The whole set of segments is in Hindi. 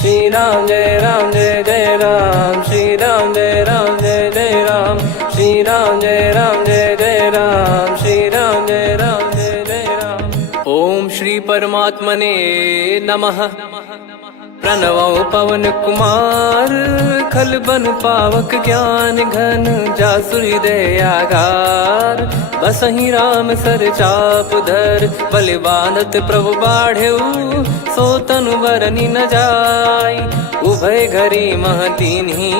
श्री राम जय जय राम, श्री राम जय जय राम, श्री राम जय जय राम, श्री राम जय जय राम। ओम श्री परमात्मने नमः। प्रणवो पवन कुमार, खल बन पावक ज्ञान घन, जासु हृदय आगार। बसहि राम सर चाप धर, बलि बांधत प्रभु बाढ़ेऊ, सो तनु बरनि न जाय। उभय घरी महतीन्ही,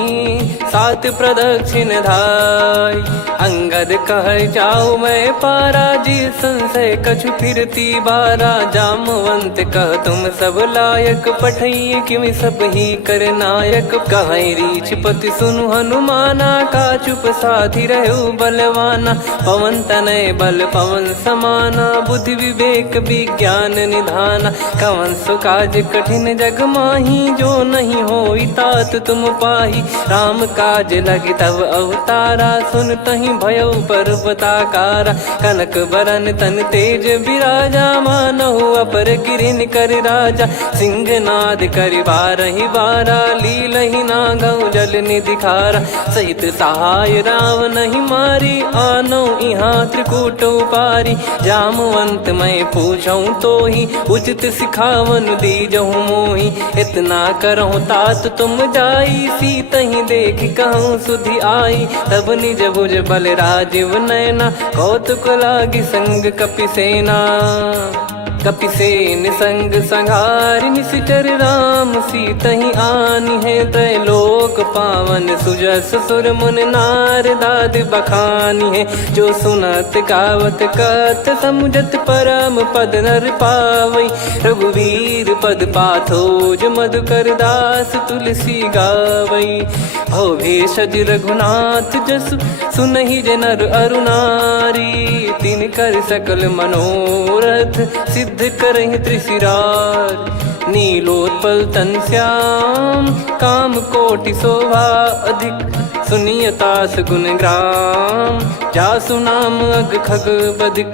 सात प्रदक्षिण धाय। अंगद कह जाऊ मैं पारा, जी संशय कछु फिरती बारा। जामवंत कह तुम सब लायक, पठई किमि सब ही कर नायक। कहीं रीछ पति सुनु हनुमाना, का चुप साधि रहु बलवाना। पवन तनय बल पवन समाना, बुद्धि विवेक विज्ञान निधाना। कवन सो काज कठिन जग माही, जो नहीं होई तात तुम पाही। राम काज लगी तब अवतारा, सुन तहि भयउ पर्वताकारा। कनक बरन तन तेज बिराजा, मानहु अपर गिरिन कर राजा। सिंहनाद करि बारहि बारा, लीलहि नागौ जल निधि खारा। सहित सहाय राम नहीं मारी, आनो इहाँ त्रिकूट उपारी। जामवंत मैं पूछऊँ तोहि, उचित सिखावन दीजहु मोहि। इतना करहु तात तुम जाई, सीतहि देख कहूँ सुधि आई। तब निज भुज बल राजीव नयना, कौतुक लागी संग कपिसेना। कपिसेन संग संघारि, निशिचर राम सीतहि आनी है। त्रैलोक पावन सुजस सुर मुन नार, दाद बखानी है। जो सुनत गावत कथ, समुझत परम पद नर पावई। रघुवीर पद पाथोज, मधुकर दास तुलसी गावई। भव भेषज रघुनाथ जसु, सुनहि जे नर अरु नारी। तिन कर सकल मनोरथ, सिद्ध करहि त्रिशिरार। नीलोत्पल तन श्याम, काम कोटि शोभा अधिक। सुनियतास गुण ग्राम, जासु नाम अग खग बदिक।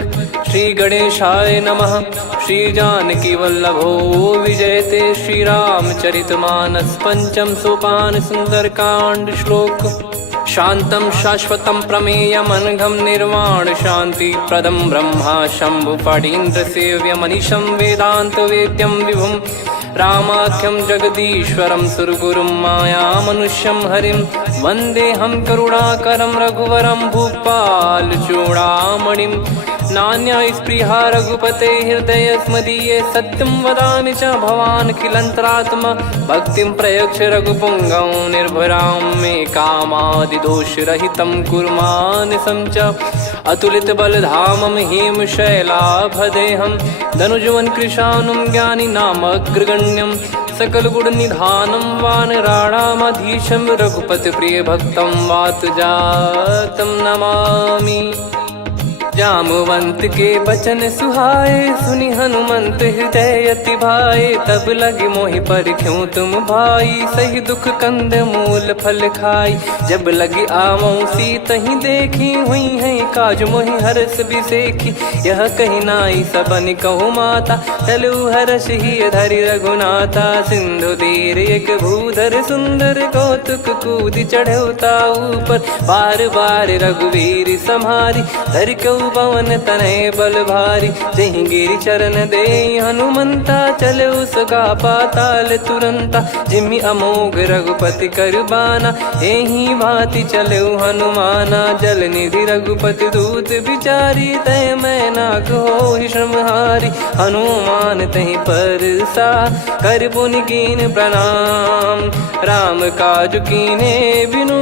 श्री गणेशाय नमः। श्री जानकी वल्लभो विजयते, श्री रामचरित मानस। पंचम सोपान सुंदर कांड श्लोक। शांतं शाश्वतं प्रमेयमनघं, निर्वाण शांति प्रदं ब्रह्मा शंभु फणीन्द्र सेव्यमनिशं। वेदांत वेद्यं विभुं रामाख्यं जगदीश्वरं, सुरगुरुं माया मनुष्यं हरिं। वन्देऽहं करुणाकरं रघुवरं, भूपाल चूडामणिं। नान्या स्पृहा रघुपते हृदय स्मदीये, सत्यं वदामि च भवान् खिलन्तरात्मा। भक्तिं प्रयच्छ रघुपुङ्गं, निर्भरां मे कामादिदोषरहितं कुर्मानिसं च। अतुलित बलधामं हेमशैलाभदेहं, धनुजवन कृशानुं ज्ञानी नामग्रगण्यं। सकल गुण निधानं वानराणामधीशं, रघुपति प्रिय भक्तं वातजातं नमामि। जामवंत के बचन सुहाए, सुनि हनुमंत हृदय अति भाए। तब लगे मोहि पर क्यों तुम भाई, सही दुख कंद मूल फल खाई। जब लगे आवऊं सीतहि देखी, हुई है काज मोहि हरस बिसेखी। यह कही नाई सबन कहु माता, चलु हरष ही धरि रघुनाथा। सिंधु तीर एक भूधर सुंदर, कौतुक कूद चढ़ौता ऊपर। बार बार रघुवीर सम्हारी, धर कऊ पवन तनय बल भारी। जहि गिरि चरण दे हनुमंता, चले उसका पाताल तुरंता। जिमि अमोघ रघुपति कर बाना, एहि भांति चले हनुमाना। जल निधि रघुपति दूत बिचारी, तय मैं नाग होहि श्रमहारी। हनुमान तहि परसा, कर पुनि कीन प्रणाम। राम काज कीने बिनु,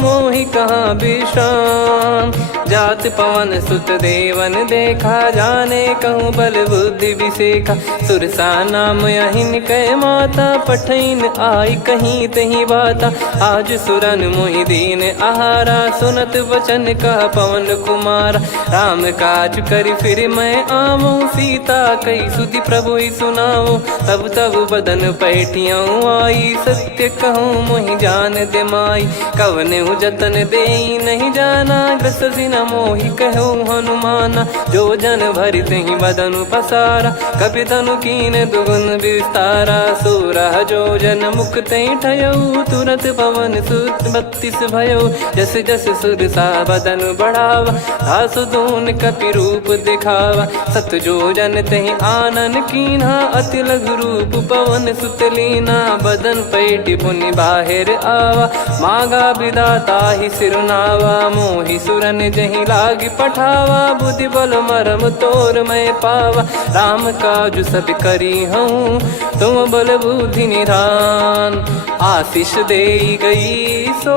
मोहि कहाँ विश्राम। जात पवन सुत देवन देखा, जाने कहूँ बल बुद्धि विसेखा। सुरसा नाम अहिन कै माता, पठैन आई कहीं तही बाता। आज सुरन मोहि दीन आहारा, सुनत वचन कह पवन कुमारा। राम काज करि फिर मैं आवऊं, सीता कई सुधि प्रभु ही सुनाओ। तब तब बदन पैठियाँ आई, सत्य कहूँ मोहि जान दे माई। कवने जतन दे नहीं जाना, ग्रसि न मोहि कहो हनुमाना। जो जन भरि तेहि बदनु पसारा, कपि तनु कीन दुगुन विस्तारा। सोरह जो जन मुख तेहि ठयऊ, तुरत पवन सुत 32 भयऊ। जस जस सुरसा बदन बढ़ावा, आसु दून कपि रूप दिखावा। सत जो जन तेहि आनन कीन्हा, अति लघु रूप पवन सुत लीना। बदन पैटि पुनि बाहिर आवा, मागा विधाता ही सिरुनावा। मोहि सुरन जहि लागी पठावा, बुद्धि बल मरम तोर मैं पावा। राम काजु सब करी हूँ, तुम बल बुद्धि निधान। आशीष देई गई सो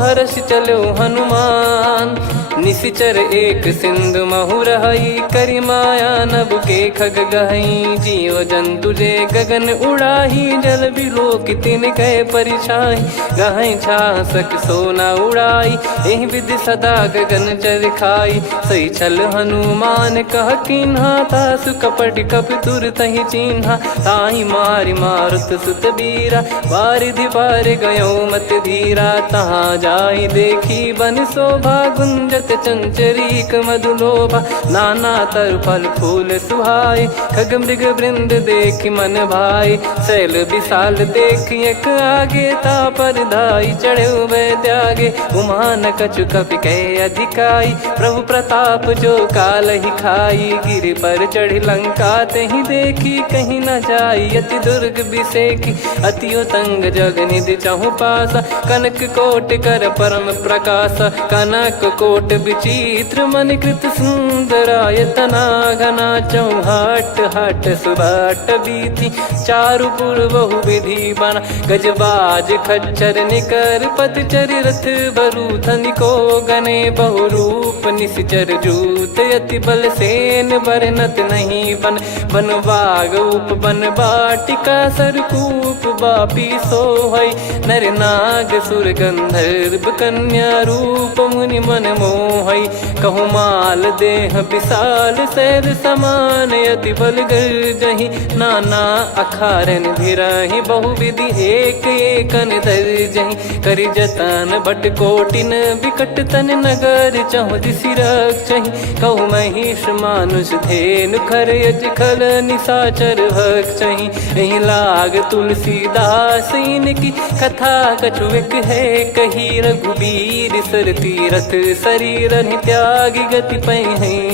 हर्ष चलो हनुमान। निशिचर एक सिंधु महु रहई, करी माया नभ के खग गहई। जीव जंतु जे गगन उड़ाही, जल बिलोक तिन कह परिछाई। गहई छासक सोना उड़ाई, एहि विधि सदा गगन चर खाई। सही छल हनुमान कह कीन्हा, तासु कपट कप तुर तहि चिन्हा। ताहि मारि मारुत सुत बीरा, वारिधि पार गयो मत धीरा। तहाँ जाई देखी बन शोभा, गुंजत चंचरीक मधुलोभा। नाना तर फल फूल सुहाए, खग मृग वृंद देख मन भाई। शैल विशाल देख एक आगे, तापर धाई चढ़े वै त्यागे। उमान कछु कपि कह अधिकाई, प्रभु प्रताप जो काल ही खाई। गिर पर चढ़ी लंका तेहि देखी, कहीं न जाई अति दुर्ग बिसेकी। अति उतंग जग निधि चहु पासा, कनक कोट कर परम प्रकाश। कनक कोट विचित्र मन कृत सुंदरायतना। घना चौहाट हाट सुबाट बीती, चारु पुर बहु विधि बना। गजबाज खच्चर निकर पतचर, रथ बरु धनिको गने। बहु रूप निशिचर जूत, अति बल सेन बरनत नहीं बन। बन बाग उप बन बाटिका, सरकूप बापी सोहई। नर नाग सुर गंधर्व कन्या, रूप मुनि मन मोहई। कहु माल देह विशाल, शैल समान अति बल गर्जहि। नाना अखारन भिरहि, बहु विधि एक एकन दर्जहि। करि जतन बट कोटिन, बिकट तन नगर चहु दिसि रक्षहि। कहु महिष मानुष धेनु, खर यज खल निशाचर भक्षहि। एहि लाग तुलसीदास इनकी, कथा कछु एक है कही। रघुबीर सर तीरथ शरीर, त्यागी गति पै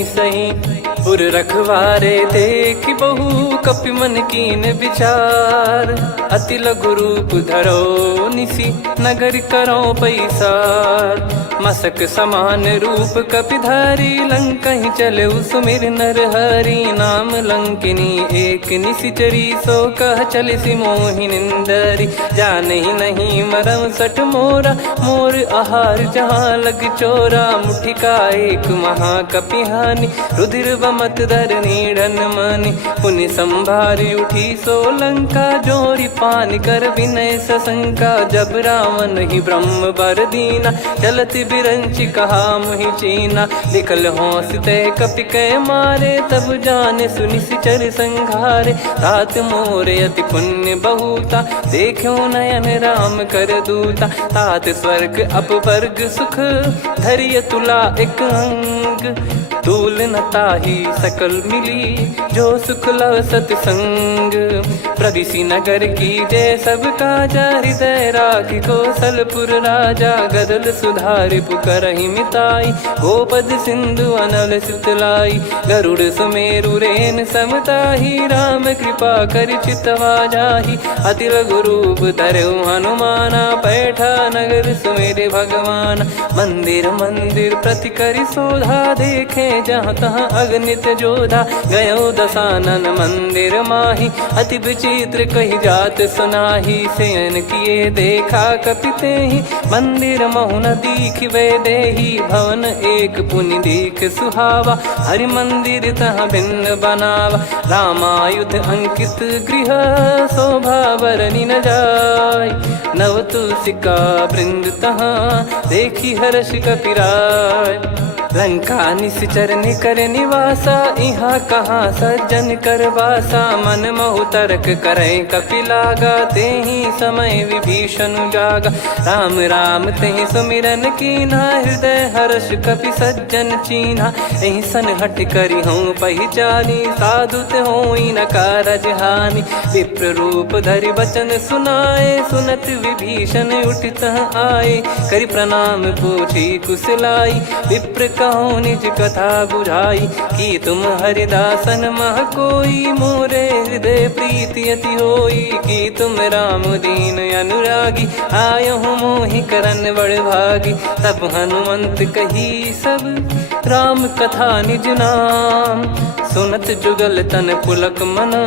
सही। पुर रखवारे देख बहु, कपि मन कीन विचार। अति लघु रूप धरो निसी, नगर करो पैसार। मसक समान रूप कपि धारी, लंकहि चले सुमिर नर हरि। नाम लंकिनी एक निशिचरी, सो कह चलिसि मोहि निंदरी। जानहि नहीं मरम सठ मोरा, मोर आहार जहाँ लग चोरा। मुठिका एक महाकपिहानि, रुधिर बमत धरनी ढन मानि। पुनि संभारी उठी सो लंका, जोरी पान कर विनय सशंका। जब रावण ही ब्रह्म बर दीना, चलत बिरंचि कहा मुहि चीना। लिखल होंस ते कपि कै मारे, तब जाने सुनि सिचर संघारे। तात मोरे अति पुण्य बहुता, देखो नयन राम कर दूता। तात स्वर्ग अपवर्ग सुख, धरिय तुला एक अंग। तूल न ताहि सकल मिली, जो सुख लव सतसंग। प्रविशि नगर की जय सब काजा, हृदय राखि कौशलपुर राजा। गदल सुधारि पुकरहि मिताई, गोपद सिंधु अनल सितलाई। गरुड़ सुमेरु रेन समताहि, राम कृपा करि चितवा जाहि। अति लघु रूप धरऊ हनुमाना, पैठा नगर सुमेरे भगवान। मंदिर मंदिर प्रति करि शोधा, देखे जहाँ तहाँ अगणित जोधा। गयो दशानन मंदिर माही, अति विचित्र कही जात सुनाही। शयन किए देखा कपि तेहि, मंदिर महु न दीख वे देही। भवन एक पुनि दीख सुहावा, हरि मंदिर तहाँ भिन्न बनावा। रामायुध अंकित गृह, शोभा बरनि न जाय। नव तुलसी का वृंद तहाँ, देखी हर्ष कपिराय। लंका निश्चर निकर निवासा, इहाँ कहाँ सज्जन कर वासा। मन महु तर्क करे कपिलागा, तेहि समय विभीषण जागा। राम राम तेहि सुमिरन कीन्हा, हृदय हर्ष कपि सज्जन चीन्हा। एहि सन हट करि हूँ पहिचानी, साधु ते होई न कारज हानि। विप्र रूप धरि वचन सुनाए, सुनत विभीषण उठित आए। करि प्रणाम पूछी कुशलाई, विप्र कहो निज कथा बुझाई। कि तुम हरिदासन मह कोई, मोरे हृदय प्रीति अति होई। कि तुम राम दीन अनुरागी, आयहु मोहि करन बड़ भागी। तब हनुमंत कही सब राम कथा निज नाम, सुनत जुगल तन पुलक मना,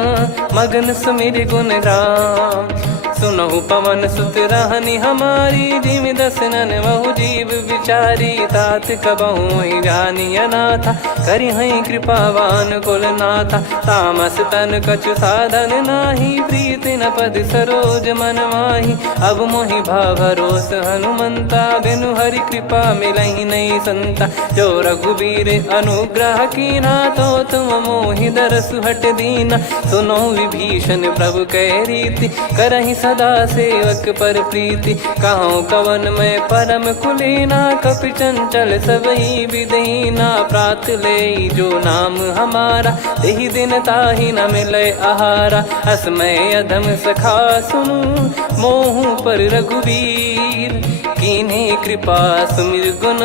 मगन सुमिर गुण राम। सुनहु पवन सुत रहनी हमारी, जिमि दसनन महु जीव विचारी। तात कबहु ही जानी अनाथा, करि हई कृपावान कुल नाथा। तामस तन कछु साधन नाही, प्रीति न पद सरोज मन माही। अब मोहि भाव भरोस हनुमंता, बिनु हरि कृपा मिलहि नहीं संता। जो रघुबीर अनुग्रह कीन्हा, तो तुम मोहि दरसु हट दीना। सुनो विभीषण प्रभु कह रीति, करहि सदा सेवक पर प्रीति। कहूँ कवन में परम कुलीना, कपि चंचल सबही विदहीना। प्रात ले जो नाम हमारा, तेहि दिन ताहि न मिले आहारा। असमय अधम सखा सुनु, मोहु पर रघुवीर। कीन्ही कृपा सुमिर गुण,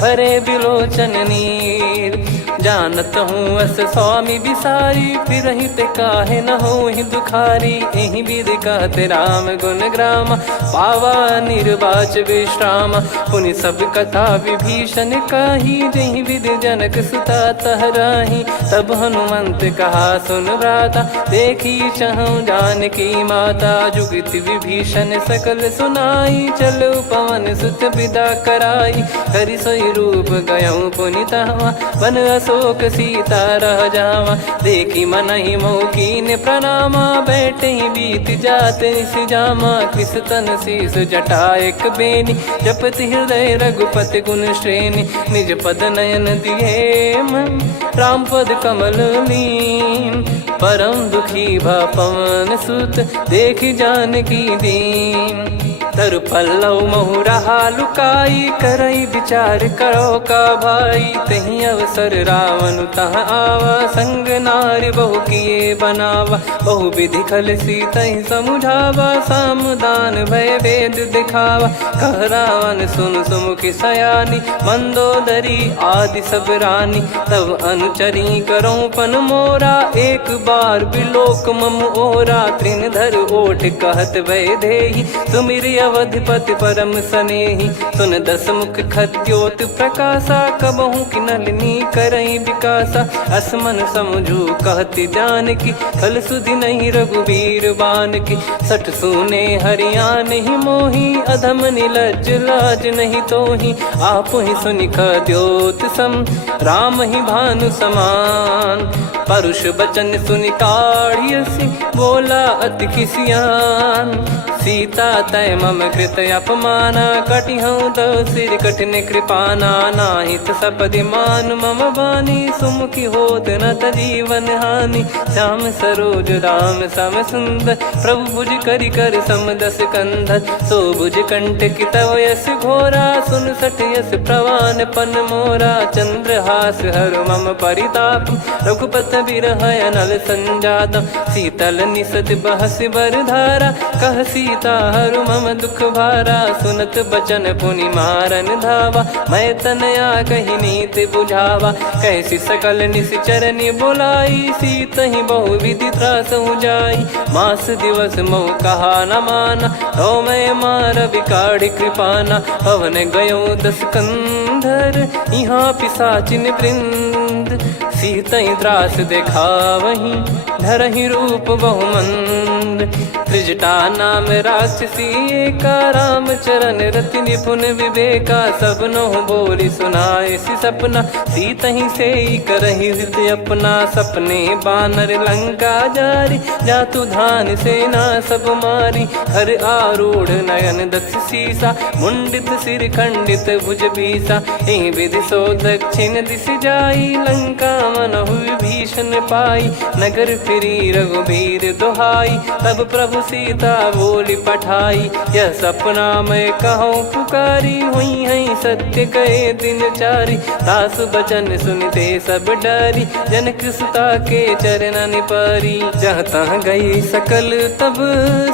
भरे बिलोचन नीर। जानत हूँ अस स्वामी बिसारी, फिरहि ते काहे न होहि दुखारी। एहि विधि कहते राम गुण ग्राम, पावा निर्वाच विश्राम। पुनि सब कथा विभीषण काही, जहि विधि जनक सुता तहराही। तब हनुमंत कहा सुन भ्राता, देखी चहु जानकी माता। जुगति विभीषण सकल सुनाई, चलो पवन सुत विदा कराई। करि सोई रूप गयऊँ पुनि तहवा, वन अशोक सीता रह जावा। देखी मनहि मोह कीन्ह प्रणामा, बैठे ही बीत जात निस जामा। कृस तन शीस जटा एक बेनी, जपति हृदय रघुपति गुण श्रेणी। निज पद नयन दिए मन, राम पद कमल लीन। परम दुखी भा पवन सुत, देखि जानकी दीन। तरु पल्लव महु रहा लुकाई, करई विचार करो का भाई। तहि अवसर रावण तह आवा, संग नारी बहु किए बनावा। बहु विधि खल सीतहि समुझावा, सामदान भय वेद दिखावा। कह रावण सुन सुमुखि सयानी, मंदोदरी आदि सब रानी। तब अनुचरी करो पन मोरा, एक बार बिलोक मम ओरा। तृण धर ओठ कहत भय देहि, सुमिर अवधिपति परम सनेहि। सुन दस मुख खद्योत प्रकाशा, कबहु कि नलिनी करई विकासा। असमन समझू कहति जानकी, खल सुधि नहीं रघुवीर बानकी। सठ सुने हरियाण ही मोही, अधम निलज्ज लाज नहीं तोही। आप ही सुनि खद्योत सम, राम ही भानु समान। परुष बचन सुनि काढ़ियसि, बोला अति किसियान। सीता तय मम कृत अपमाना, कटिहऊँ तव सिर कठिन कृपाना। नाहित सपदि मान मम बानी, सुमुखी होत न जीवन हानि। श्याम सरोज राम सम सुंदर, प्रभु भुज करि कर सम दस कंधर। सो भुज कंठ की तव यस घोरा, सुन सठ यस प्रवान पन मोरा। चंद्रहास हर मम परिताप, रघुपत बिरह अनल संजातम। शीतल निसत बहस बर धारा, कह सीता हरु मम दुख भारा। सुनत बचन पुनि मारन धावा, मैं तनया कहि नीति बुझावा। कैसी सकल निश्चरनि बुलाई, सीतहि बहु विधि त्रासहु जाई। मास दिवस मोह कहा न माना, तो मैं मार बिकाढ़ि कृपाना। पवन गयो दस कंधर, यहाँ पिशाचिन वृंद। मंद, सीतई त्रास देखावहीं धरहि रूप बहुमंद। त्रिजटा नाम राक्षसी एका, राम चरण रति निपुण विवेका। सबनो बोली सुनाए सि सपना, सीतहि से करहि हृद अपना। सपने बानर लंका जारी, जातु धान सेना सब मारी। हर आरूढ़ नयन दक्ष सीसा, मुंडित सिर खंडित भुज बीसा। एहि विधि सो दक्षिण दिश जाई, लंका मनहु विभीषण पाई। नगर फिरी रघुबीर दुहाई, तब प्रभु सीता बोली पठाई। यह सपना मैं कहूँ पुकारी, हुई है सत्य कहे दिन चारी। दास बचन सुनते सब डरी, जनक सुता के चरण परी। जहाँ तहाँ गई सकल तब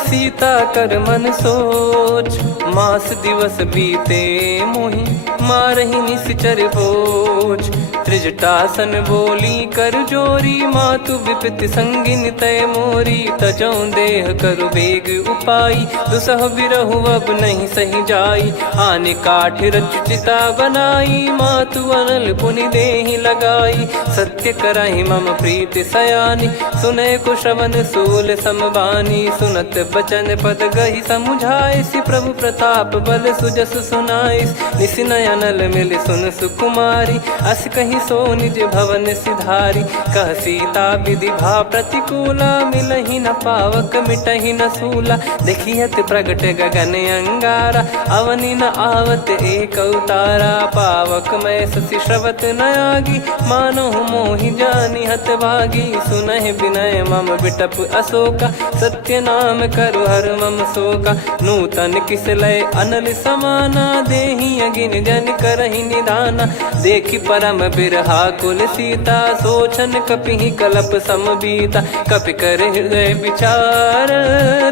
सीता कर मन सोच। मास दिवस बीते मोहि मारहि निश्चर बोझ। त्रिजटासन बोली कर जोरी, मातु विपत्ति संगिन तय मोरी। तजौ देह करु बेग उपाई, दुसह बिरहु अब नहीं सही जाई। आने काठ रचिता बनाई, मातु अनल पुनि देहि लगाई। सत्य करहि मम प्रीति सयानी, सुनय को श्रवण सूल समबानी। सुनत बचन पद गहि समुझाए, सि प्रभु प्रताप बल सुजस सुनाइस। निस नयनल मिल सुन सुकुमारी, अस कहि सो निज भवन सिधारी। कह सीता विधि भा प्रतिकूला, मिलहि न पावक मिटहि न सूला। देखियत प्रगट गगन अंगारा, अवनि न आवत एक उतारा। पावक मैं शशि श्रवत न आगी, मानो मोहि जानि हत भागी। सुनहि विनय मम बिटप अशोका, सत्य नाम करु हर मम शोका। नूतन किस लय अनल समाना, देहि अगिन जन करहि निदाना। देखि परम बिरहा कुल सीता, सोचन कपिहि कलप समबीता। कपि कर हृदय विचार,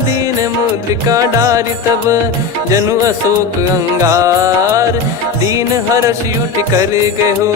दीन मुद्रिका डारि तब जनु अशोक अंगार। दीन हर्ष उठ कर गहु,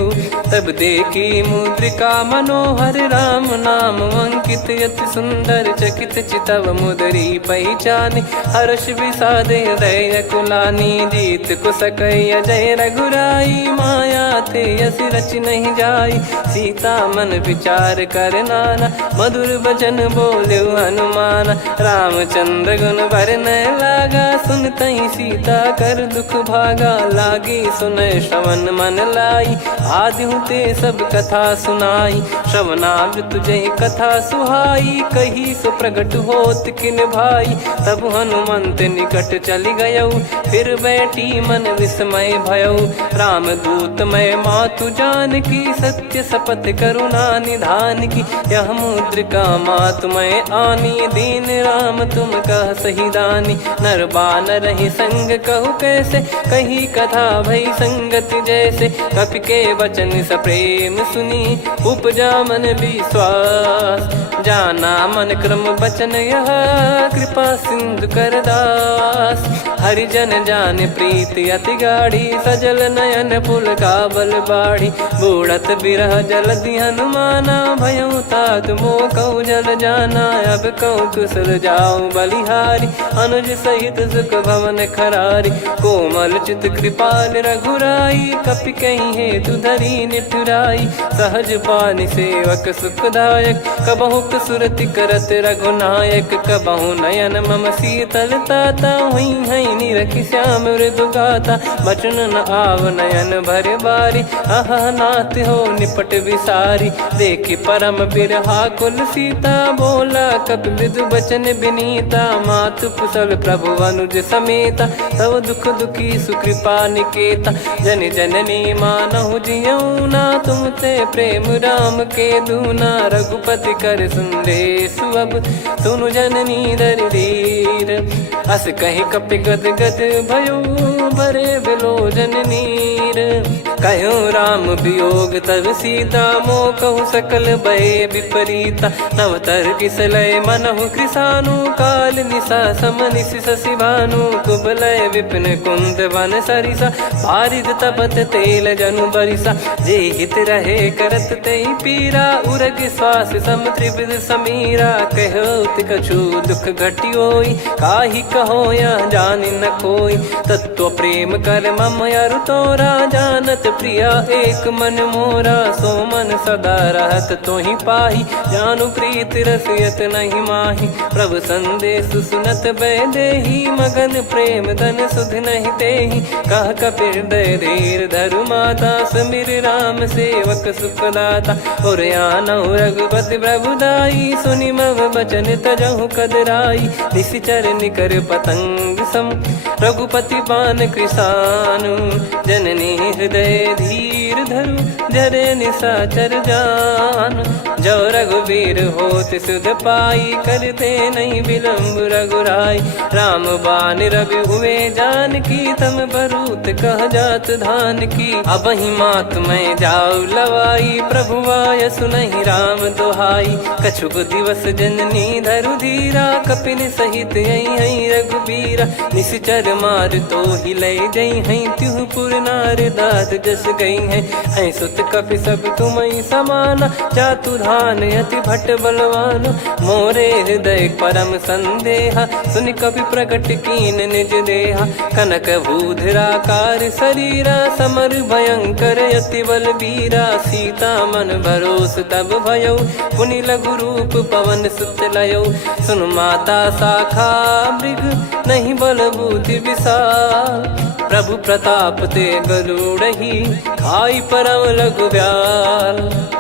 तब देखी मुद्रिका मनोहर। राम नाम अंकित अति सुंदर, चकित चितव मुदरी पहचान। हर्ष विषाद हृदय कुलानी, जीत को सकय जय रघुराई। माया थे यस रच नहीं जाई, सीता मन विचार कर नाना। मधुर बचन बोले हनुमान, रामचंद्र गुण बरनै लागा। सुनतहि सीता कर दुख भागा, लागी सुनय श्रवण मन लाई। आदिहु ते सब कथा सुनाई, श्रवणामृत जय कथा सुहाई। कही सो प्रगट होत किन भाई, तब हनुमंत निकट चली गयौ। फिर बैठी मन विस्मय भयौ, राम दूत मैं मातु जानकी। सत्य शपथ करुणा निधान की, यह मुद्रिका मातु मैं आनी। दीन राम तुम कह सही दानी, नर बानर ही संग कहु कैसे। कही कथा भई संगति जैसे, कपि के वचन सप्रेम सुनी। उपजा मन विश्वास, जाना मन क्रम बचन यह। कृपा सिंधु कर दास, हरिजन जान प्रीति अति गाढ़ी। सजल नयन पुल का बल बाढ़ी, बूढ़त बिरह जल दी हनुमाना। भयउ तात मोह कहु जल जाना, अब कहु कुशल जाऊं बलिहारी। अनुज सहित सुख भवन खरारी, कोमल चित कृपाल रघुराई। कपि कहीं हेतु धरी निठुराई, सहज पानि सेवक सुखदायक। कबहु सुरति करत रघुनायक, कबहु नयन मम शीतल ताता। हुई है निरखि श्याम मृदु गाता, बचन न आव नयन भर बारी। आहा नाथ हो निपट विसारी, देखि परम बिरहा कुल सीता। बोला कपि मृदु बचन बिनीता, मातु कुशल प्रभु अनुज समेता। तव दुख दुखी सुकृपा निकेता, जन जननी मानहु जियऊ ना। तुम ते प्रेम राम के दूना, रघुपति कर संदेश अब सुनु जननी दर धीर। अस कहि कपि गद गद भयो, भरे बिलोचन नीर। कहो राम वियोग तब सीता, मोह कहु सकल भय विपरीता। नवतर किसलय मनहु कृसानु, काल निशा समनिशि शशि भानु। कुबलय विपिन कुंद वन सरिसा, पारिद तपत तेल जनु बरिसा। जे हित रहे करत तेहि पीरा, उरग श्वास सम त्रिविध समीरा। कहो कछु दुख घटियोई, काहि कहो या जान न कोई। तत्व प्रेम कर मम अरु तोरा, जानत प्रिया एक मन मोरा। सो मन सदा रहत तो ही पाही, जानु प्रीत रसियत नहीं माही। प्रभु संदेश सुनत बैदेही, मगन प्रेम धन सुध नहीं तेही। कह कपिर दय धीर धरु माता, समिर राम सेवक सुखदाता। और आनौ रघुपति प्रभुदाई, सुनि मव बचन तजहु कदराई। निशिचर निकर पतंग सम, रघुपति पान कृसानु। जननी हृदय धीर धरु, जरे निशाचर जान। जो रघुवीर होत सुध पाई, करते नहीं विलम्ब रघुराई। राम बान रवि हुए जानकी, तम बरूत कह जात धान की। अब ही मात मैं जाऊ लवाई, प्रभु आय सुनहि राम दोहाई। कछुक दिवस जननी धरु धीरा, कपिन सहित यही रघुबीरा। निशिचर मार तो ही ले जई हैं, त्युह पुर नार दाद जस गई हैं। सुत कपि सब तुमहि समाना, जातु धान अति भट बलवान। मोरे हृदय परम संदेहा, सुनि कपि प्रकट कीन निज देहा। कनक भूधराकार शरीरा, समर भयंकर अति बलबीरा। सीता मन भरोस तब भयउ, पुनि लघु रूप पवन सुत लयउ। सुन माता शाखा मृग, नहीं बल बुद्धि विशाल। प्रभु प्रताप ते गरुड़ही, खाई परम लघु ब्याल।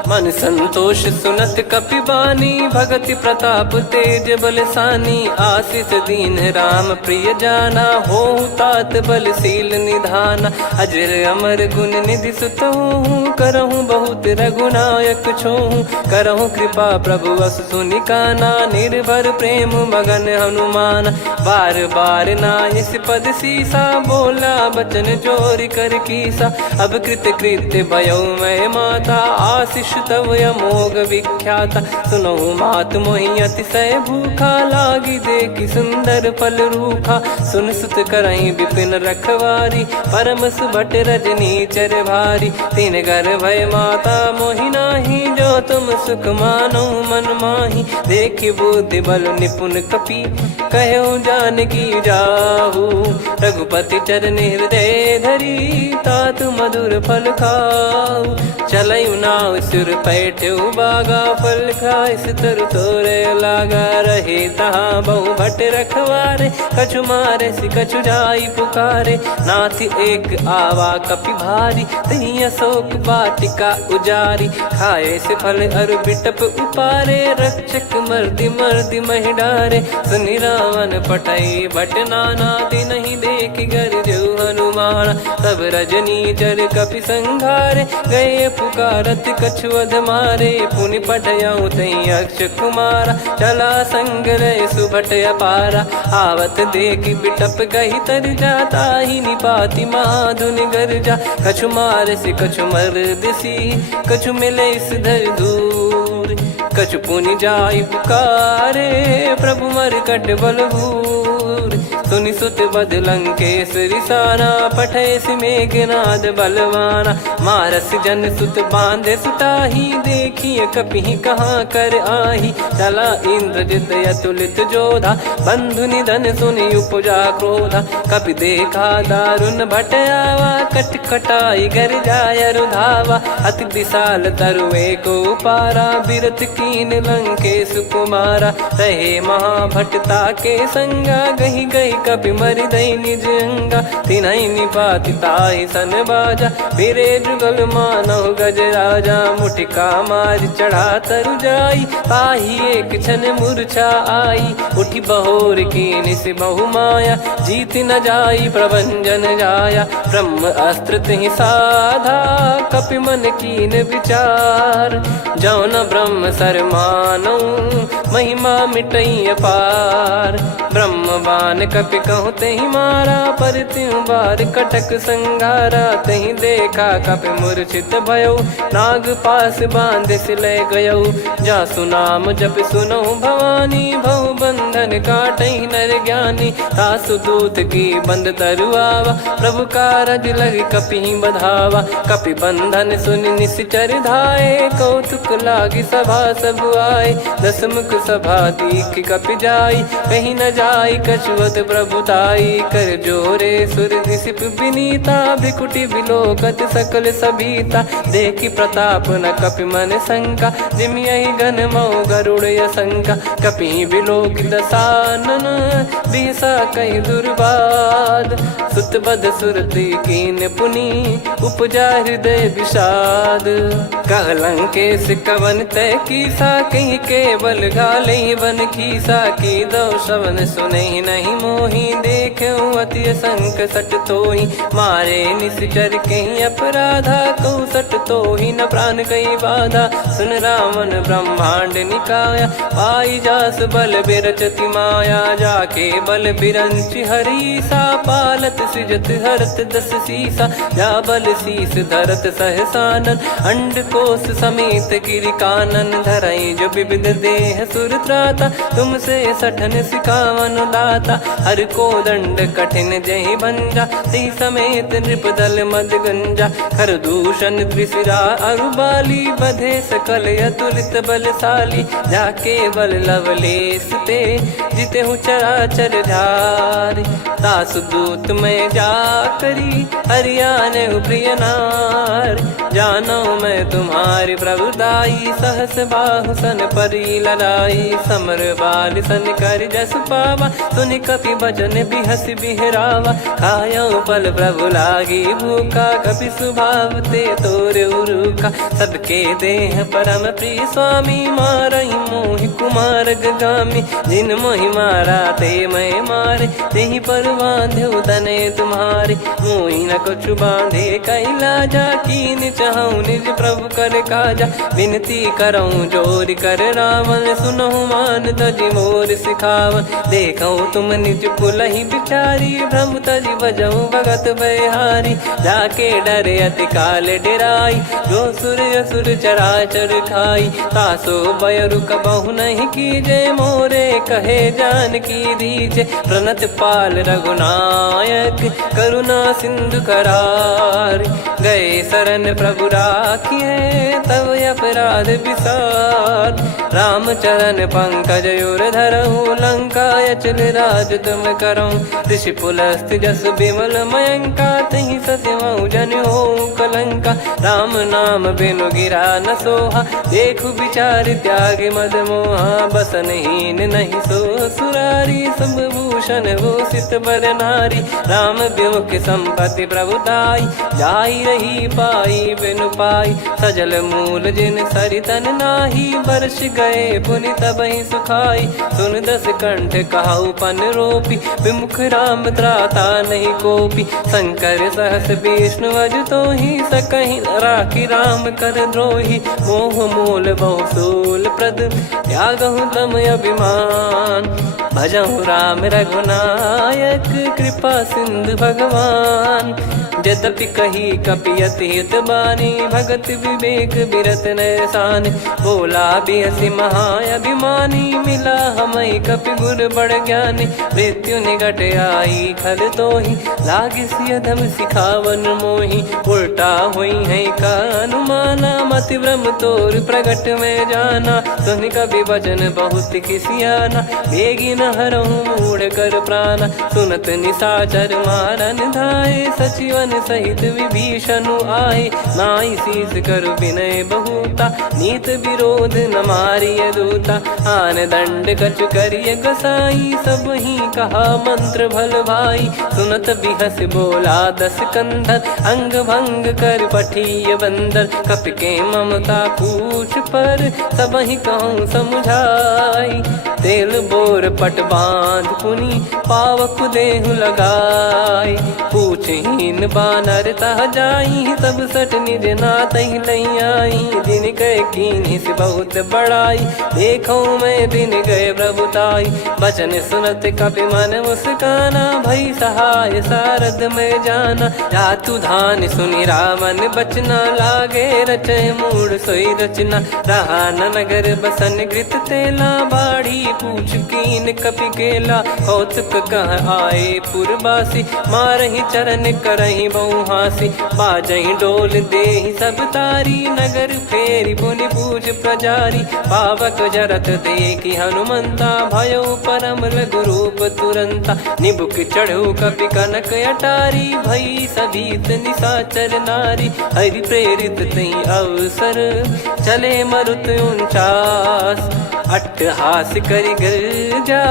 मन संतोष सुनत कपि बानी, भगति प्रताप तेज बलसानी। आशीष दीन राम प्रिय जाना, होहु तात बलशील निधाना। अजर अमर गुण निधि सुतहु, करहु बहुत रघुनायक छोहु। करहु कृपा प्रभु अस सुनि काना, निर्भर प्रेम मगन हनुमान। बार बार नायस पद सीसा, बोला बचन चोरी कर कीसा। अब कृत कृत्य भयउ मैं माता, आशीष तव अमोघ विख्याता। सुनहु मात मोहि अतिशय भूखा, लागी देखि सुंदर फल रूखा। सुन सुत करहि विपिन रखवारी, परम सुभट रजनी चर भारी। तीन घर भय माता मोहि नाही, जो तुम सुख मानो मन माही। देखि बुद्धि बल निपुण कपि, कहु जानकी जाहु। रघुपति चरण हृदय धरी, तात मधुर फल खाऊ। चलयु नाव सुर पैठ्यु बागा, फल खाइस तरु तोरे लागा। रहे तहाँ बहु भट रखवारे, कछु मारे सि कछु जाई पुकारे। नाथ एक आवा कपि भारी, तही अशोक वाटिका उजारी। खाए से फल अरु बिटप उपारे, रक्षक मर्दि मर्दि महि डारे। सुनि रावण पटई भट नाना, तिनहि देखि गरजउ हनुमान। तब रजनी चर कपि संघारे, गए पुकारत कछु अध मारे। पुनि पठयउ तई अक्ष कुमारा, चला संग रहे सुभट अपारा। आवत देखि बिटप गही तर जाता, ही निपाति महाधुनि गर्जा। कछु मार से कछु मर्दिसी, कछु मिले इस धर दूर। कछु पुनि जाई पुकारे, प्रभु मरकट बलभूर। सुनि सुत बद लंकेश्वरी साना, पठय मेघनाद बलवाना। मारस जन सुत बांधे सुताही, देखिए कपि कहाँ कर आही। चला इंद्रजित अतुलित जोधा, बंधु निधन सुनि उपजा क्रोधा। कपि देखा दारुण भट आवा, कट कटाई गर जाय रुधावा। अति विशाल तरुए को पारा, बिरत कीन लंकेश कुमारा। रहे महाभटता के संगा, गही गही कपि मरि दई निज अंगा। तिन्हि निपाति ताहि सन बाजा, फिरे जुगल मानव गज राजा। मुटिका मार चढ़ा तरु जाई, ताहि एक क्षण मूर्छा आई। उठि बहोर कीन से बहु माया, जीत न जाई प्रभंजन जाया। ब्रह्म अस्त्र तिहि साधा, कपि मन कीन विचार। जौ न ब्रह्म सर मानौ, महिमा मिटई अपार। ब्रह्म बान कपि कहु तहि मारा, पर त्यों बार कटक संगारा। तहि देखा कपि मूर्छित भयउ, नाग पास बांध सिले गयउ। जासु नाम जप सुनहु भवानी, भव बंधन काटहि नर ज्ञानी। तासु दूत की बंद तरुआवा, प्रभु कारज लग कपि बधावा। कपि बंधन सुनि निश्चर धाये, कौतुक लागी सभा सब आए। दस मुख सभा दीख कपि जाई, कहीं न जाई कछुवत प्रभुताई। कर जोरे सुर दिसिप विनीता, भ्रिकुटि बिलोकत सकल सबीता। देखि प्रताप न कपि मन शंका, जिमियहि गन मऊ गरुड़ असंका। कपि बिलोक दसानन, बिहसा कहि दुर्वाद। सुत बध सुरति कीन पुनि, उपजा हृदय विषाद। कहलंकेश कवन तय कीसा, कहीं केवल गाले बन खीसा। की दो श्रवण सुने नहीं मोही, देखे अति संक सट तोही। मारे निश्चर कहीं अपराधा, कहूँ सट तोही न प्राण कहीं बाधा। सुन रावण ब्रह्मांड निकाया, पाई जास बल बिरचति माया। जाके बल बिरंच हरीसा, पालत सृजत हरत दस सीसा। जा बल शीस धरत सहसानन, अंड कोश समेत गिरि कानन। धरई जो विविध देह सुर त्राता, तुमसे सठन सिखावन दाता। हर को दंड कठिन जहि भंजा, ती समेत नृप दल मद गंजा। खर दूषण त्रिशिरा अरुबाली, बधे सकल अतुलित बलशाली। जाके बल लवलेश ते, जिते हूँ चराचर धारी। दास दूत में जा करी, हरियाने प्रिय नार। जानो मैं तुम्हारी प्रभुताई, सहस बाहु सन परी लड़ाई। समर बाल सन कर जस पावा, सुनि कपि भजन बिहस बिहरावा। खायो पल प्रभु लागी भूखा, कपि स्वभाव ते तोर उरुखा। सबके देह परम प्रिय स्वामी, मारई मोहि कुमार गगामी। जिन मोहि मारा ते मैं मारे, तेहि पर बांधो तने तुम्हारे। मोहि न कुछ बांधे कैलाजा, कीन चाहूँ निज प्रभु कर काजा। विनती करऊँ जोर कर रावण, सुनहु मान तजि मोर सिखावन। देखऊँ तुम निज पुलहि बिचारी, भ्रम तजि बजऊँ भगत बहारी। जाके डरे अति काल डेराई, जो सुर असुर चराचर खाई। तासो बयरु कबहु नहीं कीजे, मोरे कहे जान की दीजे। प्रणत पाल रघुनायक, करुणा सिंधु करार। गए शरण प्रभु राखिए, तब अपराध विसार। राम चरण पंकज उर धरऊँ, लंका अचल राज तुम करऊँ। ऋषि पुलस्त जस विमल मयंका, तहि सत्यमऊ जन हो कलंका। राम नाम बिनु गिरा न सोहा, देखु विचार त्याग मद मोहा। बसनहीन नहीं सो सुरारी, सब भूषण भूषित बर नारी। राम विमुख संपत्ति प्रभुताई, जाई रही पाई बिनु पाई। सजल मूल जिन सरितन नाही, वर्ष गए पुनि तबहि सुखाई। सुन दस कंठ कहाऊ पन रोपी, विमुख राम त्राता नहीं कोपी। शंकर सहस विष्णु अज तोहि, सकहि न राखी राम कर द्रोही। मोह मूल बहु सूल प्रद, त्यागहु तम अभिमान। भजहु राम रघुनायक, कृपा सिंधु भगवान। यद्यपि कही कपियति हित बानी, भगत विवेक बिरत नैसान। बोला बिहसि महाअभिमानी, मिला हमई कपि गुर बड़ ज्ञानी। मृत्यु निकट आई खल तोहि, लागिसि अधम सिखावन मोहि। उल्टा हुई है का अनुमाना, मति भ्रम तोर प्रगट में जाना। सुन कवि वचन बहुत खिसियाना, बेगी न हरहु मूढ़ कर प्राणा। सुनत निशाचर मारन धाये, सचिवन सहित विभीषणु आए। नाई शीस कर विनय बहुता, नीत विरोध न मारिय दूता। आन दंड कछु करिय गसाई, सब ही कहा मंत्र भल भाई। सुनत बिहस बोला दस कंधर, अंग भंग कर पठिय बंदर। कपि के ममता पूछ पर, सब ही कहूँ समुझाई। तेल बोर पट बांध पुनि, पावक देहु लगाई। पूछहीन बानर तह जाई, सब सट निज नातहि लई आई। दिन गए कीन्ही से बहुत बड़ाई, देखो मैं दिन गए प्रभुताई। बचन सुनत कपि मन मुस्काना, भई सहाय सारद में जाना। जातु धान सुनि रावण बचना, लागे रचय मूढ़ सोई रचना। रहा न नगर बसन घृत तेला, बाढ़ी पूछ कीन कपि केला कौतुक कह आए पुरबासी मारही चरण करही बहु हासी बाजही डोल देहि सब तारी नगर फेरी पुनि पूज प्रजारी पावक जरत देखी हनुमंता भयो परम लघु रूप तुरंता निबुक चढ़ू कपि कनक अटारी भई सभीत निशाचर नारी हरि प्रेरित तई अवसर चले मरुत 49 अट्टहास करि गिरजा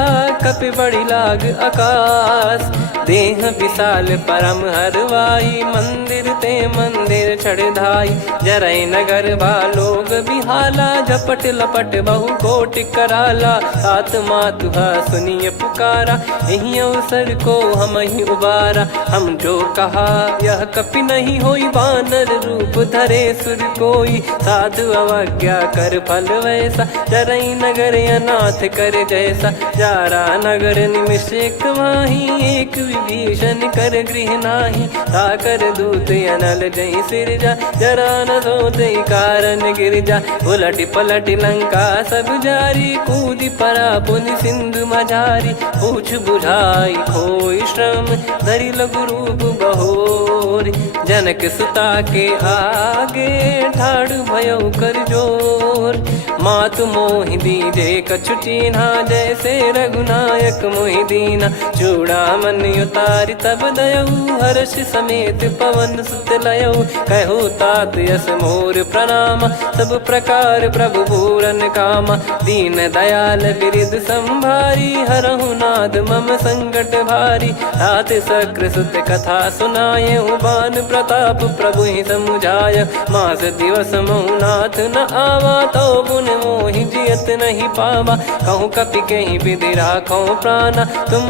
कपि बड़ी लाग आकाश देह विशाल परम हरवाई मंदिर ते मंदिर चढ़ाई जरई नगर बालोग बिहाला झपट लपट बहु कोट कराला सात मातुहा सुनिय पुकारा यही अवसर को हम ही उबारा हम जो कहा यह कपि नहीं होई बानर रूप धरे सुर कोई साधु अवज्ञा कर फल वैसा जरई नगर अनाथ कर जैसा जारा नगर निमिष एक माही एक विभीषण कर गृह नाही ताकर दूत अनल जय सिरजा जरा न सोते कारण गिरजा उलट पलट लंका सब जारी कूदी परा पुनि सिंधु मझारी पूछ बुझाई खोई श्रम धरि लघु रूप बहोरी जनक सुता के आगे ठाड़ भयो कर जोर मातु मोहि दीजे कछु चीन्हा जैसे रघुनायक मोहि दीना चूड़ामन उतारि तब दयऊ हर्ष समेत पवन सुत लयऊ कहु तात यस मोर प्रणाम सब प्रकार प्रभु पूरन कामा दीन दयाल बिरिद संभारी हरहु नाद मम संकट भारी तात सक्र सुत कथा सुनाये बान प्रताप प्रभु ही समुझाय मास दिवस महु नाथ न आवा तो पुन मोहि जियत नहीं पावा कहूँ कपि कहीं विधि राखो प्राणा तुम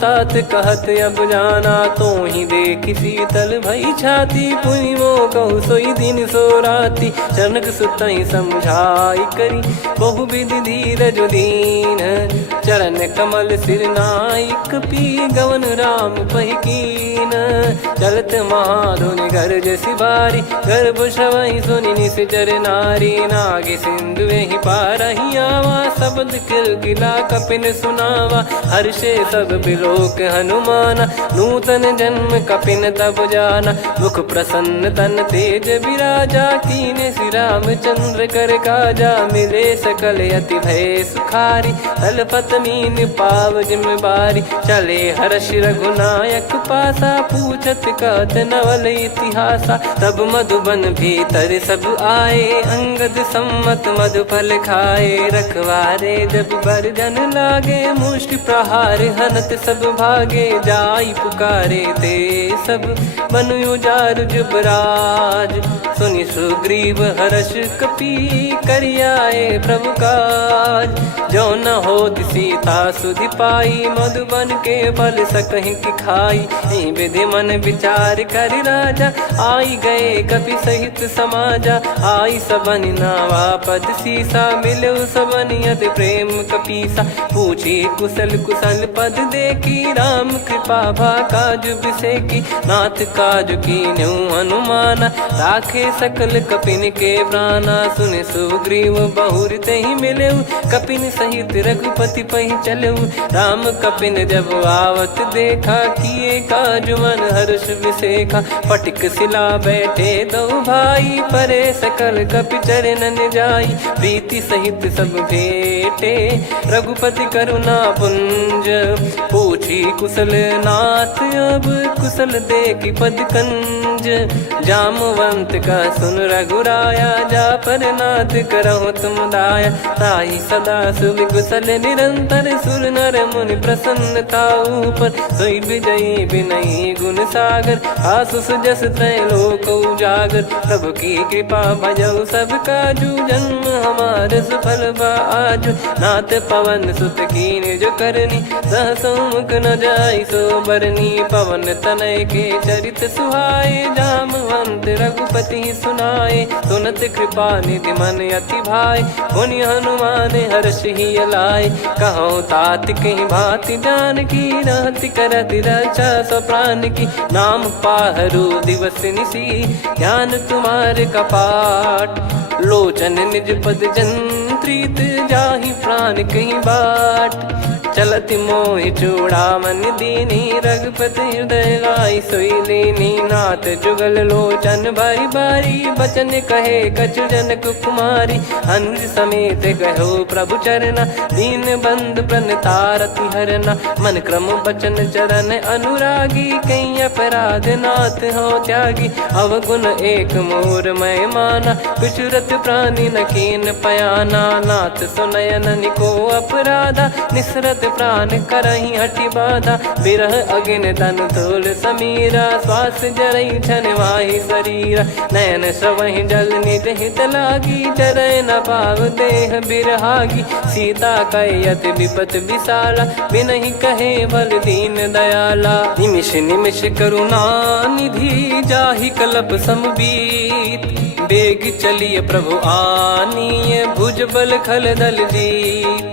तात कहत अब जाना तो ही देख शीतल भई छाती पुनि मो कहु सोई दिन सो राती जनक सुतई समझाई करी बहु विधि धीरज दीन चरण कमल सिर नाइक पी गवन राम पहिकीन चलत महाधुनि गर्ज सिबारी गर्भ श्रवहि सुनि निश्चर नारी नागे सिंधु ही पारही आवा शब्द किलकिला कपिन सुनावा हर्षे सब बिलोक हनुमाना नूतन जन्म कपिन तब जाना मुख प्रसन्न तन तेज विराजा कीने श्री रामचंद्र कर काजा मिले सकल अति भय सुखारी तलपत मीन पाव जिम्मेवारी चले हर्ष रघुनायक पासा पूछत कहत नवल इतिहासा तब मधुबन भीतर सब आए अंगद सम्मत मधुफल खाए रखवारे जब बरजन लागे मुष्टि प्रहार हनत सब भागे जाई पुकारे ते सब मनु उजार जुबराज सुनि सुग्रीव हर्ष कपि करियाए प्रभु काज जो न हो सीता सुधि पाई मधुबन के फल सकहि की खाई विधि मन विचार कर राजा आई गए कपि सहित समाजा आई सबन नावा पद सीसा मिलो सबनियत प्रेम कपीसा पूछी कुशल कुशल पद देखी राम कृपा भा काज बिसेकी नाथ काज की न्यू हनुमाना राखे सकल कपिन के प्राणा सुन सुग्रीव बहुर ते ही मिले कपिन सहित रघुपति पहि चले राम कपिन जब आवत देखा किए काज मन हर्ष विसेखा पटिक सिला बैठे दो भाई परे सकल कपि चरणन जाई प्रीति सहित सब भेटे रघुपति करुणा पुंज पूछी कुशल नाथ अब कुशल देखी पद कंज जामवंत का सुन रघुराया जा पर नाथ करहु तुम दाया ताई सदा सुभि कुशल निरंतर सुर नर मुनि प्रसन्नता ऊपर सोई विजयी विनयी गुण सागर आसु सुजस त्रैलोक उजागर प्रभु की कृपा भजऊ सब काजू जन्म हमार सफल बाजू नाथ पवन सुत कीन जो करनी सहसो मुख न जाई सो बरनी पवन तनय के चरित सुहाए जामवंत रघुपति सुनाए सुनत कृपा निधि मन अति भाई पुनि हनुमान हर्ष ही लाए कहो तात कहीं भांति जान की रहति करति रक्षा सो प्राण की नाम पाहरू दिवस निसी ध्यान तुम्हारे कपाट लोचन निज पद जन प्रीत जाहि प्राण कहीं बाट। चलत मोहि चूड़ामन दीनी रघुपति हृदय लाई सोई लीनी। नाथ जुगल लोचन बारी बारी बचन कहे कछु जनक कुमारी। हंस समेत गहो प्रभु चरना दीन बंद प्रणतारति हरना। मन क्रम बचन चरण अनुरागी कहीं अपराध नाथ हो त्यागी। अवगुण एक मोर मैं माना विचुरत प्राणी न कीन पयाना। नाथ सुनयन निको अपराधा निसरत प्राण करही हटि बाधा। बिरह अगिन तन तोल समीरा श्वास जरई छन वाहि शरीरा। नयन सवहि जल निज हित लागी चरय न पाव देह बिरहागी। सीता कयत विपत विशाला बिनहि कहे बल दीन दयाला। निमिष निमिष करुणा निधि जाहि कलप समबीत। बेग चलिए प्रभु आनीय भुज बल खल दल जीत।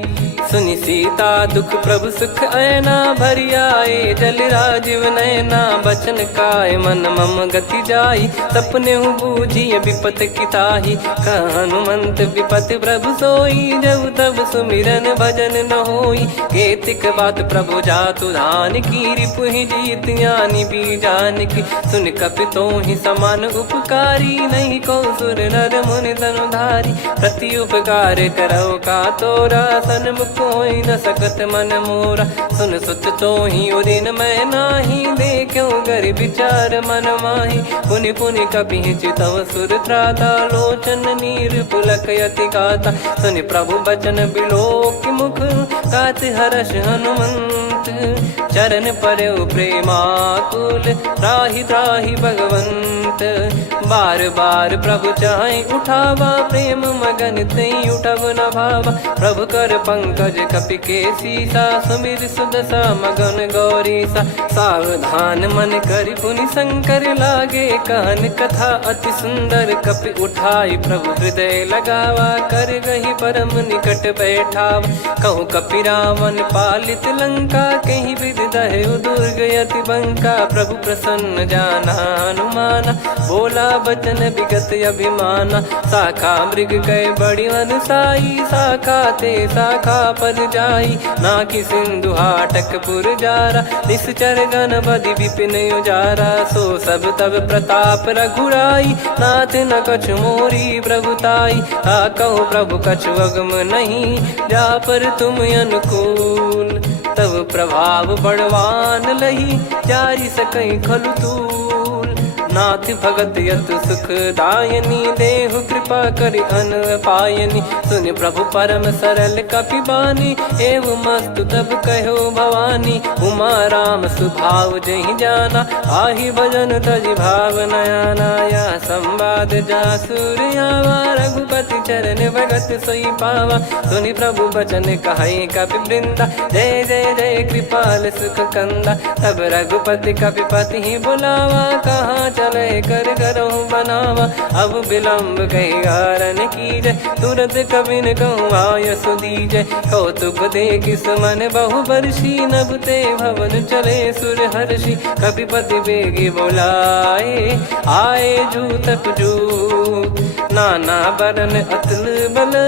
सुनि सीता दुख प्रभु सुख ऐना भरि आए जल राजीव नैना। बचन काय मन मम गति जाई सपने बूझी विपत किताही। हनुमंत विपत प्रभु सोई जब तब सुमिरन भजन न होई। केतिक बात प्रभु जातु धान की रिपुहि जीत ज्ञानी बीजान की। सुन कपितो ही समान उपकारी नहीं को सुर नर मुनि तनुधारी। प्रति उपकार करो का तोरा सन्मुख कोई न सकत मन मोरा। सुन सुत तो ही उदिन मैं नाही देखो गर विचार मन माही। पुनि पुनि कपि चितव सुर त्राता लोचन नीर पुलक यति गाता। सुनि प्रभु बचन बिलोक मुख गात हर्ष हनुमंत। चरण परयो प्रेमाकुल त्राहि त्राहि भगवंत। बार बार प्रभु चाहि उठावा प्रेम मगन तई उठब न भावा। प्रभु कर पंकज कपि के सीसा सुमिर सुदशा मगन गौरीसा। सावधान मन करि पुनि शंकर लागे कहन कथा अति सुंदर। कपि उठाई प्रभु हृदय लगावा कर गही परम निकट बैठावा। कहूँ कपि रावण पालित लंका कहीं विधि दहु दुर्ग यति बंका। प्रभु प्रसन्न जाना हनुमाना बोला बचन विगत अभिमाना। शाखा मृग गए बड़ी अनुसाई शाखा ते शाखा पर जाई। ना कि सिंधु हाटक पुर जारा निश्चर गण बदि विपिन उजारा। सो सब तब प्रताप रघुराई नाथ न कछु मोरी प्रभुताई। कहूँ प्रभु कछु अगम नहीं जा पर तुम अनुकूल। तब प्रभाव बड़वान लही जारी सकई खलु तूल। नाथ भगत यत सुख दायनी देहु कृपा करि अन पायनी। सुन प्रभु परम सरल कपि बानी एवं मस्तु तब कहो भवानी। उमा राम सुभाव जहि जाना आहि भजन तजि भाव नयाना। या संवाद जासुर आवा रघुपति चरण भगत सोई पावा। सुनि प्रभु बचन कहै कपि वृंदा जय जय जय कृपाल सुख कंदा। तब रघुपति कपि पति बुलावा कहाँ चले कर करहु बनावा। अब विलम्ब कही कारण कीजय तुरत कबिन कहूँ आयस दीजय। कौतुक देख सुमन बहु बरसी नभ ते भवन चले सुर हर्षि। कपिपति बेगी बोलाए आए जूतक जूत। नाना बरन अतुल बल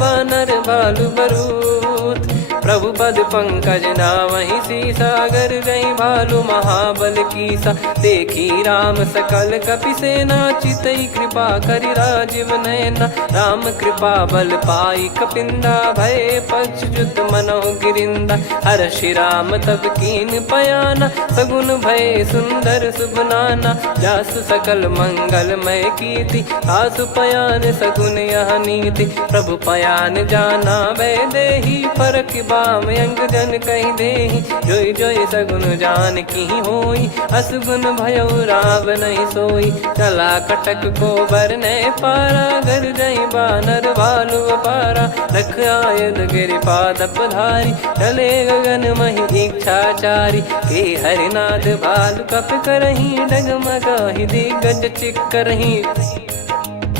बानर बालु बरूत। प्रभु पद पंकज नावहि सीसागर गई भालु महाबल कीसा। देखी राम सकल कपि सेना चितई कृपा करि राजीव नयना। राम कृपा बल पाई कपिंदा भय पक्ष जुत मनो गिरिंदा। हर्षि राम तब कीन पयाना सगुन भय सुंदर शुभ नाना। जासु सकल मंगलमय कीर्ति आसु पयान सगुन यह नीति। प्रभु पयान जाना वै देहि फरक बाम अंग जन कहीं देहि। जोई जोई सगुन जान की होई असगुन भयो राव नहीं सोई। चला कटक को बरने पारा घर जई बानर भालु पारा। रख आयद गिरि पाद पधारी चले गगन मही इच्छाचारी। के हरिनाथ भालु कप करही डगमगाहि दिग्गज चिक्करही।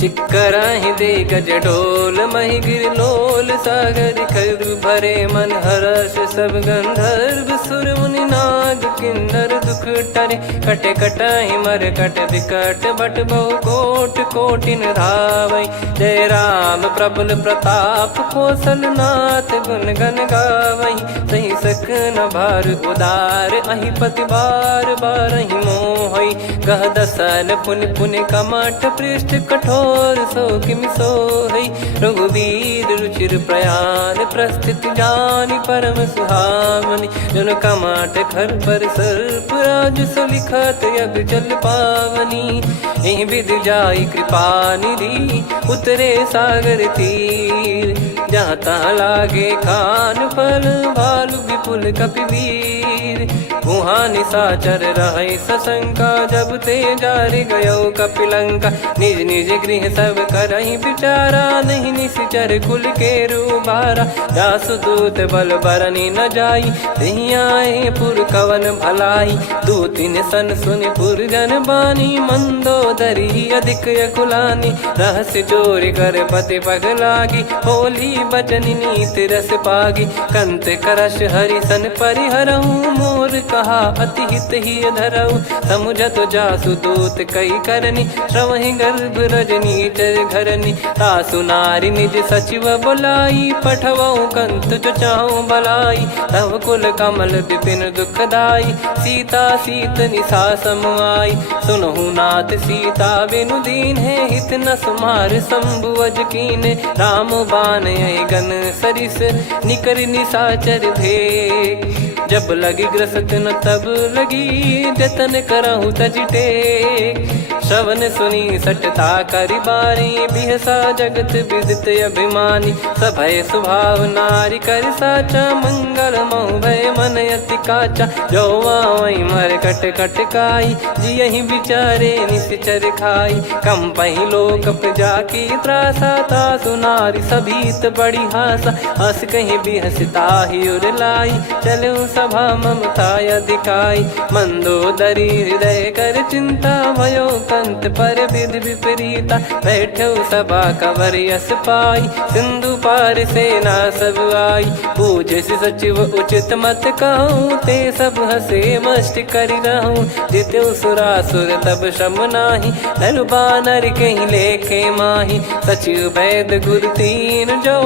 चिक्कराहि दे गज डोल महि गिर लोल सागर खर भरे मन हर्ष सब गंधर्व सुर मुनि नार। नाग किन्नर दुख टरे, कटे कटहि मर कट विकट बट बहु कोट कोटिन धावै। जय राम प्रबल प्रताप कौशलनाथ गुण गण गावै। सही सकन भार उदार अहि पति बार बारहि मोहै। गह दसन पुन पुन कमठ पृष्ठ कठोर सो किमि सोहै। रघुवीर रुचिर प्रयाण प्रस्थित जानि परम सुहावनि। जन कमठ खर पर सर्प राज सलिखत यग जल पावनी। एहि विधि जाई कृपा निधि उतरे सागर तीर। जहाँ तहाँ लागे खान फल भालु विपुल कपिवीर। वहाँ निशाचर रहै सशंका जब ते जारि गयो कपिलंका। निज निज गृह सब करहि विचारा नहीं निश्चर कुल के रूबारा। जासु दूत बल बरनि न जाई तेहि आए पुर कवन भलाई। दूतिन सन सुनि पुर जन बानी मंदोदरी अधिक यकुलानी। रहस्य चोरी कर पति पगलागी होली बचन नीति रस पागी। कंत करश हरिसन परिहरहु मोर कहा अति हित ही धरऊ। समुझत जासु दूत कई करनी श्रवहि गर्भ रजनी चर घरनी। तासु नारी निज सचिव बुलाई पठवऊ कंत जो चाहूं बलाई। तव कुल कमल विपिन दुखदाई सीता सीत निशा समाई। सुनहु नाथ सीता बिनु दीन है हित न सुमार शंभु अज कीने। राम बाण गन सरिस निकर निशाचर भेग। जब लगी ग्रसत न तब लगी जतन करहु तज टेक। श्रवण सुनी सटता करि बारी बिहसा जगत विदित अभिमानी। सभय स्वभाव नारी कर साचा मंगल मऊ भय मन अति काचा। जो आवै मर कट कट काई जियहि विचारे निश्चर खाई। कम पहि लोक जाकी त्रासा तासु नारी सभीत बड़ी हासा। हस कहीं बिहसता ही उर लाई चलऊ सभा ममता अधिकाई। मंदोदरी हृदय कर चिंता भयो कंत पर विधि विपरीता। बैठो सभा कवर यस पाई सिंधु पार सेना सब आई। पूज्य सचिव उचित मत कहूँ ते सब हसे मष्ट करि रहूँ। जित्यु सुरासुर तब श्रम नाही नर बानर कहीं लेखे माही। सचिव वैद गुरु तीन जो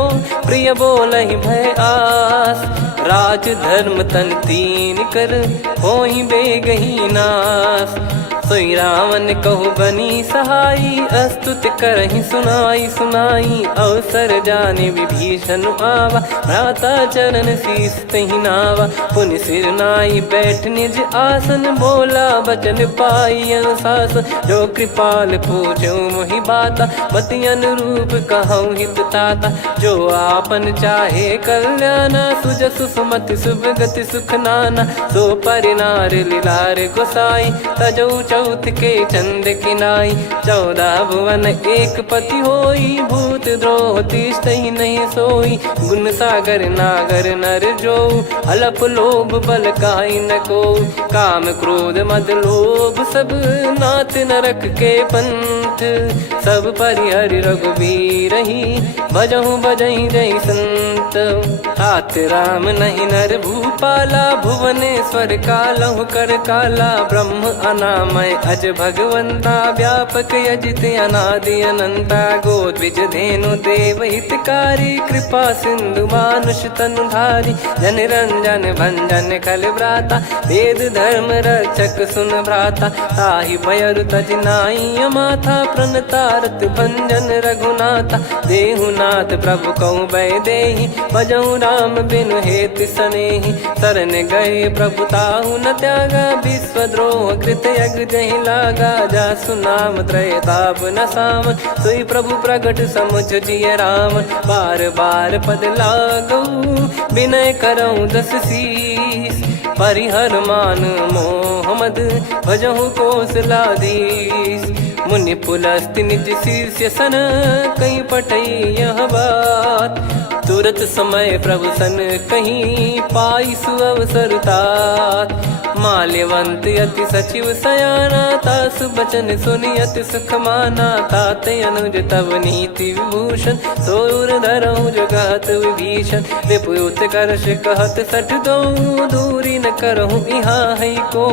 प्रिय बोलहि भय आस। राज धर्म तन तीन कर होई बेगही नास। सोई रावण कहु बनी सहाई अस्तुत करहि सुनाई सुनाई। अवसर जाने विभीषण आवा भ्राता चरण शीस तहि नावा। पुनि सिर नाई बैठ निज आसन बोला बचन पाई अनुशासन। जो कृपाल पूछो मोहि बाता मति अनुरूप कहूँ हित ताता। जो आपन चाहे कल्याणा सुजसु सुमति सुभगति सुख नाना। सो परिनार लीलार गोसाई तजौ चौथ के चंद किनाई। 14 भुवन एक पति होई भूत द्रोह तिष्ठहि नहीं सोई। गुण सागर नागर नर जो अलप लोभ बल काई न को। काम क्रोध मद लोभ सब नाथ नरक के पंथ। सब परिहरि रघुबीर ही भजहु भजहि जय संत। तात राम नहीं नर भूपाला भुवनेश्वर कालहु कर काला। ब्रह्म अनामय अज भगवंता व्यापक यजित अनादि अनंता। गोद्विज धेनु देव हितकारी कृपा सिंधु मानुष तनुधारी। जन रंजन भंजन खल भ्राता वेद धर्म रक्षक सुन भ्राता। ताहि भयरु तज नाई माथा प्रणतारत भंजन रघुनाथा। देहुनाथ प्रभु कहु भय देहि भजहु राम बिनु हेतु सनेहि। शरण गए प्रभु ताहु न त्यागा विश्वद्रोह कृत यज्ञ जहि लागा। जासु नाम त्रय ताप न सावन सोई प्रभु प्रगट समुझ जिय राम। बार बार पद लागऊ विनय करऊँ 10 शीस। परिहर मान मोह मद भजहु कौशलाधीश। मुनि पुलस्त्य निज शिष्य सन कहीं पठई यह बात। तुरत समय प्रभु सन कहीं पाई सुअवसर तात। माल्यवंत अति सचिव सयाना तासु बचन सुनि अति सुख माना। ताते अनुज तव नीति विभूषण सोर धरऊ जगत विभीषण। विपुत करश कहत सठ दो दूरी न करहु यहाँ है को।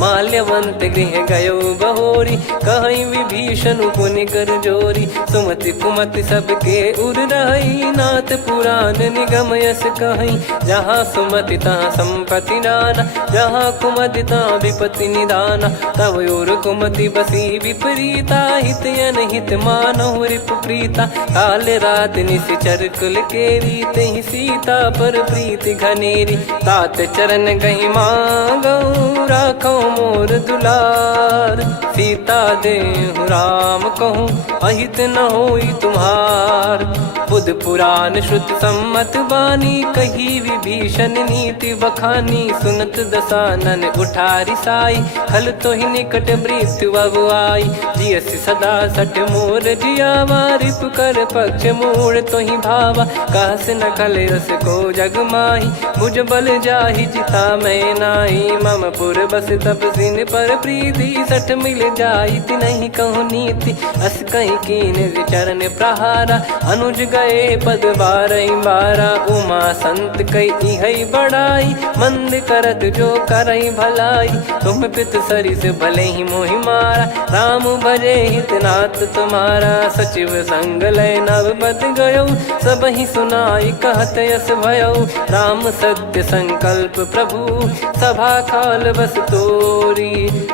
माल्यवंत गृह गयो बहोरी, कहीं विभीषण पुनि कर जोरी। सुमति कुमति सबके उर रही, नाथ पुराण निगम यस कहीं। जहाँ सुमति तहाँ संपत्ति नाना, जहाँ कुमति तहाँ विपत्ति निदाना। तब और कुमति बसी विपरीता, हित अनहित मानहु रिपु प्रीता। काल रात निश्चर कुल केरी, तहि सीता पर प्रीति घनेरी। तात चरण गही मांगऊ, राखो मोर दुलार। सीता देहु राम कहूँ, अहित न होई तुम्हार। बुध पुराण श्रुत सम्मत बानी, कही विभीषण नीति बखानी। सुनत दसानन उठारी साई, खल तो ही निकट मृत्यु अब आई। जियसि सदा सठ मोर जियावा, रिप कर पक्ष मूड़ तो ही भावा। कहस न खल रस को जग माही, मुझ बल जाहि जिता मैं नाई। मम पुर बस तपसिन पर प्रीति, सठ मिल जाई नहीं कहूँ नीति। अस कहीं कीन चरण प्रहारा, अनुज गए पद बारई बारा। उमा संत कई है बड़ाई, मंद करत जो करई भलाई। तुम पित सरिस भले ही मोहि मारा, राम भजे हित नाथ तुम्हारा। सचिव संग लय नव बद गयो, सब ही सुनाई कहत यस भयो। राम सत्य संकल्प प्रभु, सभा काल बस तोरी।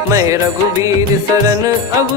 मैं रघुबीर शरण अब,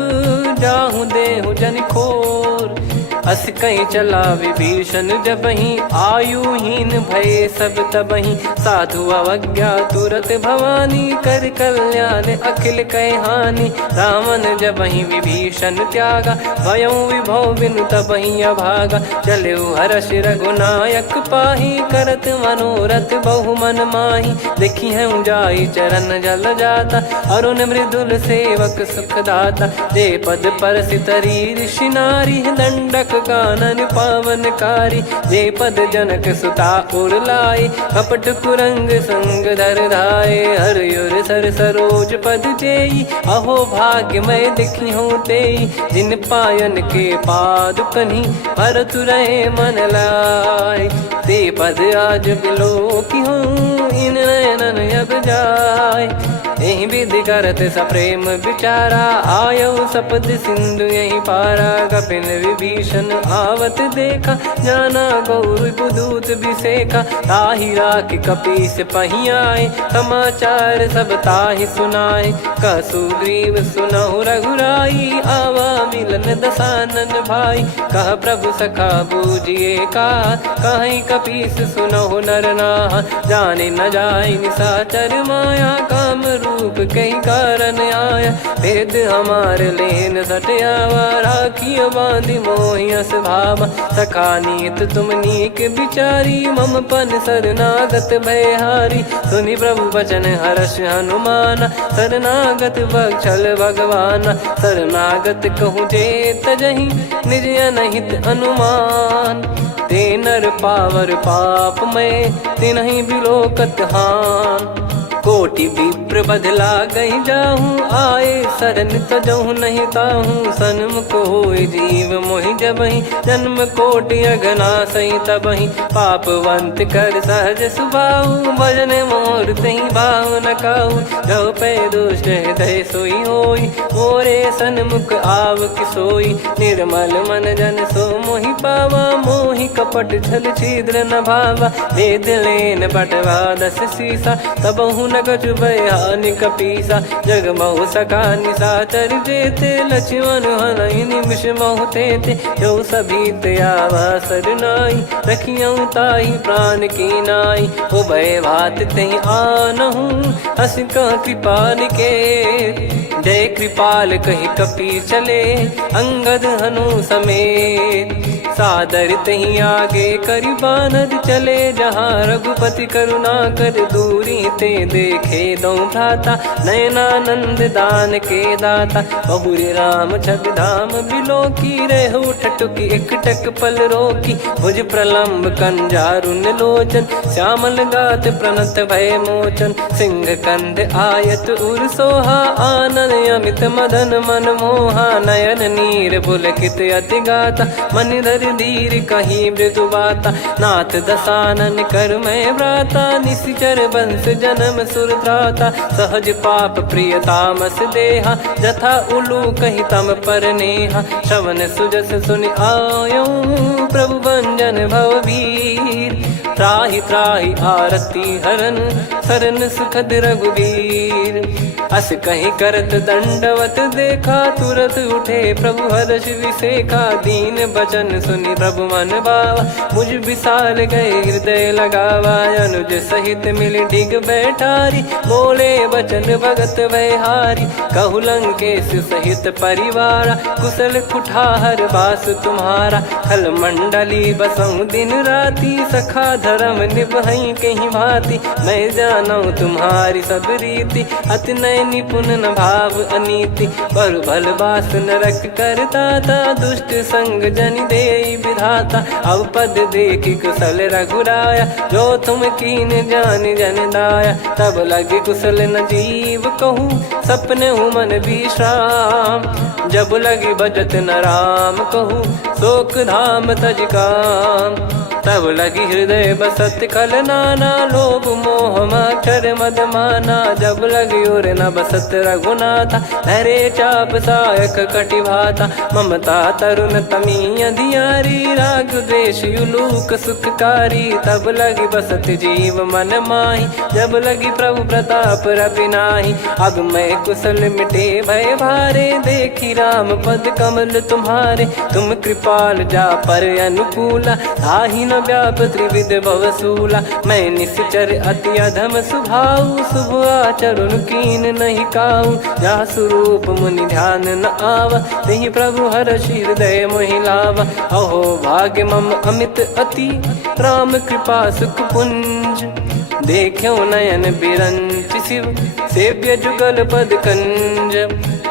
जाहूँ देहु जन खोर। अस कहीं चला विभीषण जबहि, आयुहीन भय सब तबहि। साधु अवज्ञा तुरत भवानी, कर कल्याण अखिल कह हानि। रावण जबहि विभीषण त्यागा, भयउ विभव बिनु तबहि अभागा। चलऊ हर्ष रघुनायक पाही, करत मनोरथ बहु मन माही। देखी है जाई चरण जल जाता, अरुण मृदुल सेवक सुखदाता। जे पद पर सितरी ऋषि नारी, दंडक कानन पावनकारी। जे पद जनक सुता उर लाए, कपट कुरंग संग धर धाये। हरियुर सर सरोज पद जेई, अहो भाग्य मैं दिखी हूँ तेई। जिन पायन के पाद कन्ही, भरत रहे मन लाए। ते पद आज बिलो की हूँ, इन नयनन अब जाय। यही विधि करत सप्रेम विचारा, आयऊ सपद सिंधु यही पारा। कपिन विभीषण आवत देखा, जाना गौर बुदूत बिसेखा। ताहि राख कपीस पही आए, समाचार सब ताहि सुनाए। कह सुग्रीव सुनहु रघुराई, आवा मिलन दसानन भाई। कह प्रभु सखा बूझिए का, कहीं कपीस सुनहु नर नाहा। जाने न जाय निशाचर माया, काम रूप कई कारण आया। भेद हमार लेन सटयावा, राखियो बांधि मोहियस भावा। सखा नीत तुम नीक बिचारी, मम पन शरणागत भयहारी। सुनि प्रभु वचन हर्ष हनुमाना, शरणागत बक्षल भगवाना। शरणागत कहूँ जे तजहि, निज अनहित अनुमान। ते नर पावर पाप में, तिन्हि बिलोकत हान। कोटि विप्र बदला गई जाहूँ, आए शरण तजहु नहीं ताहूँ। सन्मुख होय जीव मोहि जबहि, जन्म कोटि अगना सही तबहि। पापवंत कर सहज सुभाऊ, भजन मोर तहि भाव न काहू। जो पै दुष्ट हृदय सोई होई, मोरे सन्मुख आव किसोई। निर्मल मन जन सो मोहि पावा, मोहि कपट छल छिद्र न भावा। वेद लेन बटवा दस सीसा, तबहु न कछु भयानि कपीसा। जग महु सखा निशाचर जेते, लक्ष्मण हनहि निमिष महु तेते। जो सभी त्यावा सरनाई, रखियऊ ताहि प्राण की नाई। उभय भात तहि आनहु, हस कह कृपाल के। जय कृपाल कहि कपी चले, अंगद हनु समेत। सादर तही आगे करि बानर चले, जहाँ रघुपति करुणा कर दूरी ते देखे दो भ्राता। नयनानंद दान के दाता, बहुरी राम छग धाम बिलो की। रेहु ठटुकी एकटक पल रोकी, भुज प्रलम्ब कंजारुन लोचन। श्यामल गात प्रणत भय मोचन, सिंह कंध आयत उर सोहा। आनन अमित मदन मन मोहा, नयन नीर पुलकित अति गाता। मनिधर कर धीर कहीं मृदु बाता, नाथ दसानन कर मैं व्राता, निशिचर बंस जन्म सुर त्राता, सहज पाप प्रिय तामस देहा, जथा उलू कही तम पर नेहा, श्रवण सुजस सुनि आयो प्रभु भंजन भववीर, त्राहि त्राहि आरती हरन सरन सुखद रघुवीर, अस कहीं करत दंडवत देखा, तुरत उठे प्रभु हर्ष विसेखा, दीन बचन सुनि प्रभु मन भावा, मुझ विशाल गए हृदय लगावा, अनुज सहित मिल डिग बैठारी, बोले बचन भगत वैहारी, कहु लंकेश सहित परिवारा, कुशल कुठार बास तुम्हारा, खल मंडली बसऊं दिन राती, सखा धर्म निभई कहीं भांति, मैं जानू तुम्हारी सब रीति, अति नय निपुण न भाव अनीति, पर भल बास नरक करता था, दुष्ट संग जन दे विधाता, अब पद देखी कुशल रघुराया, जो तुम कीन जान जन दाया, तब लगे कुशल न जीव कहूँ, सपने हूँ मन विश्राम, जब लगी बजत न राम कहूँ, शोक धाम तज काम, तब लगी हृदय बसत खल नाना, लोभ मोह मक्षर मद माना, जब लगी और न बसत रघुनाथा, धरे चाप सायक कटि भाता, ममता तरुण तमी अधियारी, राग द्वेष युलूक सुखकारी, तब लगी बसत जीव मन माही, जब लगी प्रभु प्रताप रवि नाही, अब मैं कुशल मिटे भय भारे, देखी राम पद कमल तुम्हारे, तुम कृपाल जा पर अनुकूला, ताहि न व्याप त्रिविध भवसूला, मैं निश्चर अति अधम सुभाऊ, शुभ आचरण कीन नहीं काऊ, जा स्वरूप मुनि ध्यान न आवा, तेहि प्रभु हर्ष हृदय मोहि लावा, अहो भाग्य मम अमित अति, राम कृपा सुख पुंज, देखो नयन बिरंच शिव, सेव्य जुगल पद कंज,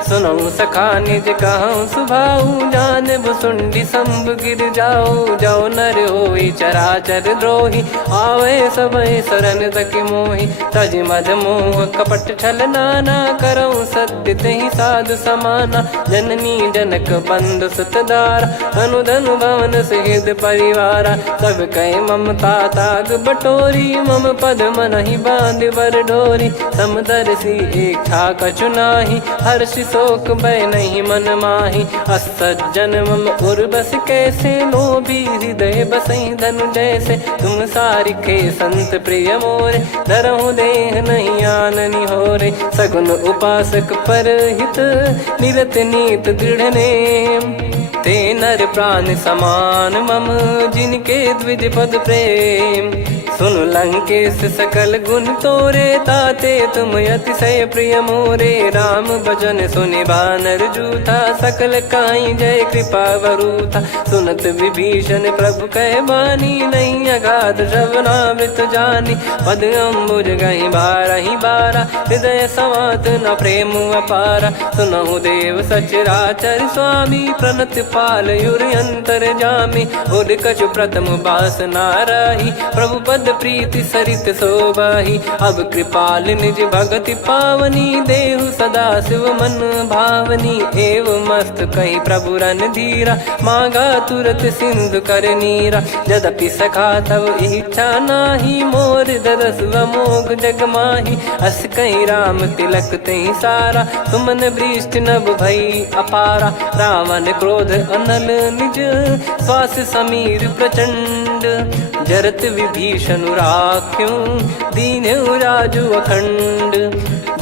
सुनऊ सखा निज कहूँ सुभाऊ, जान भुसुंडी संभ गिर जाओ, जाओ नर होई चराचर द्रोही, आवे सबय शरण तक मोहि, तज मद मोह कपट छल नाना, करऊँ सत्य तेहि साधु समाना, जननी जनक बंधु सुतदारा, अनु धनु भवन सहित परिवारा, सब कहे ममता ताग बटोरी, मम पद मनहि बांध बर डोरी, समदर्शी इच्छा कछु नाही, हर्ष शोक भय नहीं मन माही, असज्जन मम उर्वश कैसे, लोभी हृदय बसई धनु जैसे, तुम सारिखे संत प्रिय मोरे, धरहु देह नहीं आननि होरे, सगुन उपासक पर हित, निरत नीत दृढ़ नेम, ते नर प्राण समान मम, जिनके द्विज पद प्रेम, सुन लंकेश सकल गुण तोरे, ताते तुम अतिशय प्रिय मोरे, राम भजन सुनि बानर जूथा, सकल काई जय कृपा वरूथा, सुनत विभीषण प्रभु कह बानी, नहीं अगाध श्रवणामृत जानी, पद अम्बुज गहि बारहि बारा, हृदय समात न प्रेम अपारा, सुनहु देव सचराचर स्वामी, प्रणत पाल युर अंतर जामी, उद कछु प्रथम बास नाराही, प्रभु पद प्रीति सरित शोभाही, अब कृपाल निज भगति पावनी, देहु सदा शिव मन भावनी, एव मस्त कही प्रभु रन धीरा, मांगा तुरत सिंधु कर नीरा, यद्यपि सखा तब इच्छा नाही, मोर दरस अमोघ जग माही, अस कहीं राम तिलक तहि सारा, सुमन वृष्ट नभ भई अपारा, रावण क्रोध अनल निज, श्वास समीर प्रचंड, जरत विभीषण राख्यों, दीन्हु राजु अखंड,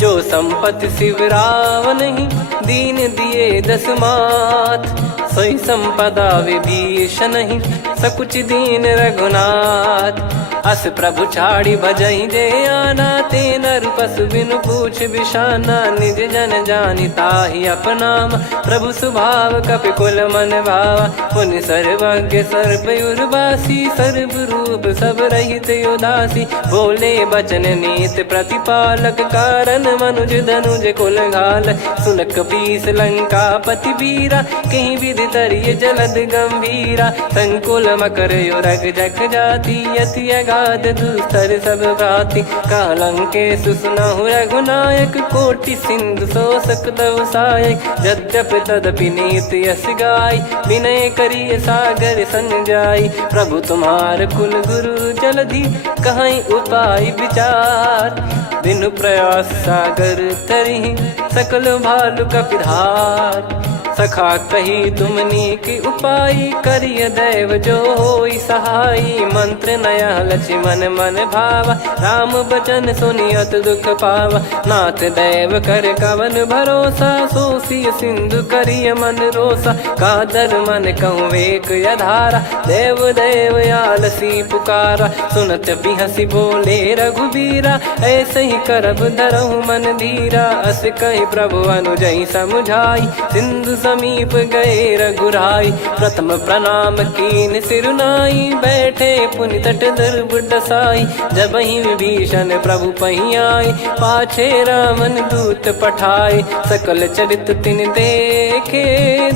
जो संपत्ति शिव रावण ही, दीन दिए दस मात, सोई संपदा विभीषण ही, सकुच दीन रघुनाथ, अस प्रभु छाड़ी भजई जे आना, ते नर पशु बिनु पूछ बिशाना, निज जन जानि ताहि अपनाम, प्रभु स्वभाव कपि कुल मन भावा, मुनि सर्वज्ञ सर्वयुर्वासी, सर्व रूप सब रहित उदासी, बोले बचन नीत प्रतिपालक, कारण मनुज धनुज कुल घाल, सुन कपीस लंका पति वीरा, कहीं विधि तरिय जलद गंभीरा, संकुल मकर युरग जख जाति, यति गाद दुस्तर सब भांति कालंके सुसुनाहु रघुनायक कोटि सिंधु शोषक तव सहायक यद्यपि तदपि नीत यस गाय विनय करिय सागर सन जाई प्रभु तुम्हार कुल गुरु जलधि कहीं उपाय विचार बिनु प्रयास सागर तरिहि सकल भालु कपिधार सखा कही तुमनी की उपाय करिय दैव जो होई सहाई मंत्र नया लक्ष्मण मन भावा राम बचन सुनियत दुख पावा नाथ दैव कर कवन भरोसा सोसिय सिंधु करिय मन रोसा कादर मन कहूँ वेक यधारा देव देव आलसी पुकारा सुनत बिहसी बोले रघुबीरा ऐसे ही करब धरहु मन धीरा अस कही प्रभु अनुजई समुझाई सिंधु समीप गए रघुराई प्रथम प्रणाम कीन सिरुनाई बैठे पुनि तट दर्भ डसाई जब ही विभीषण प्रभु पही आए पाछे रामन दूत पठाए सकल चरित तिन देखे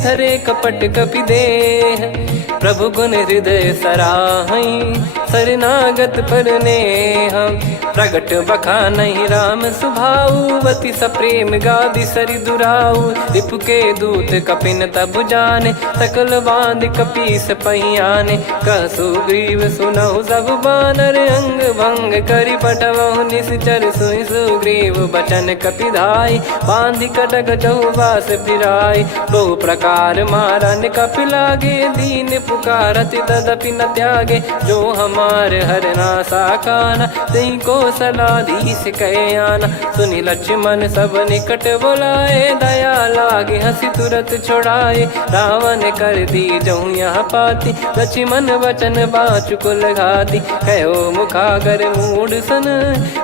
धरे कपट कपि देह प्रभु गुण हृदय सराहई शरणागत पर नेह प्रगट बखानहि राम सुभाऊ वति सप्रेम गादि सरि दुराऊ रिपु के दूत कपिन तब जाने सकल बांध कपीस पहियाने कह सुग्रीव सुनहु सब बानर अंग भंग करि पटवहु निश्चर सुनि सुग्रीव बचन कपिधाई बांधि कटक चहुबास फिराई बहु प्रकार मारन कपि लागे दीन पुकारति तदपि न त्यागे जो हमार हरना साकाना तई को सलाधीश कहे आना सुनि लक्ष्मण सब निकट बुलाए दया लागे हंसी तुरत छोड़ाए रावण कर दी जहूँ यहाँ पाती लक्ष्मण वचन बाचु कुल घाती कहो मुखागर मूड सन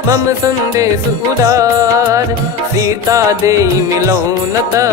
मम संदेश उदार सीता देई मिलहु नता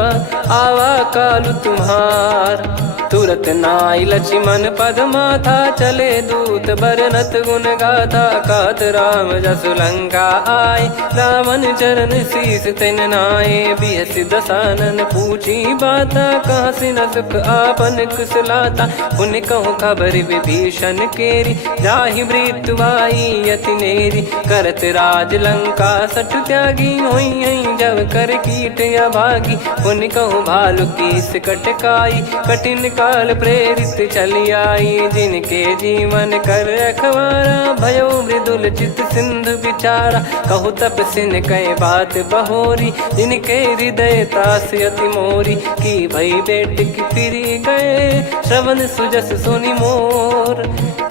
आवा कालु तुम्हार तुरत नाई लक्ष्मण पद माथा चले दूत बरनत गुण गाथा कात राम जसु लंका आए रावण चरण शीस तिन नाये बिहसि दसानन पूछी बाता कहाँ से न सुख आपन कुशलाता पुन कहूँ खबर विभीषण केरी जाहि मृत्यु आई यति नेरी करत राज लंका सठ त्यागी होई जब कर कीट अभागी पुन कहूँ भालु कीस कटकाई कठिन काल प्रेरित चली आई जिनके जीवन कर रखवारा भयो मृदुल चित सिंधु विचारा कहु तप सिन कई बात बहोरी जिनके हृदय तास अति मोरी की भई बेट की फिरी गए श्रवण सुजस सुनि मोर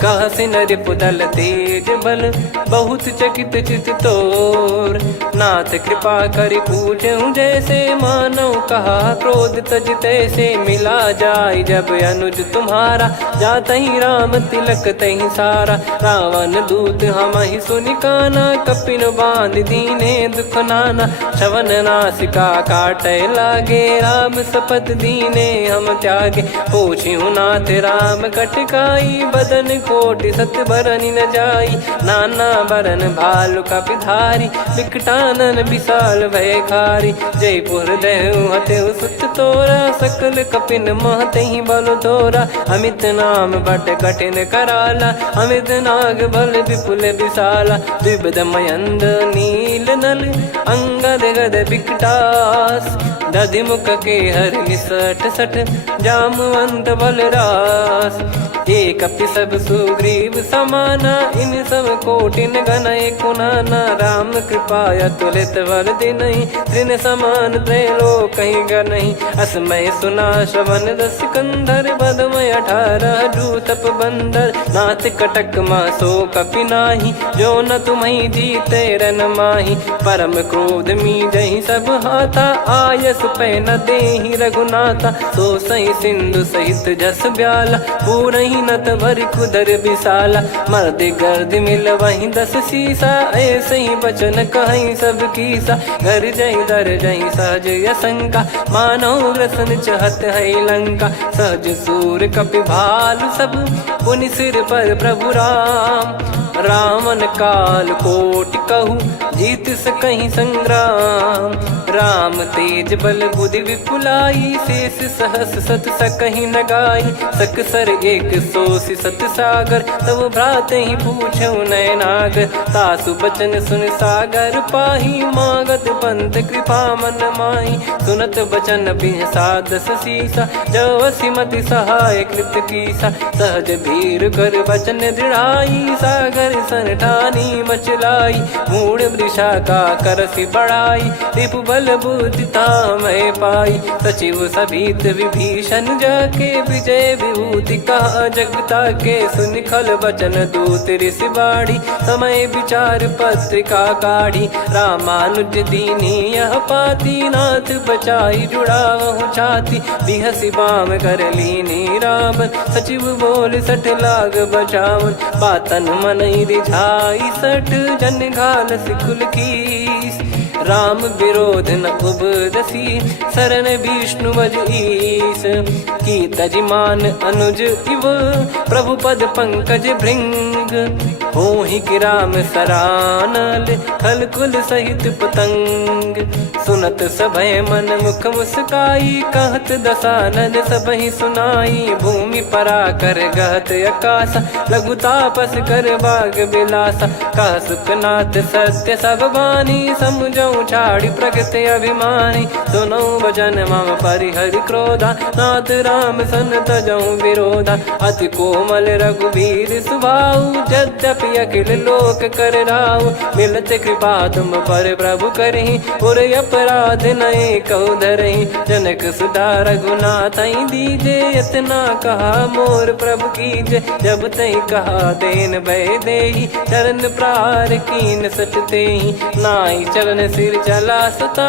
कह सिन रिपुदल तेज बल बहुत चकित चित तोर नाथ कृपा करि पूछूं जैसे मानव कहा क्रोध तज तैसे मिला जाय जब अनुज तुम्हारा जात ही राम तिलक तही सारा रावण दूत हम ही सुनि काना कपिन बांध दीने दुख नाना श्रवण नासिका काटे लागे राम सपत दीने हम त्यागे पूछ्यू नाथ राम कटकाई बदन कोटि सत बरनि न जाई नाना बरन भालु कपिधारी विकटानन विशाल भय खारी जयपुर देहु हतेउ सुत तोरा सकल कपिन महतहि बल तोरा अमित नाम बट कठिन कराला अमित नाग बल विपुल विशाला द्विपद मयंद नील नल अंगद गद विकटास दधि मुख के हर निसठ सठ जामवंत बलरास एक अपि सब सुग्रीव समाना इन सब कोटिन गनय कुनाना राम कृपा अतुलित बल दिनहि त्रिन समान त्रैलोक कहीं गनहि असमय सुना श्रवण दस कंधर बदमय 18 जूतप बंदर नाथ कटक मासो कपि नाही जो न तुम्हि जीते रन माही परम क्रोध मी जहि सब हाथा आयस पै न देहि रघुनाथा सो सही सिंधु सहित जस ब्याला पूरहि नत भरि कुदर विशाला मर्द गर्द मिल वहीं 10 सीसा ऐसे ही बचन कहीं सब कीसा घर जहि दर जहि सहज यसंका मानव रसन चहत है लंका सहज सूर कपि भालु सब पुनि सिर पर प्रभु राम रावण काल कोटि कहु जीत सकहीं संग्राम। राम तेज बल बुद्धि विपुलाई, शेष सहस सत सकहीं न गाई। सकसर एक सोसी सत सागर, तब भ्रात ही पूछो नयनागर। तासु बचन सुन सागर पाही, मागत पंथ कृपा मन माही। सुनत बचन बिहसादस सीसा, जव सिमति सहाय कृत कीसा। सहज भीर कर बचन दृढ़ाई, सागर सन ठानी मचलाई। मूढ़ वृषा का करसि बढ़ाई, रिपु बल बुद्धि तामय पाई। सचिव सभीत विभीषण जाके, विजय विभूति कहा जगता के। सुनि खल बचन दूत ऋषि बाड़ी, समय विचार पत्रिका काढ़ी। रामानुज दीनी यह पाती, नाथ बचाई जुड़ावहु छाती। बिहसि बाम कर लीनी रावण, सचिव बोल सठ लाग बचावन। बातन मनई रिझाई सठ, जन घाल सिकुल कीस। राम विरोध न उपदसी, शरण विष्णु बज ईस। की तजिमान अनुज इव, प्रभु पद पंकज भृंग। होहि कि राम सरानल, खल कुल सहित पतंग। सुनत सभय मन मुख मुस्काई, कहत दसानन सबहि सुनाई। भूमि परा कर गहत आकाशा, लघु तापस कर बाग बिलासा। कह सुखनाथ सत्य सब बानी, समुझौ छाड़ी प्रगति अभिमानी। सुनो भजन मम परिहरि क्रोधा, नाथ राम सन तजौ विरोधा। अति कोमल रघुवीर सुभाऊ, यद्यपि अखिल लोक कर राऊ। मिलत कृपा तुम पर प्रभु करहि, पुर अपराध नए कौ धरहि। जनक सुधा रघुनाथ दीजे, इतना कहा मोर प्रभु कीजे। जब तई कहा देन भय देहि, चरण प्रार कीन सट तेहि। नाई चरण सिर चला सता,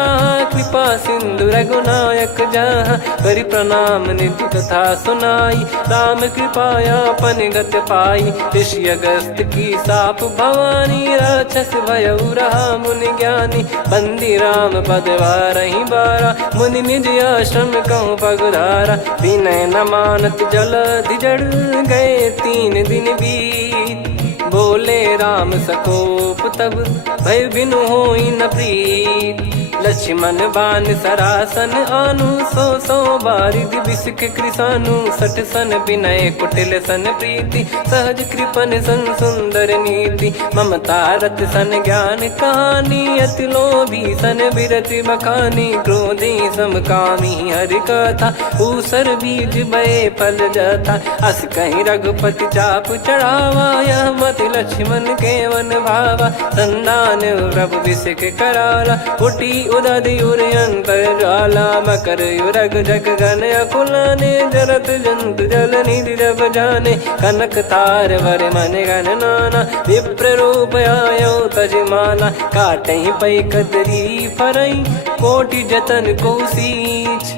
कृपा सिंधु रघुनायक जहाँ। करि प्रणाम निधि कथा सुनाई, राम कृपाया पन गत पाई। ऋषि अगस्त की साप भवानी, राक्षस भयउ रहा मुनि ज्ञानी। बंदी राम पद वारहि बारा, मुनि निज आश्रम कहूँ पगुधारा। विनय न मानत जलधि जड़, गए 3 दिन बीत। बोले राम सकोप तब, भय बिनु होई न प्रीत। लक्ष्मण बान सरासन आनु, 100 बारिधि बिसक कृसानु। 60 सन विनय कुटिल सन प्रीति, सहज कृपन सन सुंदर नीति। ममता रत सन ज्ञान कहानी, अति लोभी सन बिरति बखानी। क्रोधी समकामी हरि कथा, ऊसर बीज बये फल जथा। अस कहीं रघुपति चाप चढ़ावा, यह मत लक्ष्मण के वन भावा। संदान प्रभु बिसक कराला, उठी उदधि उर अंतर ज्वाला। मकर युरग जग गण अकुलाने, जरत जंतु जल निधि जब जाने। कनक तार वर मन गण नाना, विप्र रूप आयो तजमाना। काटहि पै कदरी फरई, कोटि जतन को सींच।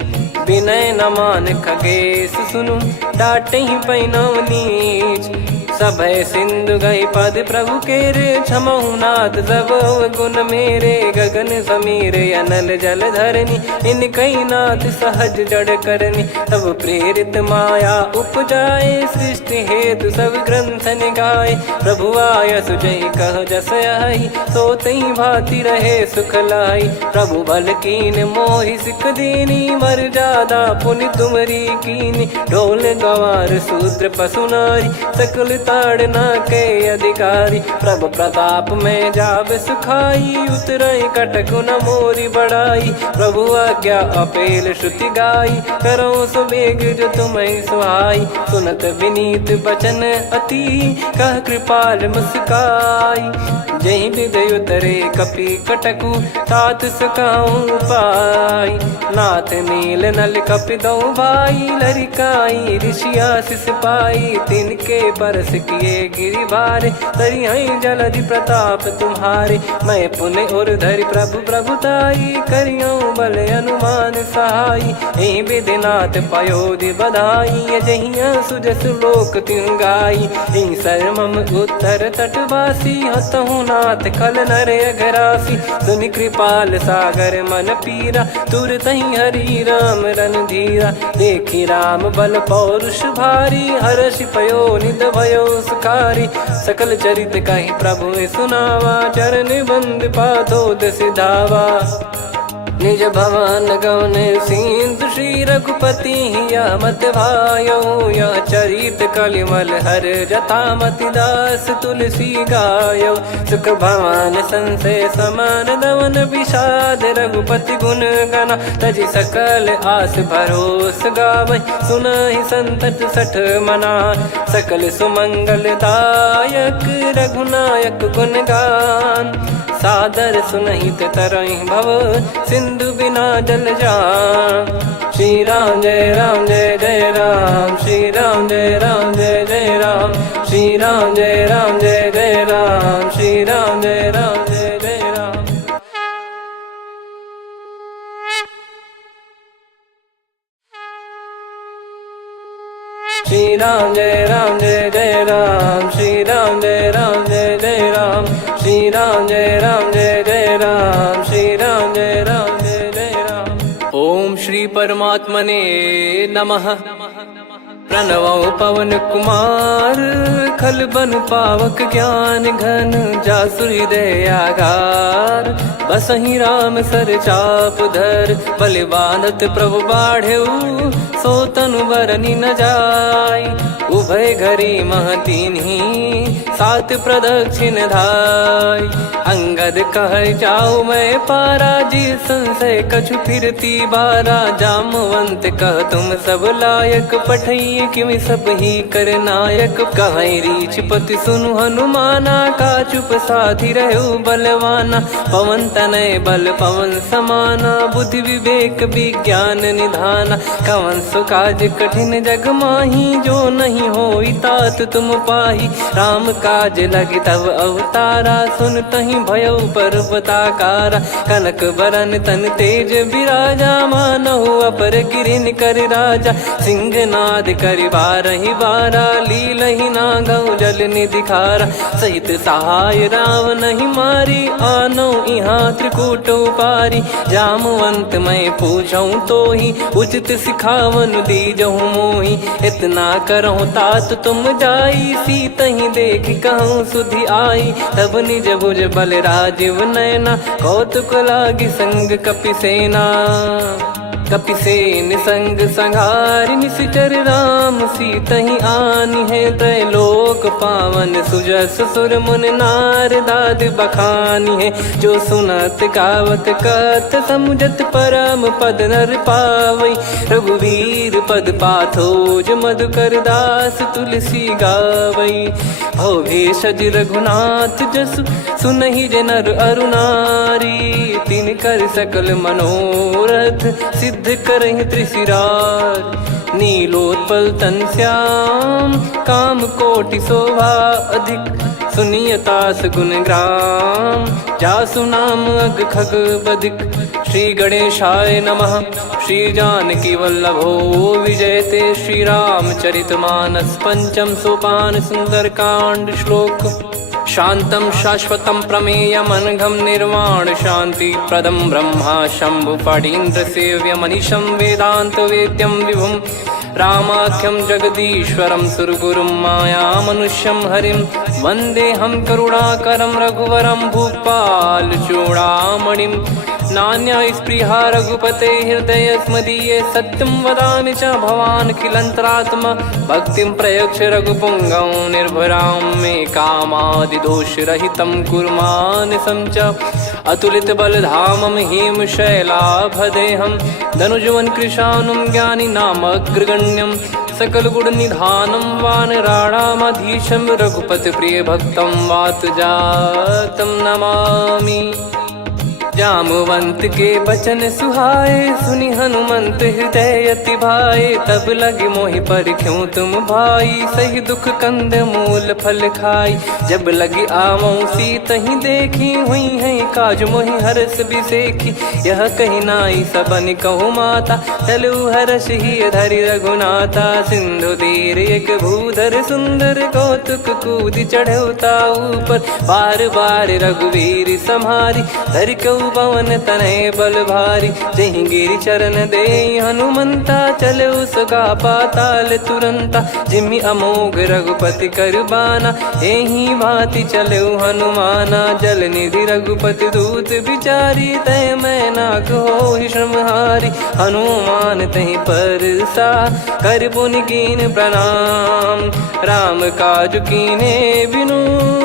विनय न मान खगेश सुनु, डांटहि पै नव नीच। सभय सिंधु गई पद प्रभु केरे, क्षमहु नाथ सब गुण मेरे। गगन समीरे अनल जल धरनी, इन कई नाथ सहज जड़ करनी। तब प्रेरित माया उपजाए, सृष्टि हेतु सब ग्रंथ निगाए। प्रभु आय सुजई कह जस आई, सोतई भांति रहे सुख लाई। प्रभु बल कीन मोहि सिख दीनी, मर्यादा पुनि तुमरी कीनी। ढोल गवार शूद्र पशु नारी, सकल ताड़ना के अधिकारी। प्रभु प्रताप में जाब सुखाई, उतरई कटक न मोरी बढ़ाई। प्रभु आज्ञा अपेल श्रुति गाई, करो सुबेग जो तुम्हें सुहाई। सुनत विनीत बचन अति, कह कृपाल मुस्काई। जहि हृदय उतरे कपि कटकु, तात सकाऊं पाई। नाथ नील नल कपि दो भाई, लरिकाई ऋषि आशीष पाई। तिनके परस किए गिरि भारे, तरिहै जलधि प्रताप तुम्हारे। मैं पुन और धरि प्रभु प्रभुताई, करियौ बल अनुमान सहाई। एहि विधिनाथ पयोधि बधाई, जहिया सुजस लोक तिहुँ गाई। एहि सरमम उत्तर तटवासी, हतहु रघुनाथ खल नर अघरासी, सुनि कृपाल सागर मन पीरा, तुरतहि हरि राम रणधीरा। देखि राम बल पौरुष भारी, हर्षि पयो निध भयो सुखारी। सकल चरित कहि प्रभु सुनावा, चरण बंद पादोद सिधावा। निज भवन गौन सिंधु श्री रघुपति हिया मत भायो, यह चरित कलिमल हर जथा मति दास तुलसी गायो। सुख भवन संशय समान दवन विषाद, रघुपति गुण गना तजि सकल आस भरोस गावै। सुनहि संतत सठ मना, सकल सुमंगल दायक रघुनायक गुण गान। सादर सुनहित तरहि भव, सिंधु बिना जल जान। श्री राम जय जय राम, श्री राम जय जय राम, श्री राम जय जय राम, श्री राम जय जय राम। श्री राम जय जय राम, श्री राम जय जय राम, श्री राम जय जय राम, श्री राम जय जय राम। ओम श्री परमात्मने नमः। प्रणवो पवन कुमार, खल बन पावक ज्ञान घन, जासु हृदय आगार। बसहि राम सर चाप धर, बलि बांधत प्रभु बाढ़ऊ, सो तनु बरनि न जाय। उभय घरी महतीन्ही, सात प्रदक्षिण धाय। अंगद कह जाऊ मैं पारा, जी संशय कछु फिरती बारा। जामवंत कह तुम सब लायक, पठई किमि सब ही कर नायक। कहै रीछ पति सुनु हनुमाना, का चुप साधि रहु बलवाना। पवन तनय बल पवन समाना, बुद्धि विवेक विज्ञान निधाना। कवन सो काज कठिन जग माही, जो नहीं होई तात तुम पाही। राम काज लगी तब अवतारा, सुन तहि भयउ पर्वताकारा। कनक बरन तन तेज बिराजा, मानहु अपर गिरिन कर राजा। सिंहनाद करि बारहि बारा, लीलहि नागौ जल निधि खारा। सहित सहाय राम नहीं मारी, आनो इहाँ त्रिकूट उपारी। जामवंत मैं पूछऊँ तोहि, उचित सिखावन दीजहु मोहि। इतना करहु तात तुम जाई, सीतहि देख कहूँ सुधि आई। तब निज भुज बल राजीव नयना, कौतुक लागी संग कपिसेना। कपिसेन संग संघारि निशिचर राम, सीतहि आनि है त्रैलोक पावन। सुजस सुर मुन नार दाद बखानी है, जो सुनत गावत कथ समुझत परम पद नर पावै। रघुवीर पद पाथोज मधुकर दास तुलसी गावै। भव भेषज रघुनाथ जसु, सुनहि जे नर अरु नारी। तिन कर सकल मनोरथ, सिद्ध करहि त्रिशिरार। नीलोत्पल तन श्याम, काम कोटि शोभा अधिक। सुनियतास गुण ग्राम, जासु नाम अग खग बधिक। श्री गणेशाय नमः। श्री जानकी वल्लभो विजयते, श्री रामचरित मानस पंचम सोपान सुंदरकांड श्लोक। शांतं शाश्वतं प्रमेयमनघं निर्वाण शांति प्रदं ब्रह्मा शंभु फणीन्द्र सेव्य मनीषं वेदांत वेद्यं विभुं। रामाख्यं जगदीश्वरं सुरगुरुं माया मनुष्यं हरिं। वन्देऽहं करुणाकरं रघुवरं भूपाल चूडामणिं। नान्या स्पृहा रघुपते हृदय स्मदीये, सत्यं वदामि च भवान् खिलन्तरात्मा। भक्तिं प्रयच्छ रघुपुङ्गं निर्भरां मे कामादिदोषरहितं कुर्मानसं च। अतुलित बलधामं हेमशैलाभदेहं, धनुजवन कृशानुं ज्ञानिनामग्रगण्यं। सकल गुण निधानं वानराणामधीशं, रघुपति प्रिय भक्तं वातजातं नमामि। जामवंत के बचन सुहाए, सुनि हनुमंत हृदय अति भाए। तब लगे मोहि पर क्यों तुम भाई, सही दुख कंद मूल फल खाई। जब लगी आवऊं सीत ही देखी, हुई है काज मोहि हरस बिसेखी। यह कही नाई सबन कहु माता, चलू हरष ही धरि रघुनाथा। सिंधु तीर एक भूधर सुंदर, कौतुक कूद चढ़ौता ऊपर। बार बार रघुवीर सम्हारी, धरि कहु पवन तनय बल भारी। जहि गिरि चरण दे हनुमंता, चलो सगा पाताल तुरंता। जिमि अमोघ रघुपति कर बाना, एहि भांति चलो हनुमाना। जल निधि रघुपति दूत बिचारी, तय मैं नाग होहि श्रमहारी। हनुमान तहि परसा, कर पुनि कीन प्रणाम। राम काज कीने बिनु,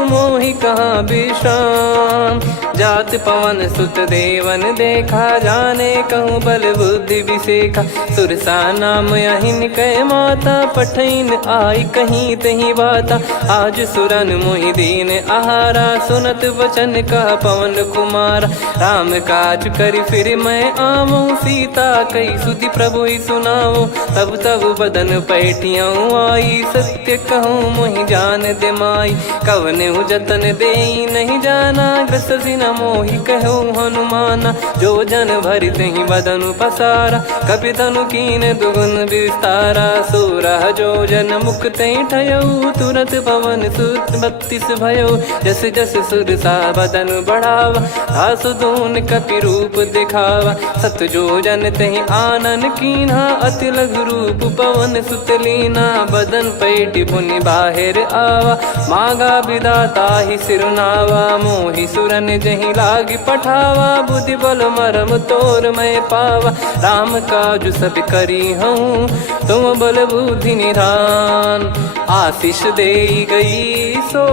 मोहि कहाँ विश्राम। जात पवन सुत देवन देखा, जाने कहूँ बल बुद्धि विसेखा। सुरसा नाम अहिन कै माता, पठैन आई कहीं तहीं बाता। आज सुरन मोहि दीन आहारा, सुनत वचन कह पवन कुमारा। राम काज करि फिर मैं आवऊं, सीता कई सुधि प्रभु ही सुनाओ। तब तब बदन पैठियाँ आई, सत्य कहूँ मोहि जान दे माई। कवने जतन देई नहीं जाना, ग्रसि न मोहि कहूँ हनुमाना। जो जन भरि तहि बदनु पसारा, कपि तनु कीन दुगुन विस्तारा। सोरह जो जन मुख तहि ठयऊ, तुरत पवन सुत 32 भयऊ। जस जस सुरसा बदन बढ़ावा, आसु दून कपि रूप दिखावा। सत जो जन तहि आनन कीन्हा, अति लघु रूप पवन सुत लीना। बदन पैठि पुनि बाहिर आवा, मांगा विधाता ही सिरुनावा। मोहि सुरन जहि लागी पठावा, बुद्धि बल मरम तोर मैं पावा। राम काज सब करी हूँ, तुम बल बुद्धि निधान। आशीष देई गई सो,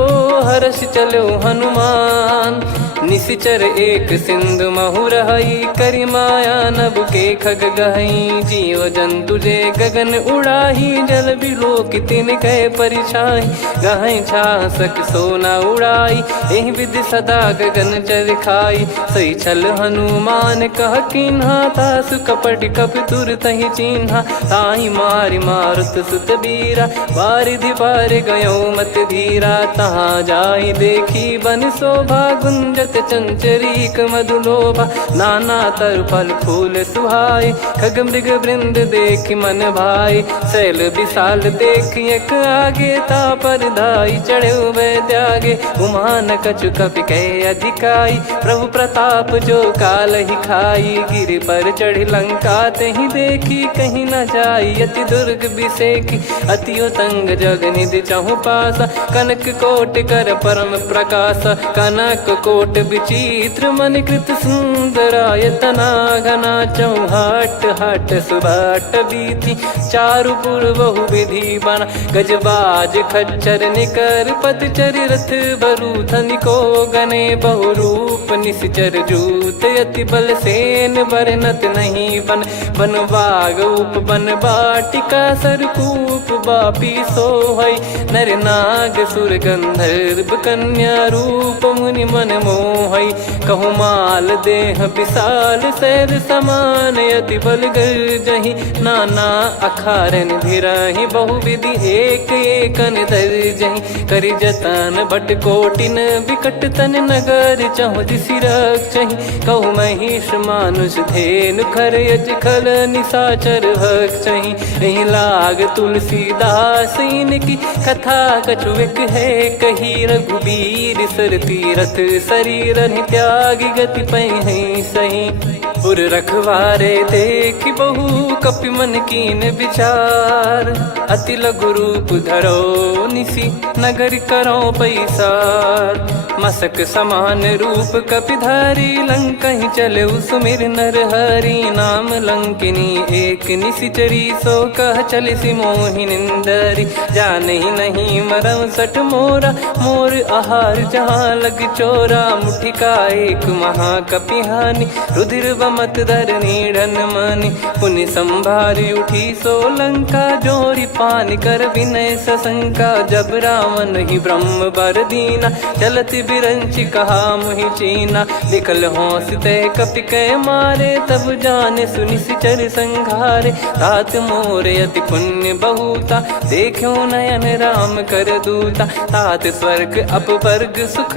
हर्ष चलो हनुमान। निशिचर एक सिंधु महु रहई, करि माया नभ के खग गहई। जीव जंतु जे गगन उड़ाही, जल बिलोक तिन कह परिछाई। गहई छासक सोना उड़ाई, एहि विधि सदा गगन चर खाई। सही छल हनुमान कह कीन्हा, तासु कपट कपि तुर तहि चिन्हा। ताहि मारि मारुत सुत बीरा, बारिधि पार गयो मत धीरा। तहाँ जाई देखी बन शोभा, गुंजत चंचरीक मधुलोभा। नाना तरु फल फूल सुहाए, खग मृग वृंद देख मन भाई। शैल विशाल देख एक आगे, तापर धाई चढ़े वै त्यागे। उमान कछु कपि कह अधिकाई, प्रभु प्रताप जो काल ही खाई। गिर पर चढ़ी लंका तहि देखी, कहीं न जाई अति दुर्ग बिसेखी। अति उतंग जग निधि चहु पासा, कनक कोट कर परम प्रकाशा। कनक कोट विचित्र मन कृत सुंदरायतना। घना चौहाट हाट सुबाट बीथी, चारु पुर बहु विधि बना। गजबाज खच्चर निकर पतचर, रथ बरु धनिको गने। बहु रूप निश्चर जूत, अति बल सेन बरनत नहीं बन। बन बाग उप बन बाटिका, सरकूप बापी सोहई। नर नाग सुर गंधर्व कन्या, रूप मुनि मन मोहई। कहु माल देह विशाल, शैल समान अति बल गर्जहि। नाना अखारन भिराहि, बहु विधि एक एकन दर्जहि। करि जतन भट कोटिन, विकट तन नगर चहु दिसि रक्षहि। कहु महिष मानुष धेनु, खर यज खल निशाचर भक्षहि। एहि लाग तुलसीदास इनकी, कथा कछु एक है कही। रघुबीर सर तीरथ शरीर, त्यागी गति पै सही। पुर रखवारे देख बहु, कपि मन कीन विचार। अति लघु रूप धरो निसी, नगर करो पैसार। मसक समान रूप कपि धारी, लंकहि चले सुमिर नर हरि। नाम लंकिनी एक निशिचरी, सो कह चलिसि मोहि निंदरी। जानहि नहीं मरम सठ मोरा, मोर आहार जहाँ लग चोरा। मुठिका एक महाकपि हानि, रुधिर बमत धरनी ढन मनि पुनि संभारी उठी सोलंका जोरी पानी कर विनय सशंका जब रावण ही ब्रह्म बर दीना चलत बिरंची कहा मुहि चीना निकल होंस ते कपि कै मारे तब जाने सुनि सिचर संघारे तात मोरे अति पुण्य बहुता देखो नयन राम कर दूता तात स्वर्ग अपवर्ग सुख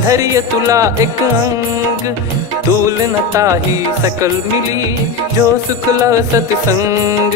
धरिय तुला एक अंग तूल न ताही सकल मिली जो सुख लव सतसंग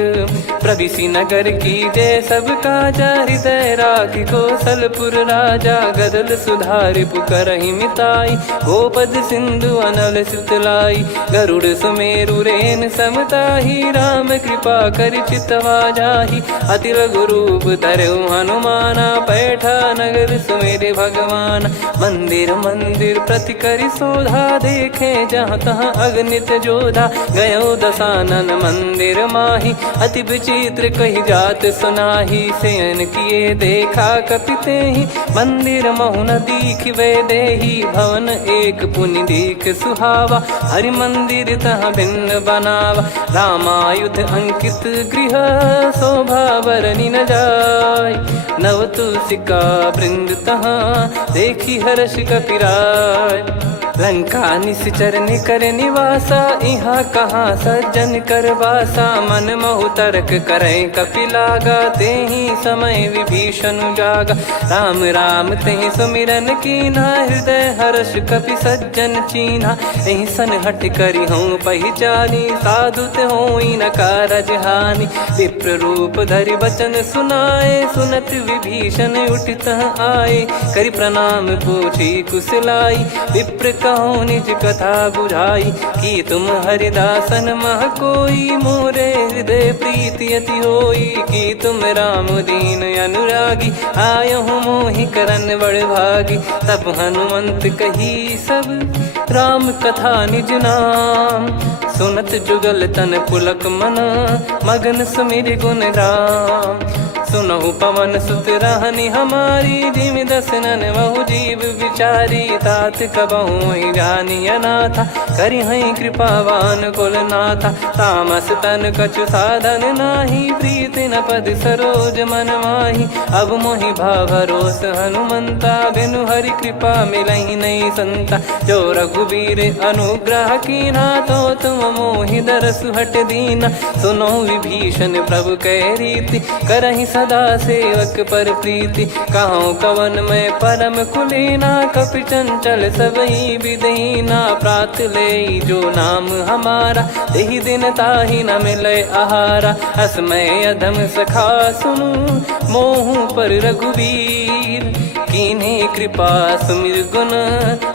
प्रविसी नगर की जय सब काजा हृदय राखी कौशलपुर राजा गदल सुधारि पुकरहि मिताई गोपद सिंधु अनल सितलाई गरुड़ सुमेरु रेन समताही राम कृपा कर चितवा जाही अति लघु रूप धरऊ हनुमाना बैठा नगर सुमेरे भगवान मंदिर मंदिर प्रति करि शोधा देखे जहाँ तहाँ अगणित जोधा गयो दशानन मंदिर माही अति विचित्र कही जात सुनाही सेन किए देखा कपिते ही मंदिर महु न दीख वे देही भवन एक पुनि दीख सुहावा हरि मंदिर तहाँ भिन्न बनावा रामायुध अंकित गृह शोभा बरनी न जाय नव तुलसी का वृंद तहाँ देखी हर्ष कपिराय लंका निश्चर निकर निवासा यहाँ कहाँ सज्जन कर वासा मन महु तर्क करे कपिलागा ते ही समय विभीषण जागा राम राम ते सुमिरन कीना हृदय हर्ष कपि सज्जन चीन्हा यही सन हट करी हूँ पहचानी साधु ते होई न कारज हानि विप्र रूप धरि वचन सुनाए सुनत विभीषण उठित आए करि प्रणाम पूछी कुशलाई विप्र कहो निज कथा बुझाई कि तुम हरिदासन मह कोई मोरे हृदय प्रीति अति होई कि तुम राम दीन अनुरागी आयहु मोहि करन बड़ भागी तब हनुमंत कही सब राम कथा निज नाम सुनत जुगल तन पुलक मन मगन सुमिर गुण राम सुनहु पवन सुत रहनी हमारी जिमि दसनन बहु जीव विचारी तात कबहु ही जानी अनाथा करि हई कृपावान कुल नाथा तामस तन कछु साधन नाही प्रीति न पद सरोज मन माही अब मोहि भाव भरोस हनुमंता बिनु हरि कृपा मिलहि नहीं संता जो रघुबीर अनुग्रह कीना तो तुम मोहि दरस हट दीना सुनो विभीषण प्रभु कह रीति करहि सदा सेवक पर प्रीति कहूँ कवन में परम कुलीना कपि चंचल सबही विदहीना प्रात ले जो नाम हमारा तेहि दिन ताहि न मिले आहारा असमय अधम सखा सुनु मोहु पर रघुवीर कीन्हे कृपा सुमिर गुण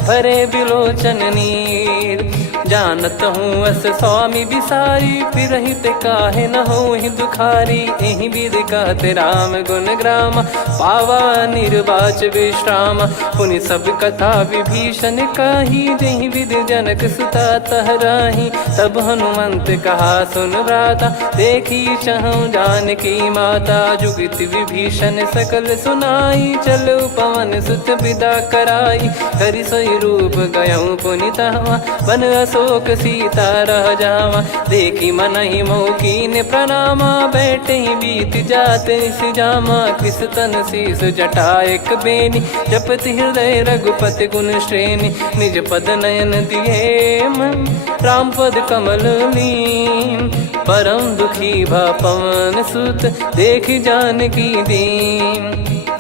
भरे बिलोचन नीर जानत हूँ अस स्वामी बिसारी फिर हित काहे न हो ही दुखारी एहि विध कहते राम गुण ग्राम पावा निर्वाच विश्राम पुनि सब कथा विभीषण काही जहि विध जनक सुता तहराही तब हनुमंत कहा सुन भ्राता देखी चहु जानकी माता जुगित विभीषण सकल सुनाई चलो पवन सुत विदा कराई करि सोई रूप गयऊँ पुनि तहवा बन अशोक सीता रह जावा देखी मन ही मौकीन प्रणामा बैठे ही बीत जाते जामा कृष तन शीस जटा एक बेनी जपति हृदय रघुपति गुण श्रेणी निज पद नयन दिए मन राम पद कमल लीन परम दुखी भा पवन सुत देखी जानकी दीन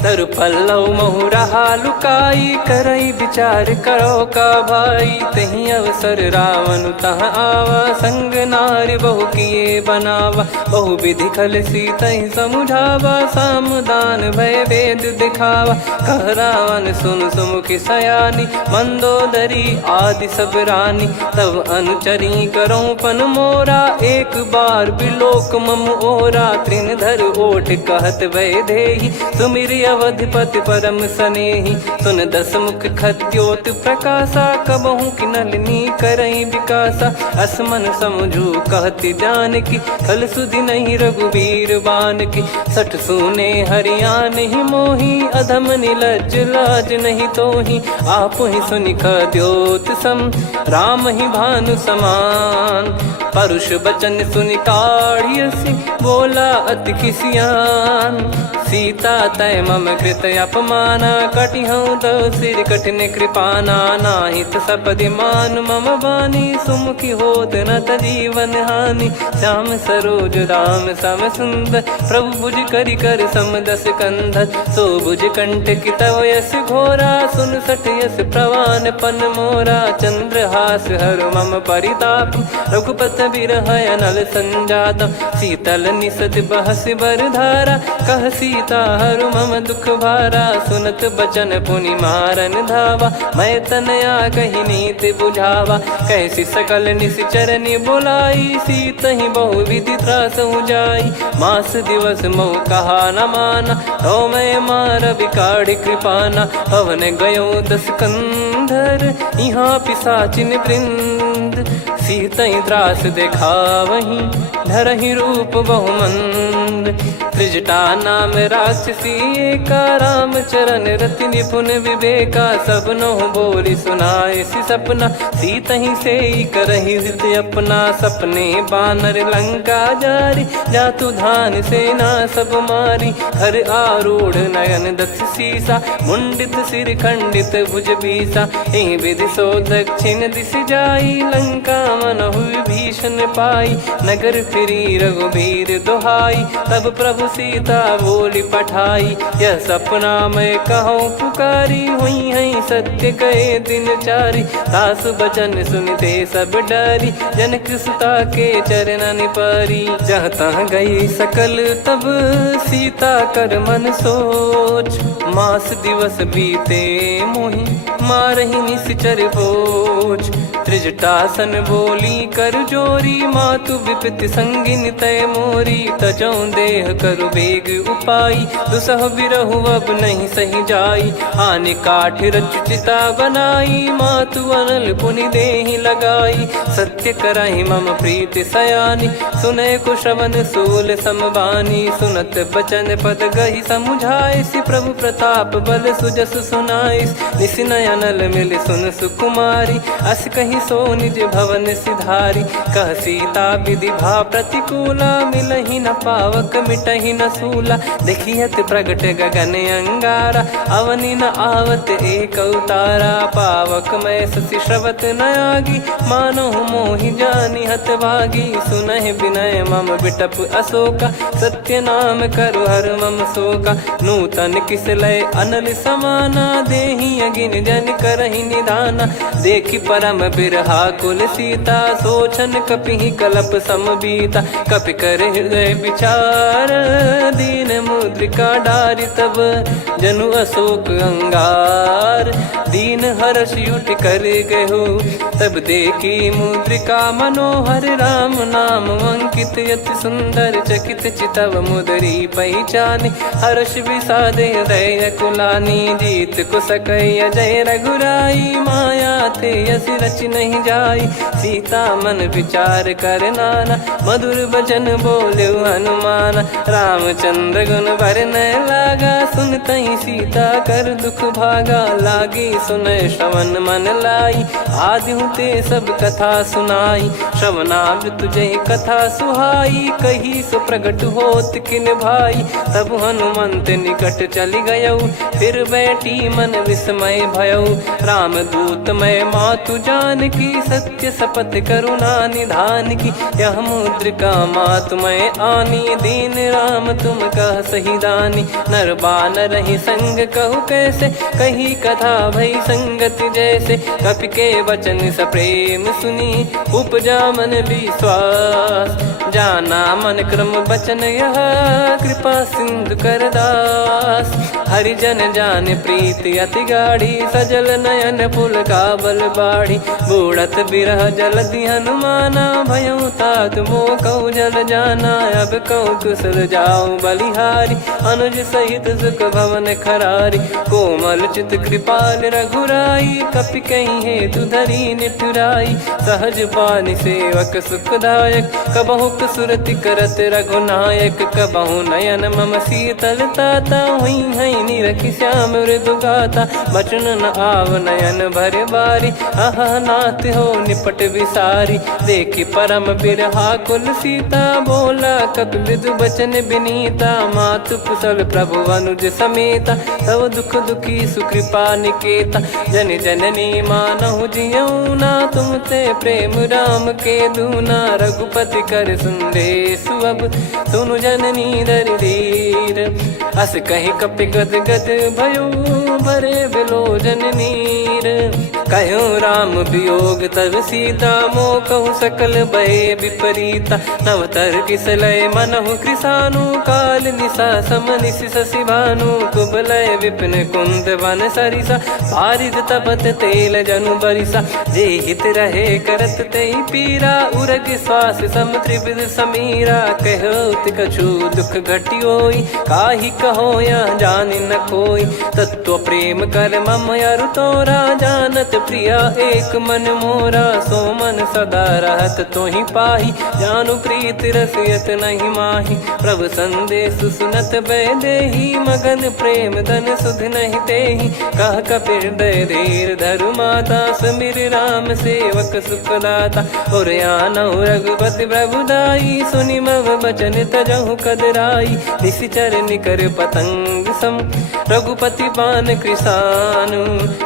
तरु पल्लव महु रहा लुकाई करई विचार करो का भाई तही अवसर रावण तह आवा संग नारी बहु किए बनावा बहु विधि खल सीतहि समुझावा सामदान भय वेद दिखावा कह रावण सुन सुमुखी सयानी मंदोदरी आदि सब रानी तब अनुचरी करो पन मोरा एक बार बिलोक मम ओरा तृण धर ओट कहत वै देहि सुमिर अवधिपति परम सनेही। सुन दस मुख खद्योत प्रकाशा, कबहू की नलिनी करई विकासा। असमन समझू कहती जान की, फल सुधि नहीं रघुबीर बान की। सठ सुने हरियाण ही मोही, अधम निलज लाज नहीं तोही। आप ही सुनि खद्योत सम, राम ही भानु समान। परुष बचन सुनि काढ़ियसि, बोला अति किसियान। सीता तय मम कृत अपमाना, कटिहऊँ तो सिर कठिन कृपाना। नाहित सपदि मान मम बानी, सुमुखी होत न जीवन हानि। श्याम सरोज राम सम सुंदर, प्रभु भुज करि कर सम दस कंधर। सो भुज कंठ की तव यस घोरा, सुन सठ यस प्रवान पन मोरा। चंद्रहास हर मम परिताप, रघुपत बिरह अनल संजात। शीतल निसत बहस बर धारा, कह सीता हरु मम दुख भारा। सुनत बचन पुनि मारन धावा, मैं तनया कही नीति बुझावा। कैसी सकल निश्चरनि बुलाई, सीत ही बहु विधि त्रास जाई। मास दिवस मोह कहा न माना, तो मैं मार बिकाढ़ी कृपाना। पवन गयो दस कंधर, यहाँ पिशाचिन वृंद। सीतहि त्रास देखावहीं, धरहि रूप बहुमंद। त्रिजटा नाम राक्षसी एका, राम चरण रति निपुण विवेका। सबनो बोली सुनाए सि सपना, सीतहि सेई करहि हृद अपना। सपने बानर लंका जारी, जातु धान सेना सब मारी। हर आरूढ़ नयन दस सीसा, मुंडित सिर खंडित भुज बीसा। एहि विधि सो दक्षिण दिश जाई, लंका मनहु भीषण पाई। नगर फिरी रघुबीर दुहाई, तब प्रभु सीता बोली पठाई। यह सपना मैं कहूँ पुकारी, हुई है सत्य कहे दिन चारी। सासु बचन सुनते सब डरी, जनक सुता के चरण परी। जहाँ तहाँ गई सकल तब, सीता कर मन सोच। मास दिवस बीते मोहि, मारहि निश्चर बोझ। त्रिजटासन बोली कर जोरी, मातु विपति संगिन तय मोरी। तजौ देह करु बेग उपाई, दुसह बिरहु अब नहीं सही जाई। आने काठ रचु चिता बनाई, मातु अनल पुनि देहि लगाई। सत्य करहि मम प्रीति सयानी, सुनय को श्रवण सूल समबानी। सुनत बचन पद गहि समुझाइसि, प्रभु प्रताप बल सुजस सुनाइस। निसिनय अनल मिल सुन सुकुमारी, अस कहि सो निज भवन सिधारी। कह सीता विधि भा प्रतिकूला, मिलहि न पावक मिटहि न सूला। देखियत प्रगट गगन अंगारा, अवनि न आवत एक अवतारा। पावक मैं ससि श्रवत न आगी, मानो मोहि जानि हत भागी। सुनहि विनय मम बिटप अशोका, सत्य नाम करु हर मम शोका। नूतन किस लय अनल समाना, देहि अगिन जन करहि निधाना। देखि परम बिरहा कुल सीता, सोचन कपिहि कलप समबीता। कपि कर हृदय विचार, दीन मुद्रिका डारि तब। जनु अशोक अंगार, दीन हर्ष उठ कर गहो। तब देखी मुद्रिका मनोहर, राम नाम अंकित अति सुंदर। चकित चितव मुदरी पहचानी, हर्ष विषाद हृदय कुलानी। जीत को सकय जय रघुराई, माया थे यस रच नहीं जाई। सीता मन विचार कर नाना, मधुर बचन बोले हनुमान। रामचंद्र गुण बरनय लागा, सुनतहि सीता कर दुख भागा। लागी सुनय श्रवण मन लाई, आदिहु ते सब कथा सुनाई। श्रवणाब तुझे कथा सुहाई, कही सो प्रगट होत किन भाई। तब हनुमंत निकट चली गयऊ, फिर बैठी मन विस्मय भयऊ। राम दूत मैं मातु जान की, सत्य शपथ करुणा निधान की। यह मुद्रिका मातु मैं आनी, दीन राम तुम कह सही दानी। नर बानर ही संग कहु कैसे, कही कथा भई संगति जैसे। कपि के वचन सप्रेम सुनी, उपजा मन विश्वास। जाना मन क्रम बचन यह, कृपा सिंधु कर दास। हरिजन जान प्रीति अति गाढ़ी, सजल नयन पुल काबल बाढ़ी। बूढ़त बिरह जलधि हनुमाना, भयउ तात मोह कहु जल जाना। अब कहु कुशल जाऊं बलिहारी, अनुज सहित सुख भवन खरारी। कोमल चित कृपाल रघुराई, कपि कहीं हेतु धरी निठुराई। सहज पानि सेवक सुखदायक, कबहु सुरति करत रघुनायक। कबहु नयन मम शीतलता, हुई हई निरखि श्याम मृदु गाता। बचन न आव नयन भर बारी, आहा नाथ हो निपट विसारी। देखि परम बिरहा कुल सीता, बोला कपि मृदु बचन बिनीता। मातु कुशल प्रभु अनुज समेता, तव दुख दुखी सुकृपा निकेता। जन जननी मानहु जियऊ ना, तुम ते प्रेम राम के दूना। रघुपति कर संदेशु अब, सुनु जननी दर धीर। अस कहि कपि गद गद भयो, भरे बिलोचन नीर। कहूँ राम वियोग तब सीता, मोह कहूँ सकल भय विपरीता। नवतर किसलय मनहु कृसानु, काल निशा समनिशि शशि भानु। कुबलय विपिन कुंद वन सरिसा, पारिद तपत तेल जनु बरिसा। जे हित रहे करत तेहि पीरा, उरग श्वास सम त्रिविध समीरा। कहत कछु दुख घटियोई, काहि कहो या जानि न कोई। तत्व प्रेम कर मम अरु तोरा, जानत प्रिया एक मन मोरा। सो मन सदा रहत तोहि पाही, जानु प्रीत रसियत नहीं माही। प्रभु संदेश सुनत बैदेही, मगन प्रेम धन सुध नहीं तेहि। कह कपिर दय धीर धरु माता, सुमिर राम सेवक सुखदाता। और आनहु रघुपति प्रभु दाई, सुनि मव बचन तजहु कदराई। निशिचर निकर पतंग सम, रघुपति पान कृसानु।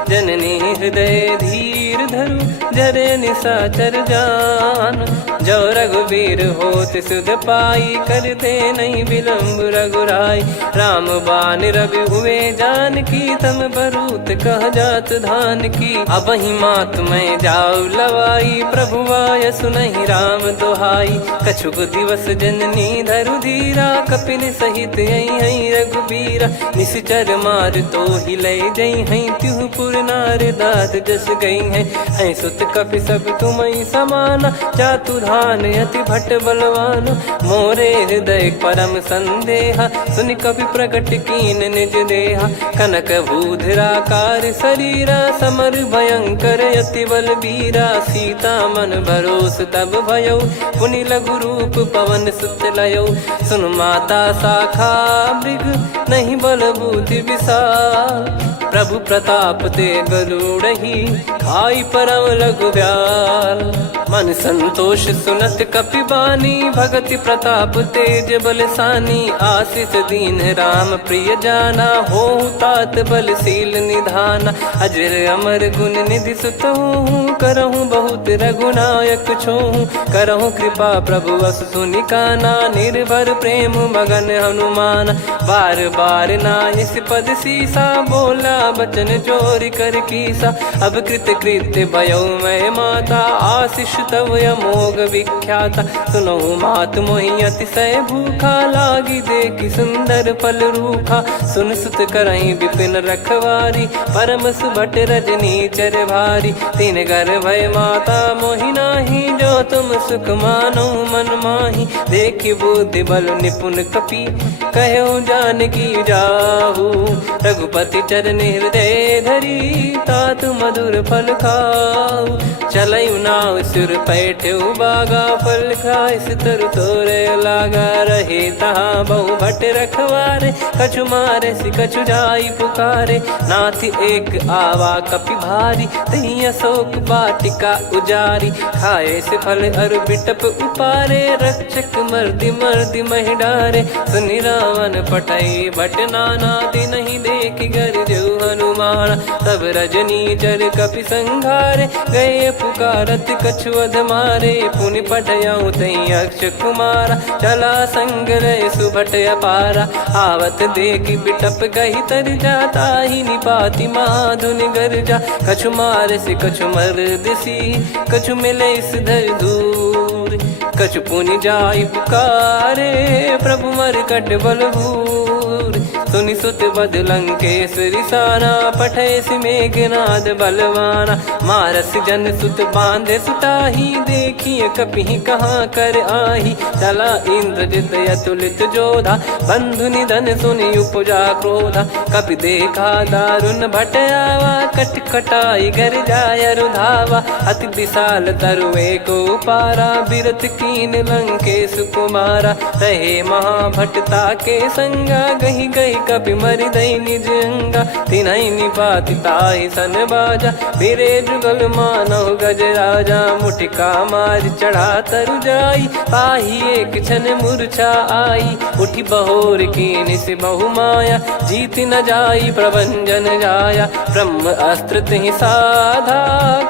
जननी हृदय धीर धरु, जरे निशाचर जान। जो रघुवीर होत सुध पाई, कर दे नहीं विलम्ब रघुराई। राम बान रवि हुए जानकी, तम बरूत कह जात धान की। अब ही मात मैं जाऊ लवाई, प्रभु आय सुनहि राम दोहाई। कछुक दिवस जननी धरु धीरा, कपिन सहित यही रघुबीरा। निशिचर मार तो ही ले जई हैं, त्यों पुर नार दाद जस गई हैं। सुत कपि सब तुमहि समाना, चातुधान अति भट्ट बलवान। मोरे हृदय परम संदेहा, सुन कपि प्रकट कीन निज देहा। कनक भूधराकार शरीरा, समर भयंकर अति बलबीरा। सीता मन भरोस तब भयउ, पुनि लघु रूप पवन सुत लयउ। सुन माता शाखा मृग, नहीं बल बुद्धि विशाल। प्रभु प्रताप ते गरुड़हि, खाई परम लघु ब्याल। मन संतोष सुनत कपि बानी, भगति प्रताप तेज बलसानी। आशीष दीन राम प्रिय जाना, होहु तात बलशील निधाना। अजर अमर गुण निधि सुतहु, करहु बहुत रघुनायक छोहु। करहु कृपा प्रभु अस सुनि काना, निर्भर प्रेम मगन हनुमान। बार बार नायस पद सीसा, बोला बचन चोरी कर कीसा। अब कृत कृत्य भयो मैं माता, आशीष तव अमोघ विख्याता। सुनहु मात मोहि अतिशय भूखा, लागी देखि सुंदर फल रूखा। सुन सुत करहि विपिन रखवारी, परम सुभट रजनी चर भारी। तीन घर भय माता मोहि नाही, जो तुम सुख मानो मन माही। देखि बुद्धि बल निपुण कपि, कहु जानकी जाहु। रघुपति चरण हृदय धरी, तात मधुर फल खाऊ। चलऊ नाव सुर पैठऊ बागा, फल खाइस तरु तोरे लागा। रहे तहाँ बहु भट रखवारे, कछु मारे सि कछु जाई पुकारे। नाथ एक आवा कपि भारी, तही अशोक वाटिका उजारी। खाए से फल अरु बिटप उपारे, रक्षक मर्दि मर्दि महि डारे। सुनि रावण पटई भट नाना, तिनहि देखि गरजऊ हनुमान। तब रजनी चर कपि संघारे, गए पुकारत कछु अध मारे। पुनि पटयऊ तई अक्ष कुमारा, चला संग रहे सुभट अपारा। आवत देखि बिटप गही तर जाता, ही निपाति माधुन गर्जा। कछु मार से कछु मर्द सी, कछु मिले इस धर दूर। कछु पुनि जाई पुकारे, प्रभु मर कट बलभूर। सुनि सुत बद लंकेश्वरी साना, पठैसि मेघनाद बलवाना। मारस जन सुत बांधे सुताही, देखिए कपिहि कहाँ कर आही। चला इंद्रजित अतुलित जोधा, बंधु निधन सुनि उपजा क्रोधा। कपि देखा दारुण भट आवा, कट कटाई घर जाय रुधावा। अति विशाल तरुए को पारा, बिरत कीन लंकेश कुमारा। रहे महाभटता के संगा, गही गही कपि मरि दई निज अंगा। तिन्है निपाति ताहि सन बाजा, बिरे जुगल मानव गज राजा। मुटिका मार चढ़ा तरु जाई, पाही एक क्षण मूर्छा आई। उठी बहोर कीन से बहु माया, जीत न जाई प्रभंजन जाया। ब्रह्म अस्त्र तिहि साधा,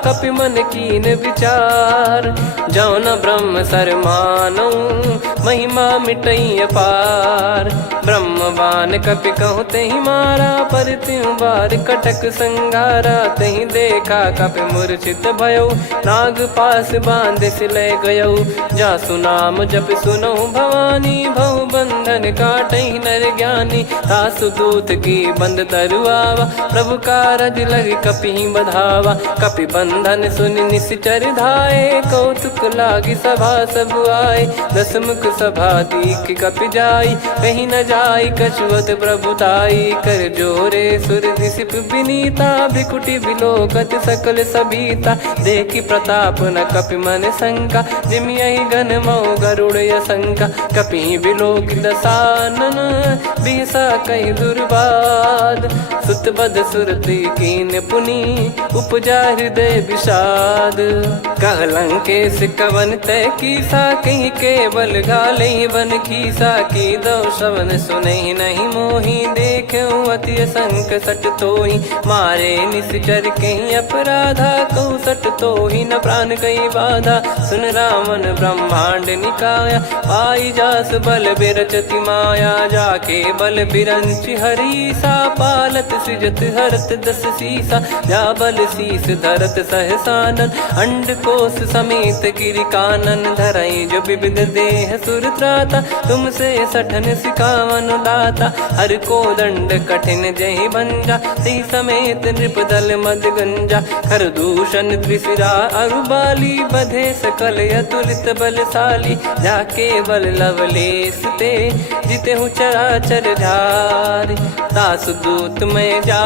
कपि मन कीन विचार। जौ न ब्रह्म सर मानौ, महिमा मिटई अपार। ब्रह्म बान कपि कहु तेहि मारा, पर त्यों बार कटक संगारा। तेहि देखा कपि मूर्छित भयौ, नाग पास बांध सिले गयौ। जासु नाम जप सुनौ भवानी, भव बंधन काटहि नर ज्ञानी। तासु दूत की बंद तरुआवा, प्रभु कारज लग कपि बधावा। कपि बंधन सुनि निश्चर धाये, कौतुक लागी सभा सब आए। दसमुख सभा दीख कपि जाई, कहीं न जाई कछुवत प्रभुताई। कर जोरे सुर दिसिप विनीता, भ्रिकुटि बिलोकत सकल सबीता। देखि प्रताप न कपि मन शंका, जिमियहि घन मऊ गरुड़ असंका। कपि बिलोक दसानन, बिहसा कहि दुर्बाद। सुत बद सुरति कीन पुनि, उपजा हृदय विषाद। कह लंकेश कवन तय कीसा, कहीं केवल घाले बन खीसा। की दो श्रवण सुनहि नहीं मोही, देखऊं अति संक सट तोहि। मारे निश्चर कहीं अपराधा, कहूँ सट तोहि न प्राण कहीं बाधा। सुन रावण ब्रह्मांड निकाया, पाई जास बल बिरचति माया। जाके बल बिरंच हरीसा, पालत सृजत हरत दस सीसा। जा बल शीस धरत सहसानन, अंड कोश समेत गिरि कानन। धरई जो विविध देह सुर त्राता, तुमसे सठन सिखावन दाता। हर को दंड कठिन जहि भंजा, ती समेत नृप दल मद गंजा। कर दूषण त्रिशिरा अरुबाली, बधे सकल अतुलित बलशाली। जाके बल लवलेस ते, जिते हूँ चराचर झारी। दास दूत में जा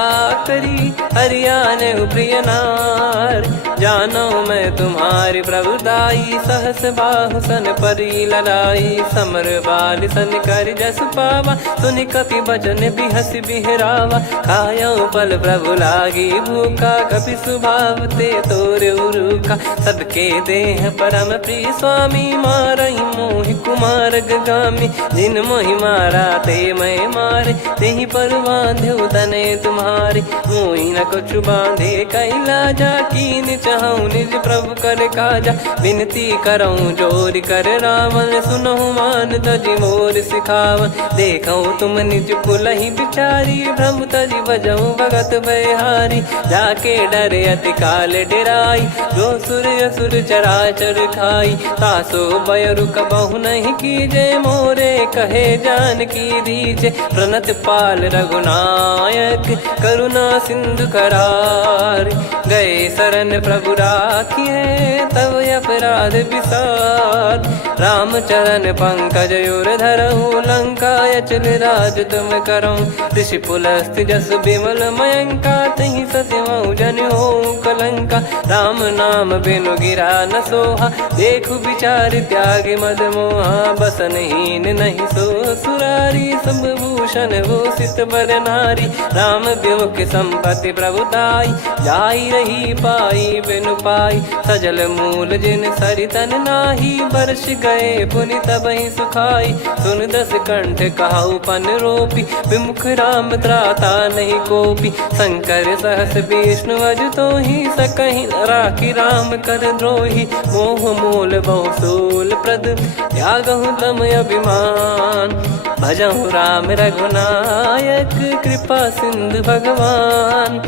करी, हरियाने प्रिय नार। जानो मैं तुम्हारी प्रभुताई, सहस बाहु सन परी लड़ाई। समर बाल सन कर जस पावा, सुनि कपि बचन बिहस बिहरावा। खायो पल प्रभु लागी भूखा, कपि स्वभाव ते तोर उरुखा। सबके देह परम प्रिय स्वामी, मारहि मोहि कुमार गगामी। जिन मोहि मारा ते मैं मारे, तेहि पर बांधो तने तुम्हारे। मोहि न कछु बांधे कैलाजा, कीन चाहूं निज प्रभु कर काजा। विनती करऊं जोरि कर रावण, सुनहु मान तजि मोर सिखावन। देखऊं तुम निज कुलहि बिचारी, भ्रम तजि बजऊं भगत बयहारी। जाके डरे अति काल डेराई, जो सुर असुर चराचर खाई। तासो बयरु कबहु नहीं कीजे, मोरे कहे जान की दीजे। प्रणत पाल रघुनायक, करुणा सिंधु करार। गए शरण प्रभु राखिए, तब अपराध विसार। राम चरण पंकज उर धरऊं, लंका अचल राज तुम करऊं। ऋषि पुलस्त्य जस विमल मयंका, तहि ससिमऊ जन होऊं कलंका। राम नाम बिनु गिरा न सोहा, देखु विचार त्याग मद मोहा। बसनहीन नहीं सो सुरारी, सब भूषण भूषित बर नारी। राम विमुख संपत्ति प्रभुताई, जाई रही पाई बिनु पाई। सजल मूल जिन सरितन नाही, बरस गए पुनि तबहि सुखाई। सुन दस कंठ कहाऊ पन रोपी, विमुख राम त्राता नहीं कोपी। शंकर सहस विष्णु अज तोहि, सकहि न राखी राम कर द्रोही। मोह मूल बहु सूल प्रद, त्यागहु तम अभिमान। भजहु राम रघुनायक, कृपा सिंधु भगवान।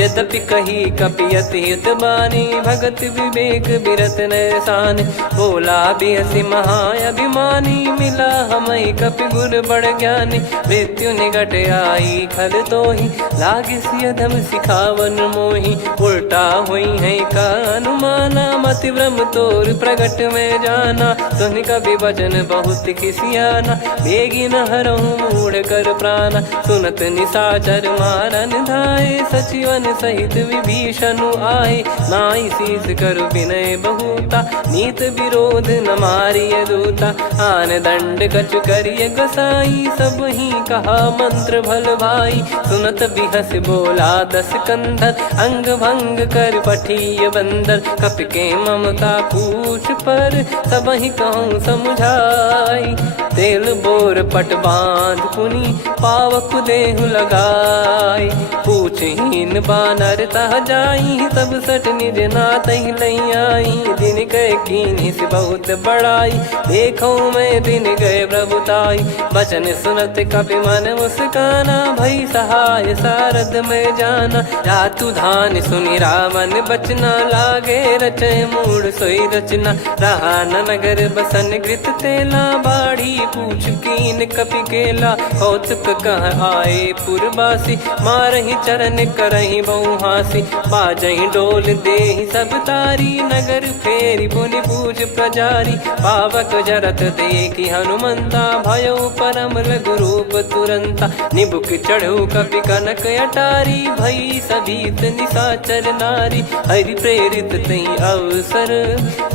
यद्यपि कही कपियत हित बानी भगत विवेक बिरत नैसान बोला बियसि महाअभिमानी मिला हमई कपि गुर बड़ ज्ञानी मृत्यु निकट आई खल तो ही लागिस अधम सिखावन मोही उल्टा हुई है का अनुमाना मति भ्रम तोर प्रगट में जाना सुन कवि वचन बहुत खिसियाना बेगी न हरहु मूढ़ कर प्राण सुनत निशाचर मारन धाये सचिवन सहित विभीषण आए नाई शीस कर विनय बहुता नीत विरोध न मारिय दूता आन दंड कछु करिय गोसाई सब ही कहा मंत्र भल भाई सुनत बिहस बोला दस कंधर अंग भंग कर पठिय बंदर कपि के ममता पूछ पर सब ही कहूँ समझाई तेल बोर पट बांध पुनी पावक देहु लगाई पूछहीन बानर तह जाई तब सट निज नाथ लई आई दिन गए कीनी से बहुत बड़ाई देखो मैं दिन गए प्रभुताई बचन सुनत कपि मन मुस्काना भई सहाय सारद में जाना जातु धान सुनि रामन बचना लागे रचय मूड सोई रचना रहा न नगर बसन कृत तेला बाड़ी पूछ कीन कपि केला कौतुक कह आए पुरबासी मारहि चरण करहि बहुहासी बाजहि डोल देहि सब तारी नगर फेरी पुनि पूज प्रजारी पावक जरत देखि हनुमंता भयो परम लघु रूप तुरंता निबुक चढ़ऊ कपि कनक अटारी भई सभीत निशाचर नारी हरि प्रेरित तई अवसर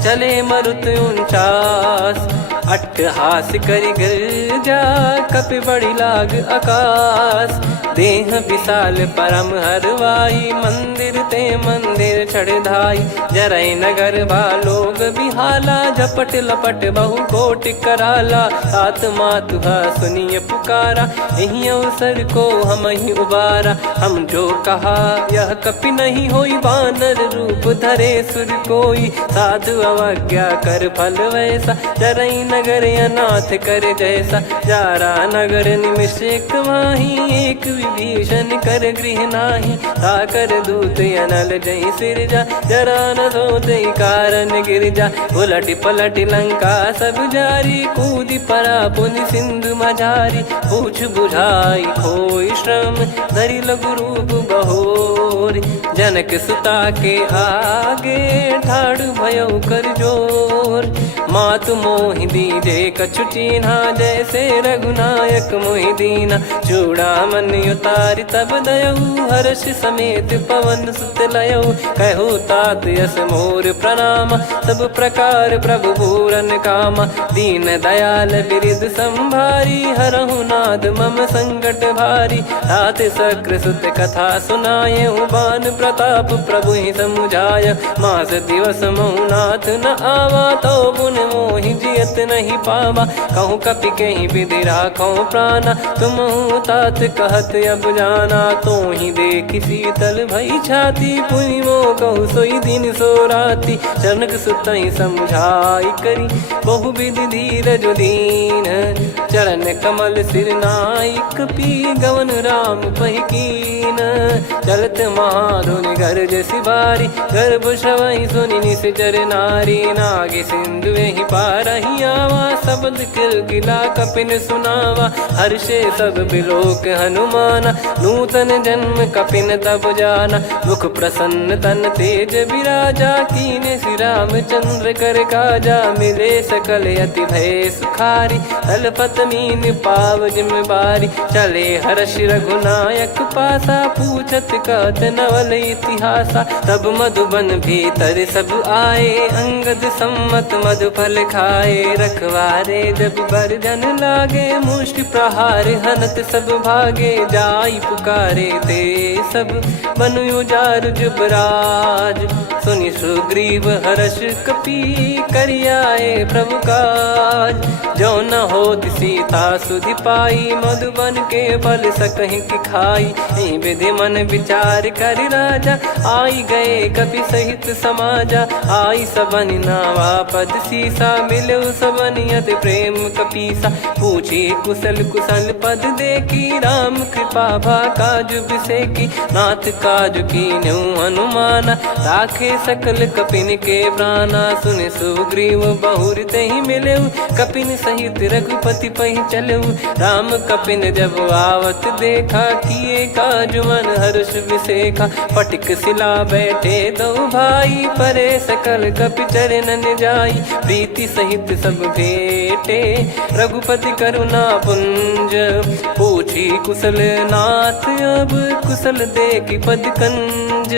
चले मरुत 49 अट्टहास करि गिरजा कपि बड़ी लाग आकाश देह विशाल परम हरवाई मंदिर ते मंदिर चढ़ाई जरई नगर लोग बिहाला झपट लपट बहु कोट कराला सात मातुहा सुनिय पुकारा यही अवसर को हम ही उबारा हम जो कहा यह कपि नहीं होई बानर रूप धरे सुर कोई साधु अवज्ञा कर फल वैसा जरई नगर अनाथ कर जैसा जारा नगर निमिष एक माही एक विभीषण कर गृह नाही ताकर दूत अनल जय सिरजा जरा न सोते कारण गिरजा उलट पलट लंका सब जारी कूदी परा पुनि सिंधु मझारी पूछ बुझाई खोई श्रम धरि लघु रूप बहोरी जनक सुता के आगे ठाड़ भयो कर जोर मातु मोहि दीजे कछु चिन्हा जैसे रघुनायक मोहि दीना चूड़ामन उतारि तब दयऊ हर्ष समेत पवन सुत लयऊ कहु तात यस मोर प्रणाम सब प्रकार प्रभु पूरन कामा दीन दयाल बिरिद संभारी हरहु नाद मम संकट भारी तात सक्र सुत कथा सुनाये बान प्रताप प्रभु ही समुझाय मास दिवस मौनाथ न आवा तो पुन मोहि जियत नहीं पावा कहूँ कपि कहीं विधि राखो प्राणा तुम तात कहत अब जाना तो ही देख शीतल भई छाती पुनि मो कहु सोई दिन सो राती जनक सुतई समझाई करी बहु विधि धीरज दीन चरण कमल सिर नाइक पी गवन राम पहिकीन चलत महाधुनि गर्ज सिबारी गर्भ श्रवई सुनि निश्चर नारी नागे सिंधु ही पारही आवा शब्द किलकिला कपिन सुनावा हर्षे सब बिलोक हनुमाना नूतन जन्म कपिन तब जाना मुख प्रसन्न तन तेज विराजा कीने श्री रामचंद्र कर काजा मिले सकल अति भय सुखारी तलपत मीन पाव जिम्मेवारी चले हर्ष रघुनायक पासा पूछत कहत नवल इतिहासा तब मधुबन भीतर सब आए अंगद सम्मत मधुफल खाए रखवारे जब बरजन लागे मुष्टि प्रहार हनत सब भागे जाई पुकारे ते सब बनु उजार जुबराज सुनि सुग्रीव हर्ष कपि करियाए प्रभु काज जो न होत सीता सुधि पाई मधुबन के फल सकहि की खाई विधि मन विचार कर राजा आई गए कपि सहित समाजा आई सबन नावा पद सीसा मिलो सबन करत प्रेम कपीसा। पूछी कुशल कुशल पद देखी राम कृपा भा काज बिसेकी। नाथ काज कीन्हु हनुमाना राखे सकल कपिन के प्राणा। सुन सुग्रीव बहुर तेहि मिलेउ कपिन सहित रघुपति पहि चलेउ। राम कपिन जब आवत देखा किए काज मन हर्ष विसेखा। फटिक सिला बैठे दो भाई परे सकल कपि चरणन जाई। प्रीति सहित सब भेटे रघुपति करुणा पुंज। पूछी कुशल नाथ अब कुशल देखी पद कंज।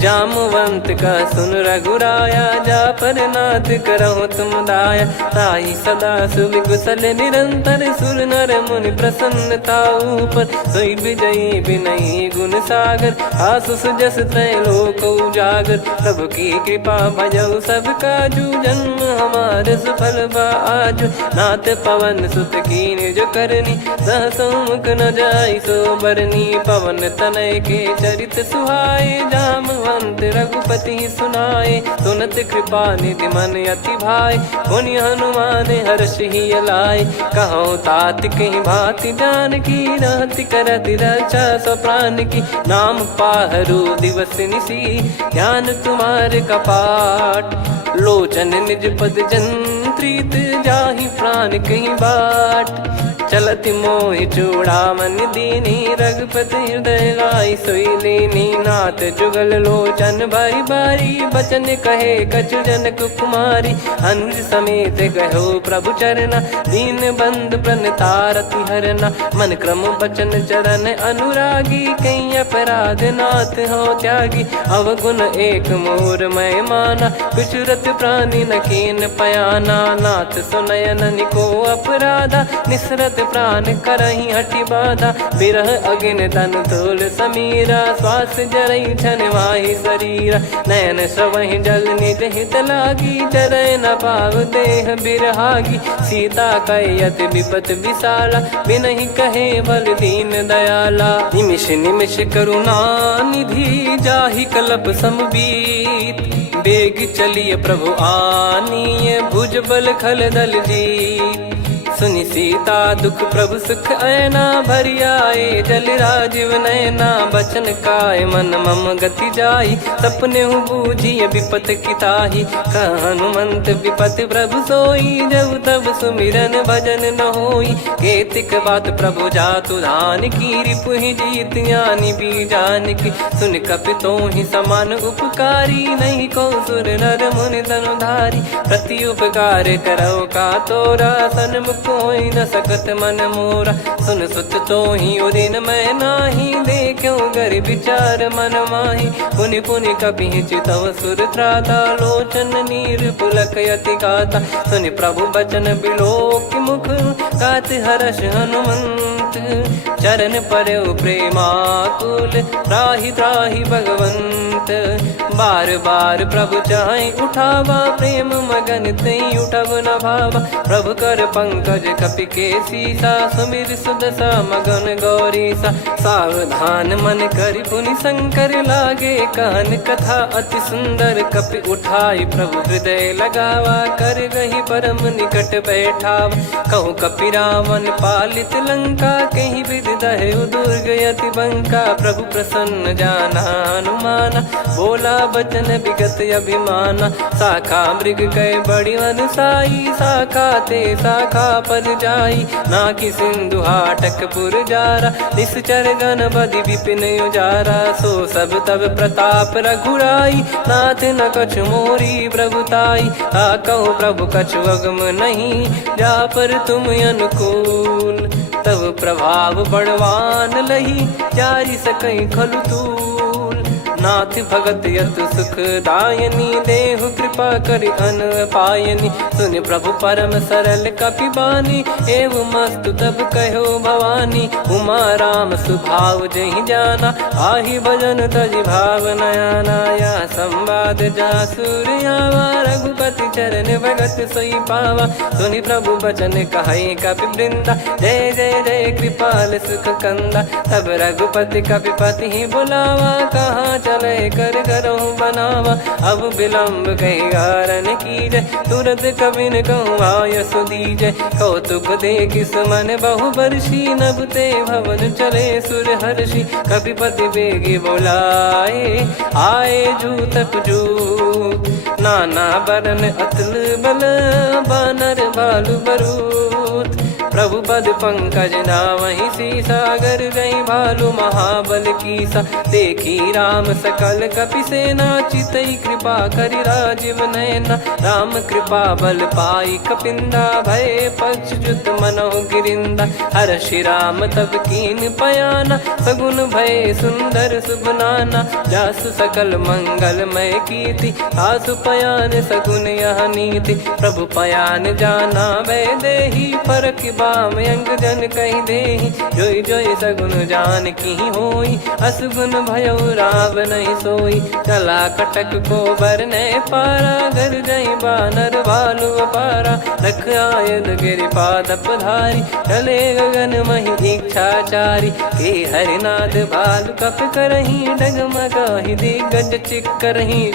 जामवंत का सुन रघुराया जा पर नाथ करहु तुम दाया। ताई सदा सुविकुशल निरंतर सुर नर मुनि प्रसन्नता ऊपर। सोई विजयी विनयी गुण सागर आसु सुजस त्रैलोक उजागर। प्रभु की कृपा भजऊ सब काजू जन्म हमारे सफल बा आजु। नाथ पवन सुत कीन्ह जो करनी सहसो मुख न जाई सो बरनी। पवन तनय के चरित सुहाए जामवंत रघुपति सुनाए। सुनत कृपा निधि मन अति भाई पुनि हनुमान हर्ष ही लाए। कहो तात कहीं भांति जान की रहति करति रक्षा सो प्राण की। नाम पाहरु दिवस निसी ध्यान तुम्हारे कपाट। लोचन निज पद जंत्रित जाहि प्राण कहीं बाट। चलति मोहि चूड़ामन दीनी रघुपति हृदय लाई सोई लीनी। नाथ जुगल लोचन बारी बारी बचन कहे कछु जनक कुमारी। अनुज समेत गहो प्रभु चरना दीन बंद प्रणतारति हरना। मन क्रम बचन चरण अनुरागी कहीं अपराध नाथ हो त्यागी। अवगुण एक मोर मैं माना कुछुरत प्राणी न कीन पयाना। नाथ सुनयन निको अपराधा निसरत प्राण करही हटि बाधा। बिरह अगिन तन तोल समीरा श्वास जरई छन वाहि शरीरा। नयन श्रवहि जल निज हित लागी चरय न पाव देह बिरहागी। सीता कयत विपत विशाला बिनहि कहे बल दीन दयाला। निमिष निमिष करुणा निधि जाहि कलप समबीत। बेग चलिए प्रभु आनीय भुज बल खल दल जीत। सुनि सीता दुख प्रभु सुख ऐना भरि आए। जल राजीव नयना बचन काय मन मम गति जाई। सपने हूँ बूझिए विपत किताही हनुमंत विपत प्रभु सोई। जब तब सुमिरन भजन न होई केतिक बात प्रभु जातु धान की। रिपु ही जीत ज्ञानी बीजान की सुन कपि तो ही समान उपकारी। नहीं को सुर नर मुनि धनुधारी प्रति उपकार करो का तोरा। सन्मुख कोई न सकत मन मोरा सुन सुत तो ही उदिन मैं नाही। देखो गर विचार मन माही पुनि पुनि कपि चितव सुर त्राता। लोचन नीर पुलक यति गाता सुनि प्रभु बचन बिलोक मुख। गात हर्ष हनुमंत चरण परउ प्रेमाकुल। त्राहि त्राहि भगवंत बार बार प्रभु चाहि उठावा। प्रेम मगन तई उठब न भावा। प्रभु कर पंकज कपि के सीसा सुमिर सुदशा मगन गौरीसा। सावधान मन करि पुनि शंकर लागे कहन कथा अति सुंदर। कपि उठाई प्रभु हृदय लगावा कर गही परम निकट बैठावा। कहु कपि रावण पालित लंका कहीं विधि दहु दुर्ग यति बंका। प्रभु प्रसन्न जाना हनुमाना बोला बचन विगत अभिमाना। शाखा मृग कय बड़ी अनुसाई शाखा ते शाखा पर जाई। नाकि सिंधु हाटक पुर जारा निश्चर गण बदि विपिन उजारा। सो सब तब प्रताप रघुराई नाथ न कछु मोरी प्रभुताई। कहो प्रभु कछु अगम नहीं जा पर तुम अनुकूल। तब प्रभाव बड़वान लही जारी सकई खलु तूल। नाथ भगत यतु सुख दायनी देहु कृपा करि अन पायनी। सुन प्रभु परम सरल कपि बानी एवं मस्तु तब कहो भवानी। उमा राम सुभाव जहि जाना आहि भजन तजि भाव नयाना। या संवाद जासुर आवा रघुपति चरण भगत सोई पावा। सुनि प्रभु बचन कहै कपि वृंदा जय जय जय कृपाल सुख कंदा। तब रघुपति कपिपति बुलावा कहाँ चले कर करहु बनावा। अब विलम्ब कही कारण कीजय, तुरत कबिन कहूँ आयस दीजय। कौतुक देखिस मन बहु बरसी, नभ ते भवन चले सुर हर्षि। कपिपति बेगी बोलाए, आए जूतक जूत। नाना बरन अतुल बल, बानर भालु बरूत। प्रभु पद पंकज नावहि सीसा, गर गई भालु महाबल कीसा। देखी राम सकल कपि सेना, चितई कृपा करि राजीव नयना। राम कृपा बल पाई कपिंदा, भय पक्ष जुत मनोह गिरिंदा। हर्षि राम तब कीन पयाना, सगुन भय सुंदर शुभ नाना। जासु सकल मंगलमय कीर्ति, आसु पयान सगुन यह नीति। प्रभु पयान जाना वै देहि, फरक बाम अंग जन कहि देहि। जोई जोई सगुन जान की होई, असगुन भयो राव नहीं सोई। चला कटक को बरने पारा, घर जई बानर भालु अपारा। रख आयद गिरिपाद पधारी, चले गगन महि इच्छाचारी। के हरिनाथ भालु कप करही, डगमगाहि दिग्गज चिक्करही।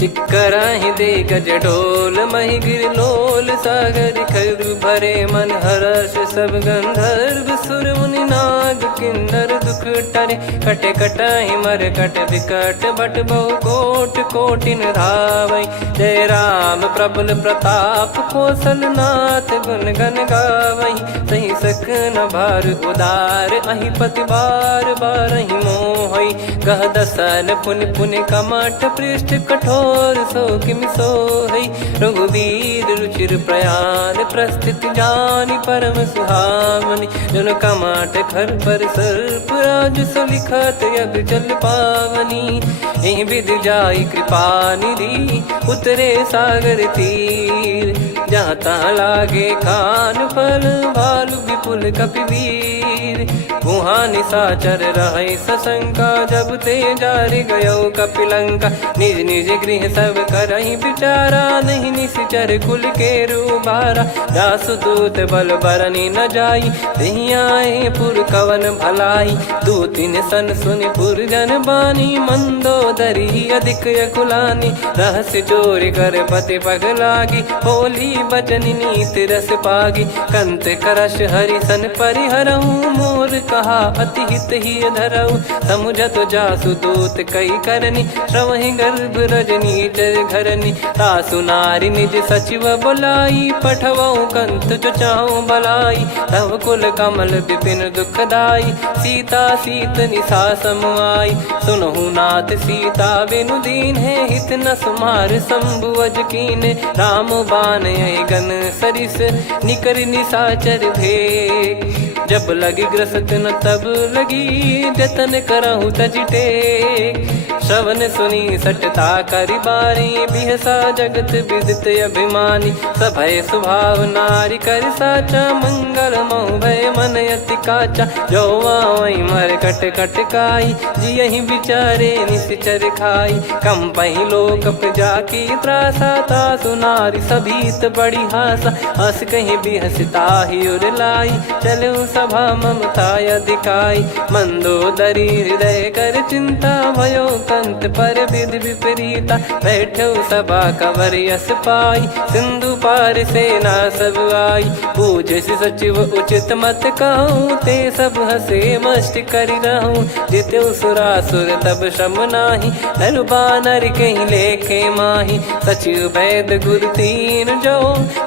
चिक्कराहि दे गज ढोल, महि गिर लोल। सागर खर भरे मन हर्ष, सब गंधर्व सुर मुनि नाग किन्नर दुख टरे। कटे कटाहि मर कट विकट, बट बहु कोट कोटिन धावै। जय राम प्रबल प्रताप, कौशल नाथ गुण गन गावै। सही सकन भार उदार, अहि पति बार बारहि मोहै। गह दसन पुन पुन कमठ, पृष्ठ कठोर सो किमि सोहै। रघुवीर रुचिर प्रयाण, प्रस्थित जानि परम सुहावनि। जन कमाट खर पर सर्प, राज सलिखत यग जल पावनी। एहि विधि जाई कृपा निधि, उतरे सागर तीर। जहाँ तहाँ लागे खान फल, भालु विपुल कपिवीर। गुहा निशाचर रहै सशंका, जब ते जारि गयो कपिलंका। निज निज गृह सब करहि विचारा, नहीं निश्चर कुल के रूबारा। जासुदूत बल बरनि न जाई, तेहि आए पुर कवन भलाई। दूतिन सन सुनि पुर जन बानी, मंदोदरी अधिक यकुलानी। रहस्य चोरी कर पति पग लागी, होली बचन नीत रस पागी। कंत करश हरिसन परिहरहु, मोर कहा अति हित ही धरऊ। समुझत जासुदूत कई करनी, श्रवहि गर्भ रजनी चर घरनी। तासु नारी निज सचिव बोलाई, पठवऊ कंत जो चाहूं बलाई। तव कुल कमल विपिन दुखदाई, सीता सीत निशा समाई। सुनहु नाथ सीता बिनु दीन है, हित न सुमार शंभु अज कीने। राम बान गन सरिस, निकर निशाचर भेग। जब लगी ग्रसत न तब लगी, जतन करहु तज टेक। श्रवण सुनी सटता करि बारी, बिहसा जगत विदित अभिमानी। सभय स्वभाव नारी कर साचा, मंगल महु भय मन अति काचा। जो आवै मर कट कट काई, जियहि विचारे निश्चर खाई। कम पहि लोक जाकी त्रासा, तासु नारी सभीत बड़ी हासा। हस कहीं बिहसता ही उर लाई, चलऊ सभा ममता अधिकाई। मंदोदरी हृदय कर चिंता, भयो कंत पर विधि विपरीता। बैठो सभा कवर यस पाई, सिंधु पार सेना सब आई। पूज्य सचिव उचित मत कहूँ, ते सब हसे मस्त करि रहूं। जित्यु सुरासुर तब श्रम नाही, नर बानर कहीं लेखे माही। सचिव वैद गुरु तीन जो,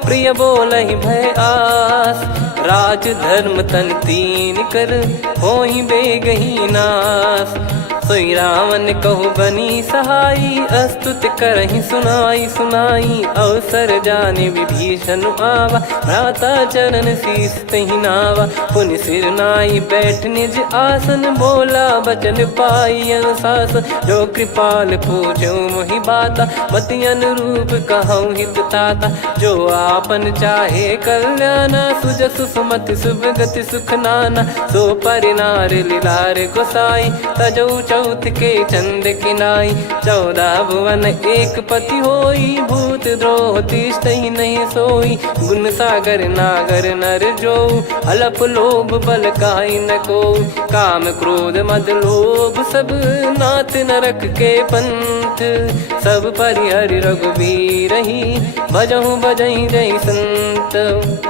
प्रिय बोलहि भय आस। राज धर्म तन तीन कर, होहि बेगहि नास। सोई रावण कहु बनी सहाई, अस्तुत करहि सुनाई सुनाई। अवसर जाने विभीषण आवा, भ्राता चरण शीस तहि नावा। पुनि सिर नाई बैठ निज आसन, बोला बचन पाई अनुशासन। जो कृपाल पूछो मोहि बाता, मति अनुरूप कहूँ हित ताता। जो आपन चाहे कल्याणा, सुजसु सुमति शुभ गति सुख नाना। सो परिनार लीलार गोसाई, तजौ चौथ के चंद किनाई 14 भुवन एक पति होई भूत द्रोह तिष्ठ ही नहीं सोई गुण सागर नागर नर जो अलप लोभ बल काई न को काम क्रोध मद लोभ सब नाथ नरक के पंथ सब परिहरि रघुबीर ही भजहु भजहि जय संत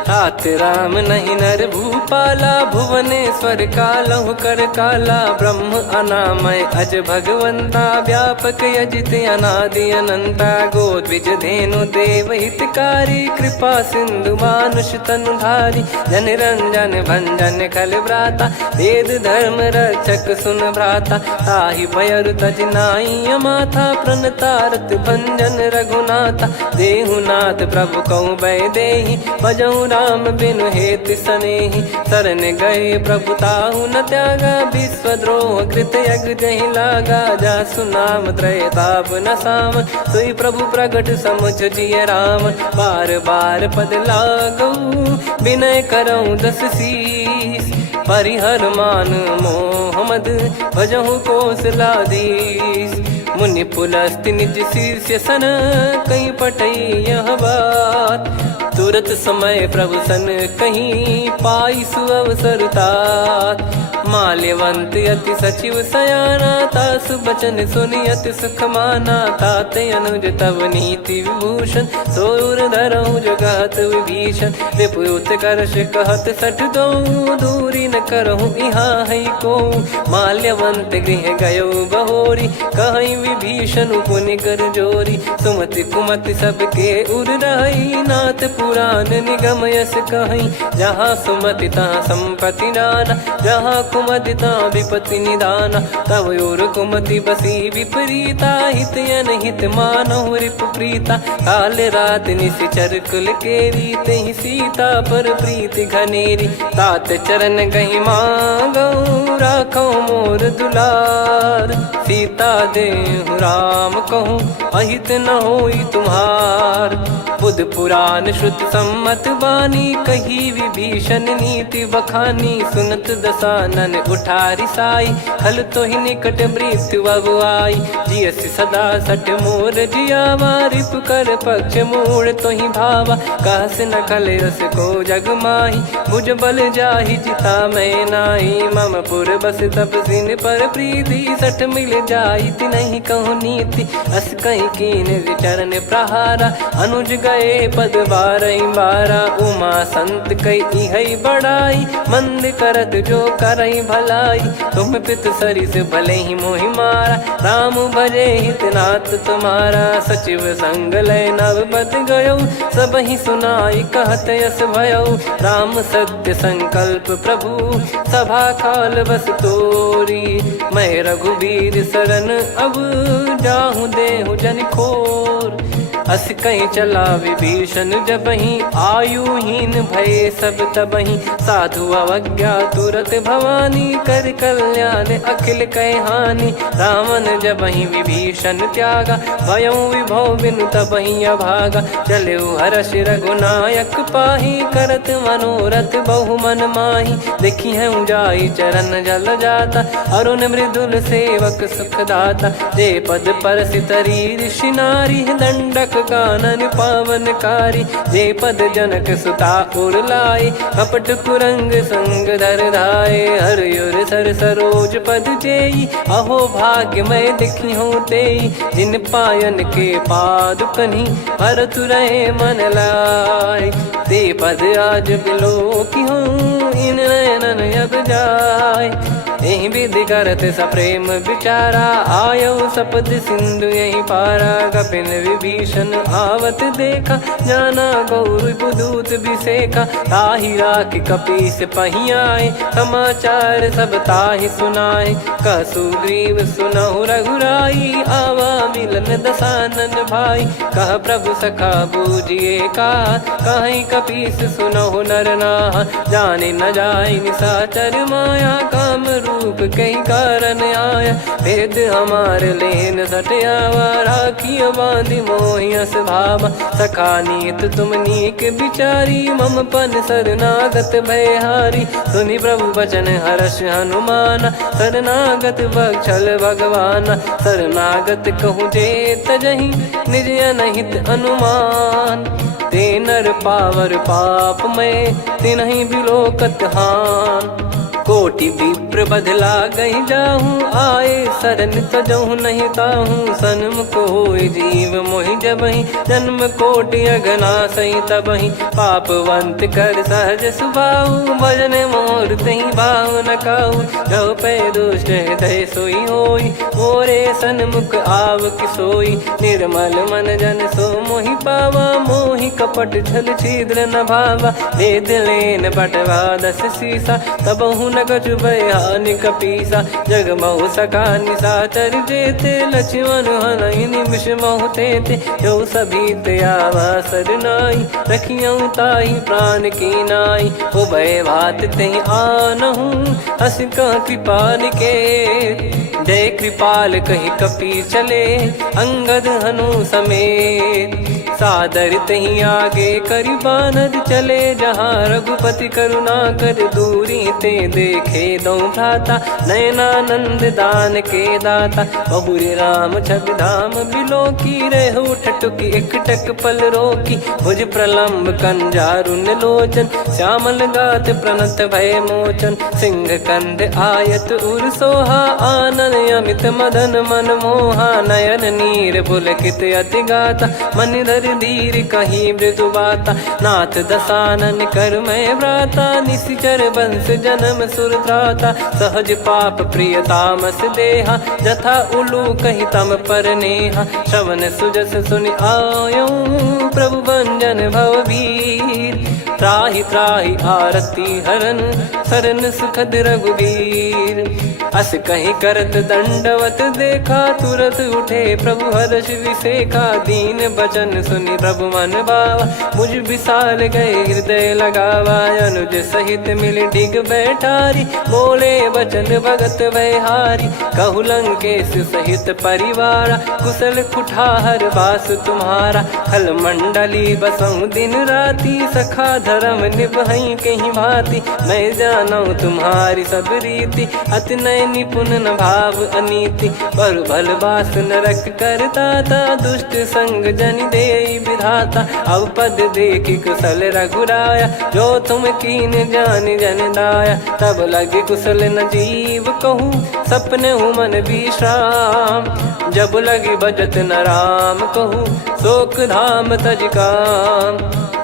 तात राम नहीं नर भूपाला भुवनेश्वर कालहु कर काला ब्रह्म अनामय अज भगवंता व्यापक यजित अनादि अनंता गोद्विज धेनु देव हितकारी कृपा सिंधु मानुष तनुधारी जन रंजन भंजन खल भ्राता वेद धर्म रक्षक सुन भ्राता ताहि भयर तज नाई माथा प्रणतारत भंजन रघुनाथा देहुनाथ प्रभु कहु बै देहि भजहु राम बिनु हेत सनेहि शरण गए प्रभु ताहु न त्यागा विश्वद्रोह कृत यज्ञ जहि लागा जासु नाम त्रय ताप न साम सोई प्रभु प्रगट समुझ जिय राम बार बार पद लागऊ विनय करऊँ दस शीस परिहर मान मोह मद भजहु कौशलाधीश मुनि पुलस्ति निज शीर्ष सन कहीं पटई यह बात तुरत समय प्रभु सन कहीं पाई सुअवसर तात माल्यवंत अति सचिव सयाना तासु बचन सुनि अति सुख माना ताते अनुज तव नीति विभूषण सोर धरहु जगत विभीषण रिपुत करश कहत सठ दो दूरी न करहु इहाँ है को माल्यवंत गृह गयो बहोरी कहीं विभीषण पुनि कर जोरी सुमति कुमति सबके उर रही नाथ पुराण निगम यस कहीं जहाँ सुमति तहाँ संपत्ति नाना जहाँ कुमति तहाँ विपत्ति निदाना तव और कुमति बसी विपरीता हित अनहित मानहु रिप प्रीता काल रात निशिचर कुल केरी तेहि सीता पर प्रीति घनेरी तात चरण गहि मांगऊ राखो मोर दुलार सीता देहु राम कहूँ अहित न होई तुम्हार बुध पुराण श्रुत सम्मत वाणी कही विभीषण नीति बखानी सुनत दसानन उठारी साई खल तो ही निकट मृत्यु अब आई जियसि सदा सट मोर जियावा रिप कर पक्ष मूड़ तो ही भावा कहस न खल रस को जग माही मुझ बल जाहि जिता मैं नाही मम पुर बस तपसिन पर प्रीति सठ मिल जाई नहीं कहूँ नीति अस कहीं कीन विचरण प्रहारा अनुज गए पद बारा उमा संत कई है बड़ाई मंद करत जो करई भलाई तुम पित सरिस भले ही मोहि मारा राम भजे हितनाथ तुम्हारा सचिव संग लय नवपत गयो सब ही सुनाई कहत यस भयो राम सत्य संकल्प प्रभु सभा काल बस तोरी मैं रघुबीर शरण अब जाहूँ देहु जन खोर अस कहीं चला विभीषण जबहि आयुहीन भय सब तबहि साधु अवज्ञा तुरत भवानी कर कल्याण अखिल कह हानि रावण जबहि विभीषण त्यागा भयउ विभव बिनु तबहि अभागा चलऊ हर्ष रघुनायक पाही करत मनोरथ बहु मन माही देखी है जाई चरण जल जाता अरुण मृदुल सेवक सुख दाता जे पद पर सितरी ऋषि नारी दंडक कानन पावनकारी जे पद जनक सुता उर लाई कपट कुरंग संग धर धाये हरियुर सर सरोज पद जेई अहो भाग्य मैं दिखी हूँ तेई जिन पायन के पाद कन्ही भरत रहे मन लाय ते पद आज बिलो की हूँ इन नयनन अब जाय यही विधि करत सप्रेम विचारा आयो सपद सिंधु यही पारा कपिन विभीषण आवत देखा जाना गौर बुदूत बिसेखा ताहि राख कपीस पहियाए समाचार सब ताहि सुनाए कसु ग्रीव सुनहु रघुराई आवा मिलन दसानन भाई कह प्रभु सखा बूझिए का कहीं कपीस सुनहु नर नाह जाने न जाय निशाचर माया काम रूप कई कारण आया, भेद हमारे लेन सटयावा, राखिया बांधी मोहियस भावा, सखा नीत तुम नीक बिचारी, मम पन शरणागत भयहारी, सुनि प्रभु वचन हर्ष हनुमाना, शरणागत बक्षल भगवाना, शरणागत कहूँ जे तजहि निज अनहित अनुमान, ते नर पावर पाप में तिन्हि बिलोकत हान, कोटि विप्र बदला गई जाहूँ, आए शरण तजहु नहीं ताहूँ, सन्मुख होय जीव मोहि जबहि, जन्म कोटि अगना सही तबहि, पापवंत कर सहज सुभाऊ, भजन मोर तहि भाव न काहू, जो पै दुष्ट हृदय सोई होई, मोरे सन्मुख आव किसोई, निर्मल मन जन सो मोहि पावा, मोहि कपट छल छिद्र न भावा, वेद लेन बटवा दस सीसा, तबहु न कछु बयान कपीसा, जग महु सका निशाचर जेते, लक्ष्मण हनहि निमिष महु तेते, जो सभी त्यावा सरनाई, रखियऊ ताहि प्राण की नाई, उभय भात तेहि आनहु, हस कह कृपाल के, जय कृपाल कहि कपि चले, अंगद हनु समेत, सादर तही आगे करि बानर चले, जहाँ रघुपति करुणा कर दूरी ते देखे दो भ्राता, नयनानंद दान के दाता, बहुरी राम छवि धाम बिलो की, रेहु ठटुकी एकटक पल रोकी, भुज प्रलम्ब कंजारुन लोचन, श्यामल गात प्रणत भय मोचन, सिंह कंद आयत उर सोहा, आनन अमित मदन मन मोहा, नयन नीर पुलकित अति गाता, मन धर धीर कहीं मृदु बाता, नाथ दसानन कर मैं भ्राता, निशिचर वंश जन्म सुर त्राता, सहज पाप प्रिय तामस देहा, जथा उलू कहि तम पर नेहा, श्रवण सुजस सुनि आयो, प्रभु भंजन भवभीर, त्राहि त्राहि आरती हरन, शरण सुखद रघुबीर, अस कहीं करत दंडवत देखा, तुरत उठे प्रभु हर्ष विसेखा, दीन बचन सुनि प्रभु मन भावा, मुझ विशाल गए हृदय लगावा, अनुज सहित मिल डिग बैठारी, बोले बचन भगत वैहारी, कहु लंकेश सहित परिवारा, कुशल कुठार बास तुम्हारा, खल मंडली बसऊं दिन राती, सखा धर्म निभई कहीं भांति, मैं जानू तुम्हारी सब रीति, अति नय निपुण न भाव अनीति, पर भल बास नरक करता था, दुष्ट संग जन दे विधाता, अब पद देखी कुशल रघुराया, जो तुम कीन जान जन दाया, तब लगे कुशल न जीव कहूँ, सपने हूँ मन विश्राम, जब लगी बजत न राम कहूँ, शोक धाम तज काम,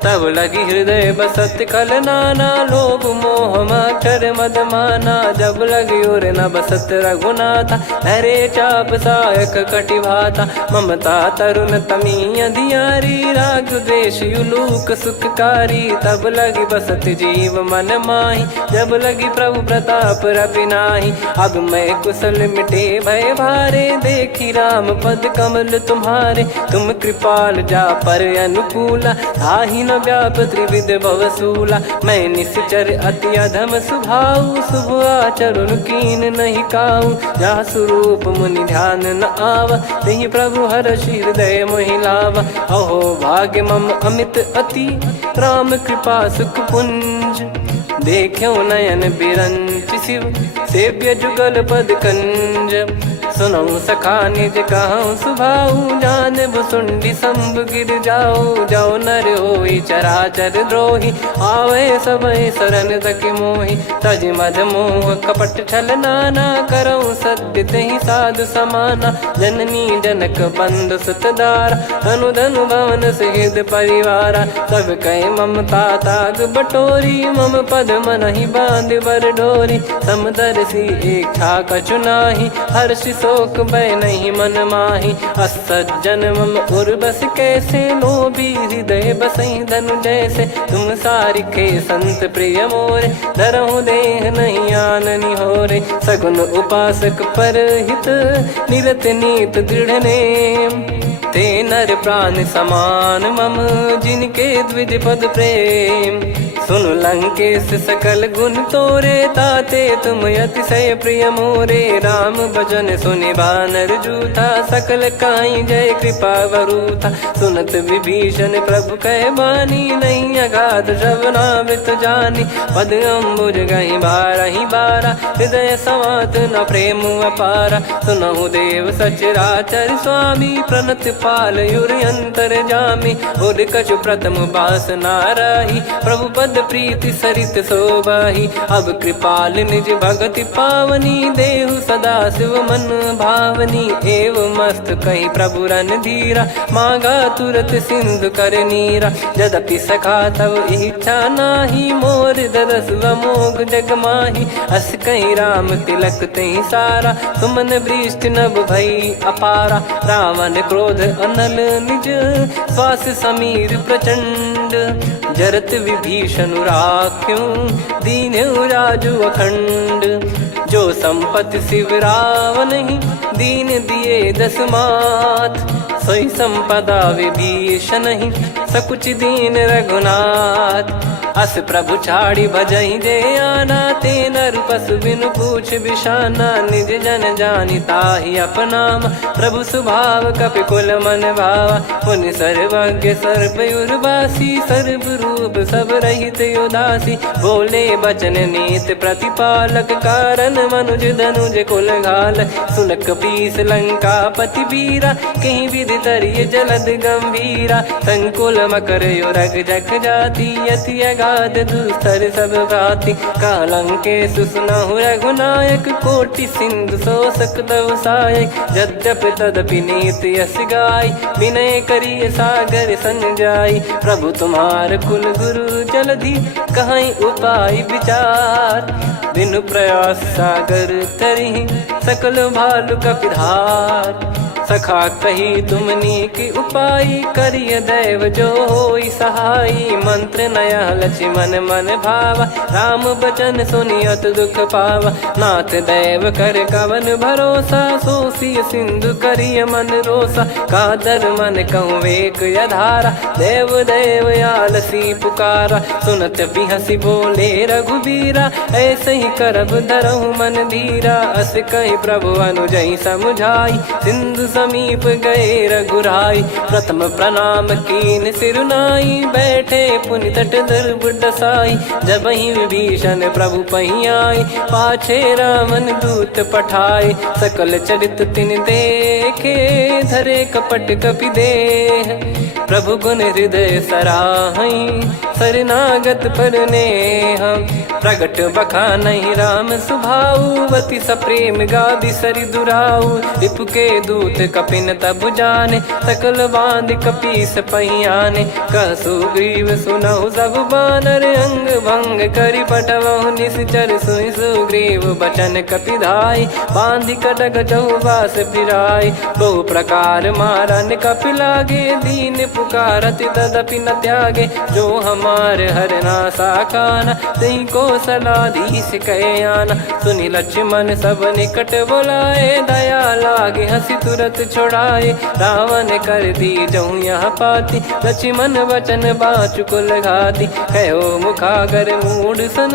तब लगी हृदय बसत खल नाना, लोभ मोह मक्षर मद माना, जब लगी उर न बसत रघुनाथा, हरे चाप सायक कटि भाता, ममता तरुण तमी अधियारी, राग द्वेष युलूक सुखकारी, तब लगी बसत जीव मन माही, जब लगी प्रभु प्रताप रवि नाही, अब मैं कुशल मिटे भय भारे, देखी राम पद कमल तुम्हारे, तुम कृपाल जा पर अनुकूला, आही न व्याप त्रिविध भवसूला, मैं निश्चर अति अधम सुभाऊ, शुभ आचरण कीन नहीं काऊ, जहाँ स्वरूप मुनि ध्यान न आवा, तहि प्रभु हर्ष हृदय मोहि लावा, अहो भाग्य मम अमित अति, राम कृपा सुख पुंज, देखो नयन बिरंच शिव, सेव्य जुगल पद कंज, सुनऊ सखा निज कहूँ सुभाऊ, जान भुसुंडी शंभ गिर जाओ, जाओ नर होई चराचर द्रोही, आवे सबय शरण तक मोहि, तज मद मोह कपट छल नाना, करऊँ सत्य तहि साधु समाना, जननी जनक बंधु सुतदारा, धनु धनु भवन सहित परिवारा, सब कहे ममता ताग बटोरी, मम पद मनहि बांध बर डोरी, समदर्शी इच्छा कछु नाही, हर्ष शोक भय नहीं मन माही, असज्जन मम उर्वश कैसे, लोभी हृदय बसई धनु जैसे, तुम सारिखे संत प्रिय मोरे, धरहु देह नहीं आननि होरे, सगुन उपासक पर हित, निरत नीत दृढ़ नेम, ते नर प्राण समान मम, जिनके द्विज पद प्रेम, सुन लंकेश सकल गुण तोरे, ताते तुम अतिशय प्रिय मोरे। राम भजन सुनि बानर जूथा, सकल काई जय कृपा वरूथा। सुनत विभीषण प्रभु कह बानी, नहीं अगाध श्रवणामृत जानी। पद अम्बुज गहि बारहि बारा, हृदय समात न प्रेम अपारा। सुनहु देव सचराचर स्वामी, प्रणत पाल युर अंतर जामी। उर कछु प्रथम बास नाराही, प्रभु पद प्रीति सरित शोभाही। अब कृपाल निज भगति पावनी, देहु सदा शिव मन भावनी। एव मस्त कही प्रभु रन धीरा, मांगा तुरत सिंधु कर नीरा। यद्यपि सखा तब इच्छा नाही, मोर दरस मोग जग माही। अस कहीं राम तिलक तही सारा, सुमन वृष्टि नभ भई अपारा। रावण क्रोध अनल निज, श्वास समीर प्रचंड। जरत विभीषण राख्यों, दीन्हु राजु अखंड। जो संपत्ति शिव रावण ही, दीन दिए दस मात। सोई संपदा विभीषण ही, सकुच दीन रघुनाथ। अस प्रभु छाड़ी भजई जे आना, ते नर पशु बिनु पूछ बिशाना। निज जन जानि ताहि अपनाम, प्रभु स्वभाव कपि कुल मन भावा। मुनि सर्वज्ञ सर्वयुर्वासी, सर्व रूप सब रहित उदासी। बोले बचन नीत प्रतिपालक, कारण मनुज धनुज कुल घाल। सुन कपीस लंका पति वीरा, कहीं विधि तरिय जलद गंभीरा। संकुल मकर युरग जख जाति, यति अगाध दुस्तर सब भाति। कालंकेश सुनहु रघुनायक, कोटि सिंधु शोषक तव सहायक। यद्यपि तदपि नीति यस गाय, विनय करिय सागर सन जाई। प्रभु तुम्हार कुल गुरु जलधि, कहीं उपाय विचार। बिनु प्रयास सागर तरिहि, सकल भालु कपिधार। सखा कही तुमनी की उपाय, करिय दैव जो होई सहाई। मंत्र नया लक्ष्मण मन भावा, राम बचन सुनियत दुख पावा। नाथ दैव कर कवन भरोसा, सोसिय सिंधु करिय मन रोसा। कादर मन कहूँ वेक यधारा, देव देव आलसी पुकारा। सुनत बिहसी बोले रघुबीरा, ऐसे ही करब धरहु मन धीरा। अस कही प्रभु अनुजई समुझाई, सिंधु समीप गए रघुराई। प्रथम प्रणाम कीन सिरुनाई, बैठे पुनि तट दर्भ डसाई। जब ही विभीषण प्रभु पही आई, पाछे रावण दूत पठाए। सकल चरित तिन देखे, धरे कपट कपि देह। प्रभु गुण हृदय सराहई, शरणागत पर नेह। प्रगट बखानहि राम सुभाऊ, अति सप्रेम गादि सरि दुराऊ। रिपु के दूत कपिन तब जाने, सकल बांध कपीस पहियाने। कह सुग्रीव सुनहु सब बानर, अंग भंग करि पठवहु निश्चर। सुनि सुग्रीव बचन कपिधाई, बांधि कटक चहुबास फिराई। बहु प्रकार मारन कपि लागे, दीन पुकारत तदपि न त्यागे। जो हमार हरना साकाना, तई को सलाधीश कहे आना। सुनि लक्ष्मण सब निकट बुलाए, दया लागे हंसी तुरत छुड़ाए। रावण कर दी जऊँ यहाँ पाती, लक्ष्मण वचन बाचु कुल घाती। कहो मुखागर मूढ़ सन,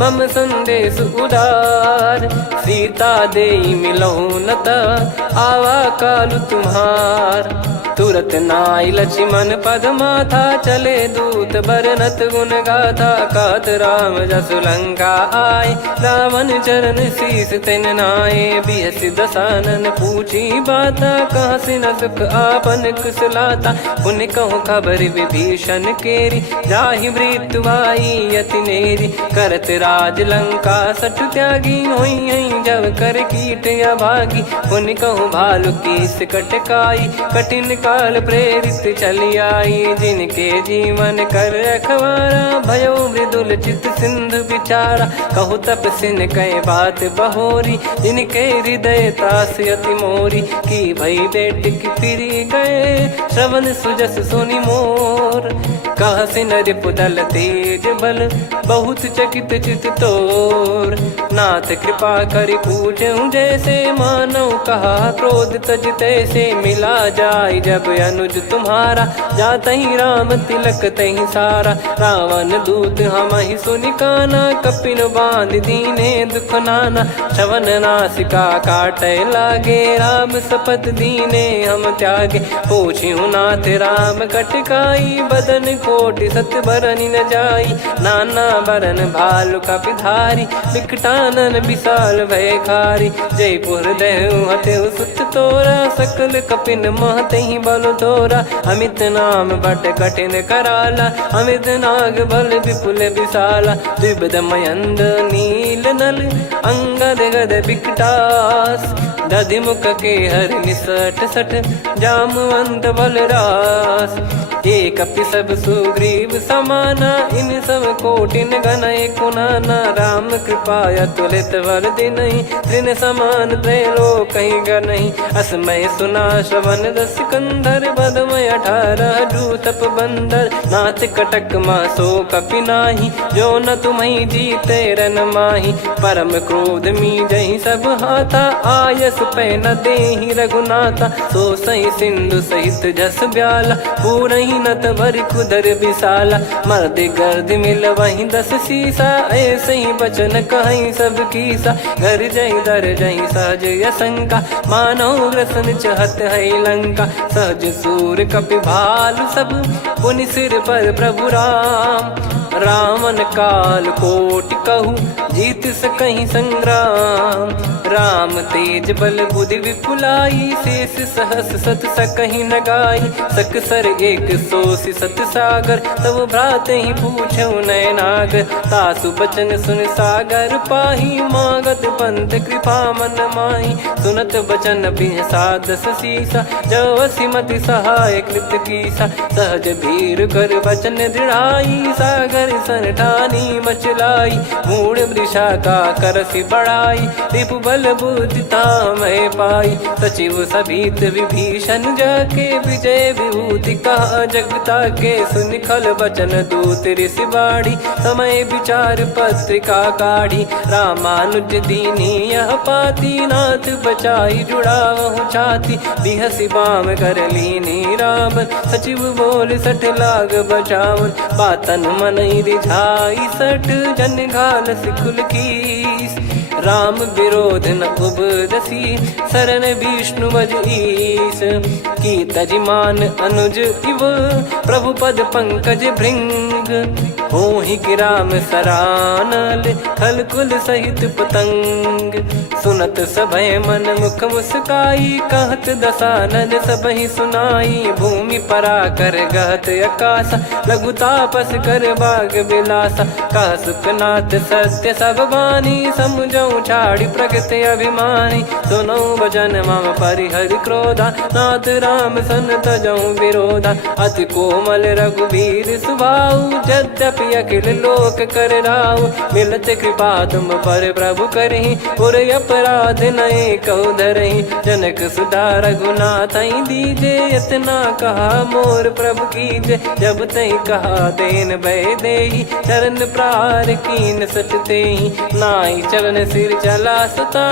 मम संदेश उदार। सीता देई मिलहु नता, आवा कालु तुम्हार। तुरत नाई लक्ष्मण पद माथा, चले दूत बरनत गुण गाथा। कात राम जसु लंका आए, रावण चरण शीस तिन नाये। बिहसि दसानन पूछी बाता, कहाँ से न सुख आपन कुशलाता। पुन कहूँ खबर विभीषण केरी, जाहि मृत्यु आई अति नेरी। करत राज लंका सठ त्यागी, होई जब कर कीट अभागी। पुन कहूँ भालु कीस कटकाई, कठिन काल प्रेरित चली आई। जिनके जीवन कर रखवारा, भयो मृदुल चित सिंधु विचारा। कहु तपसिन कई बात बहोरी, जिनके हृदय तास अति मोरी। की भई बेट की फिरी गए, श्रवण सुजस सुनि मोर। कह से नर पुदल तेज बल बहुत चकित चित तोर। नाथ कृपा कर पूछूं जैसे मानव कहा क्रोध तज तैसे मिला जाय जब अनुज तुम्हारा जात ही राम तिलक तही सारा। रावण दूत हम ही सुनि काना कपिन बांध दीने दुख नाना। श्रवण नासिका काटे लागे राम शपथ दीने हम त्यागे। पूछ्यू नाथ राम कटकाई बदन कोटि सत बरनि न जाई। नाना बरन भालु कपिधारी विकटानन विशाल भयखारी। जयपुर देहु हतेउ सुत तोरा सकल कपिन महतहि बल तोरा। अमित नाम बट कठिन कराला अमित नाग बल विपुल विशाला। द्विबद मयंद नील नल अंगद गद विकटास। दधि मुख के हर निसठ सठ जामवंत बलरास। एक कपि सब सुग्रीव समाना इन सब कोटिन गनय कुनाना। राम कृपा अतुलित बल दिनहि तृण समान त्रैलोक गनहि। असमय सुना श्रवण दस कंधर बदमय 18 जूतप बंदर। नाथ कटक मासो कपि नाही जो न तुम्हि जीते रन माही। परम क्रोध मी जहि सब हाथा आयस पै न देहि रघुनाथा। सो सही सिंधु सहित जस ब्याला पूरहि नत भर कुदर विशाला। मर्द गर्द मिल वहीं 10 सीसा ऐसे ही बचन कहीं सब कीसा। घर जय दर जय सहज यसंका मानव ग्रसन चहत है लंका। सहज सूर कपि भालु सब पुनि सिर पर प्रभु राम। रामन काल कोटि कहु जीत सकहि संग्राम। राम तेज बल बुद्धि विपुलाई शेष सहस सत सकहि न गाई। सकसर एक सोसि सत सागर तब भ्रात ही पूछौ नयनागर। तासु बचन सुन सागर पाही मागत पंथ कृपा मन माही। सुनत बचन बिहसा 10 सीसा जवसि मति सहाय कृत कीसा। सहज भीर कर बचन दृढ़ाई सागर सन ठानी मचलाई। मूढ़ वृषा का करसि बढ़ाई रिपु बल बुद्धि तामय पाई। सचिव सभीत विभीषण जाके विजय विभूति कहा जगता के। सुनि खल बचन दूत ऋषि बाड़ी समय विचार पत्रिका काढ़ी। रामानुज दीनी यह पाती नाथ बचाई जुड़ावहु छाती। बिहसि बाम कर लीनी राम सचिव बोल 60 लाग बचावन। बातन मन रिझाई 60 जन घाल सिकुल कीस। राम विरोध न उपदसी शरण विष्णु बज ईस। की तजिमान अनुज इव प्रभु पद पंकज भृंग। होहि कि राम सरानल खल कुल सहित पतंग। सुनत सभय मन मुख मुस्काई कहत दसानन सबहि सुनाई। भूमि परा कर गहत आकाशा लघु तापस कर बाग बिलासा। कह सुखनाथ सत्य सब बानी समुझौ छाड़ी प्रकृति अभिमानी। सुनो भजन मम परिहरि क्रोधा नाथ राम सन तजौ विरोधा। अति कोमल रघुवीर सुभाऊ यद्यपि अखिल लोक कर राऊ। मिलत कृपा तुम पर प्रभु करहि पुर अपराध नए कहु धरहि। जनक सुधा रघुनाथ दीजे इतना कहा मोर प्रभु कीजे। जब तई कहा देन भय देहि चरण प्रार कीन सटतेहि। नाई चरण सिर चला सता